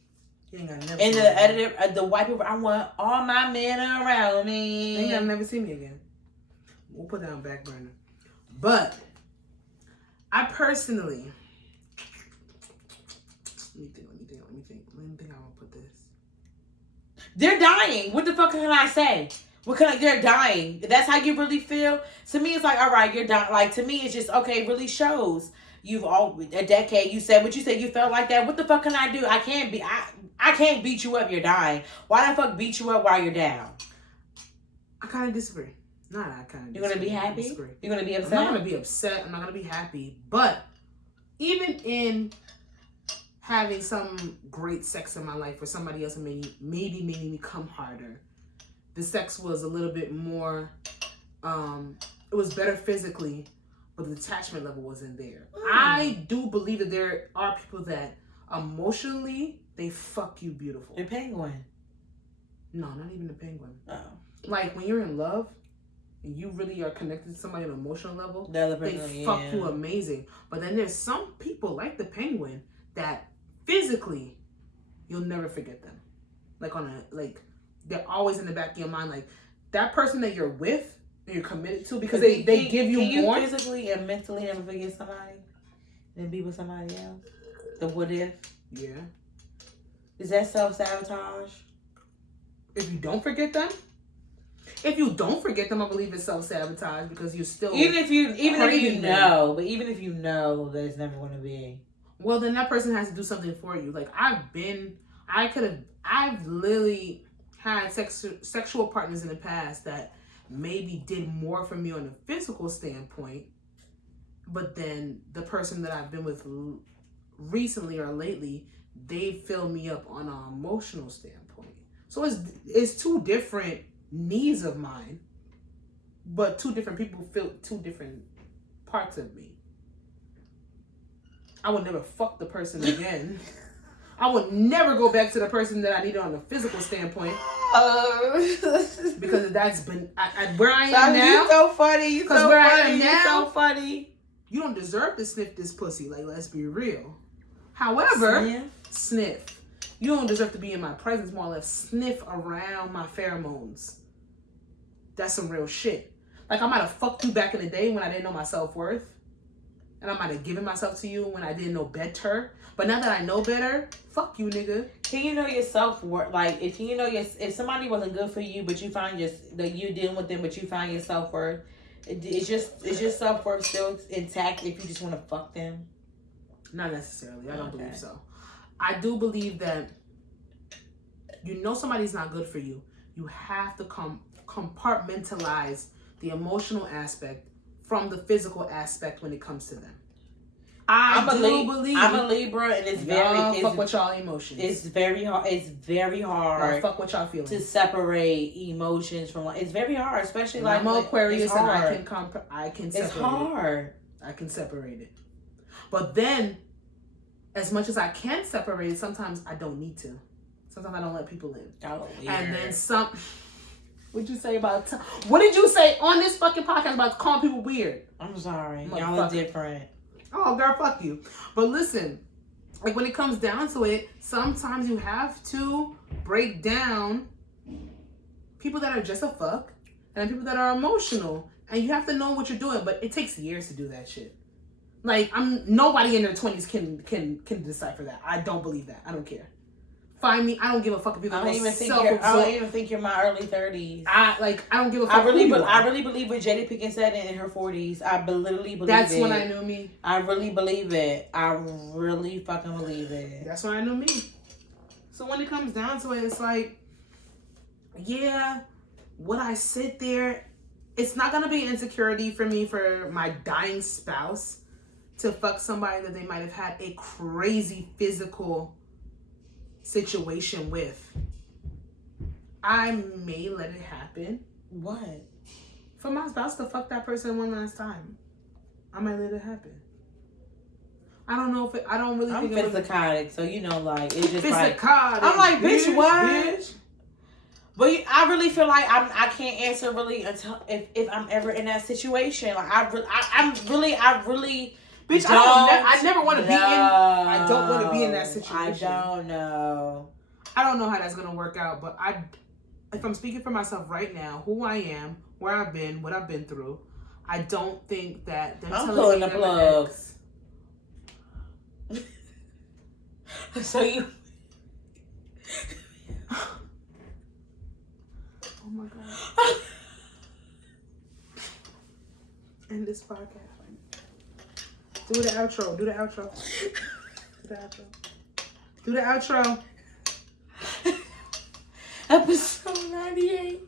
You ain't gonna never and the editor, the white people, I want all my men around me. You ain't gonna never see me again. We'll put that on back burner. But I personally... Let me think how I'm gonna put this. They're dying. What the fuck can I say? They're dying. That's how you really feel? To me, it's like, all right, you're dying. Like, to me, it's just, okay, it really shows. You've a decade, you said what you said, you felt like that. What the fuck can I do? I can't beat you up, you're dying. Why the fuck beat you up while you're down? I kind of disagree. I kind of disagree. You're going to be happy? You're going to be upset? I'm not going to be upset. I'm not going to be happy. But even in having some great sex in my life for somebody else maybe making me come harder, the sex was a little bit more, it was better physically, but the attachment level wasn't there. I do believe that there are people that emotionally, they fuck you beautiful. The penguin. No, not even the penguin. Oh. Like when you're in love and you really are connected to somebody on an emotional level, they fuck you amazing. But then there's some people like the penguin that physically you'll never forget them. Like they're always in the back of your mind. Like that person that you're with and you're committed to because they give you more. Can you physically and mentally never forget somebody and be with somebody else? The what if? Yeah. Is that self-sabotage? If you don't forget them, I believe it's self-sabotage because you still even if you know that it's never going to be. Well, then that person has to do something for you. Like I've literally had sexual partners in the past that maybe did more for me on a physical standpoint, but then the person that I've been with recently or lately, they fill me up on an emotional standpoint. So it's two different needs of mine, but two different people feel two different parts of me. I would never fuck the person again. I would never go back to the person that I needed on a physical standpoint. Because that's been where I am now. You're so funny. You're so funny. You don't deserve to sniff this pussy. Like, let's be real. However, sniff. You don't deserve to be in my presence, more or less. Sniff around my pheromones. That's some real shit. Like, I might have fucked you back in the day when I didn't know my self-worth. And I might have given myself to you when I didn't know better. But now that I know better, fuck you, nigga. Can you know your self-worth? Like, if somebody wasn't good for you, but you find that you're dealing with them, but you find your self-worth, is your self-worth still intact if you just want to fuck them? Not necessarily. I don't believe so. I do believe that somebody's not good for you. You have to compartmentalize the emotional aspect from the physical aspect when it comes to them. I'm a Libra, and it's fuck with y'all emotions. It's very hard. Y'all fuck with y'all feelings to separate emotions from. It's very hard, especially and like I'm Aquarius, and I can. It's hard. I can separate it, but then, as much as I can separate it, sometimes I don't need to. Sometimes I don't let people in. Oh, and then some. What did you say on this fucking podcast about calling people weird? I'm sorry. Y'all are different. Oh, girl, fuck you. But listen, like when it comes down to it, sometimes you have to break down people that are just a fuck and people that are emotional. And you have to know what you're doing, but it takes years to do that shit. Like, nobody in their 20s can decipher that. I don't believe that. I don't care. find me. I don't give a fuck if you're I don't even think you're my early 30s. I don't give a fuck. I really believe what Jada Pinkett said in her 40s. I literally believe That's when I knew me. I really believe it. I really fucking believe it. That's when I knew me. So when it comes down to it, it's like, yeah, would I sit there? It's not gonna be an insecurity for me for my dying spouse to fuck somebody that they might have had a crazy physical situation with. I may let it happen. What? For my spouse to fuck that person one last time. I might let it happen. I don't know if it, I don't really I'm think psychotic, so you know, like, it's just like, I'm like, bitch, what? Bitch. But I really feel like I can't answer really until if I'm ever in that situation. Like, I really bitch, I never want to be in. I don't want to be in that situation. I don't know. I don't know how that's gonna work out, but if I'm speaking for myself right now, who I am, where I've been, what I've been through, I don't think that I'm pulling the plugs. So you. Oh my god. End this podcast. Do the outro. Do the outro. Do the outro. Do the outro. Episode 98.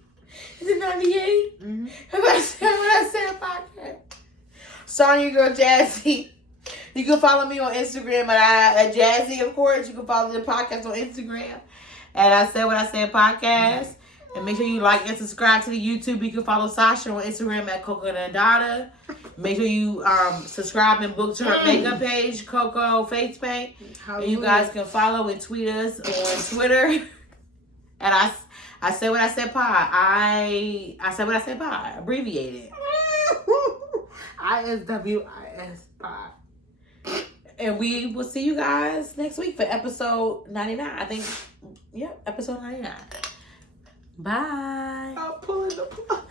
Is it 98? Mm-hmm. What I said podcast. Sorry, your girl Jazzy. You can follow me on Instagram at Jazzy, of course. You can follow the podcast on Instagram. And I Said What I Said podcast. And make sure you like and subscribe to the YouTube. You can follow Sasha on Instagram at Coco and Dada. Make sure you subscribe and book to her makeup page, Coco Face Paint. And you guys can follow and tweet us on Twitter. And I Said What I Said pod. I Said What I Said pod. Abbreviated. ISWIS pod. And we will see you guys next week for episode 99. I think, yep, episode 99. Bye. I'm pulling the plug.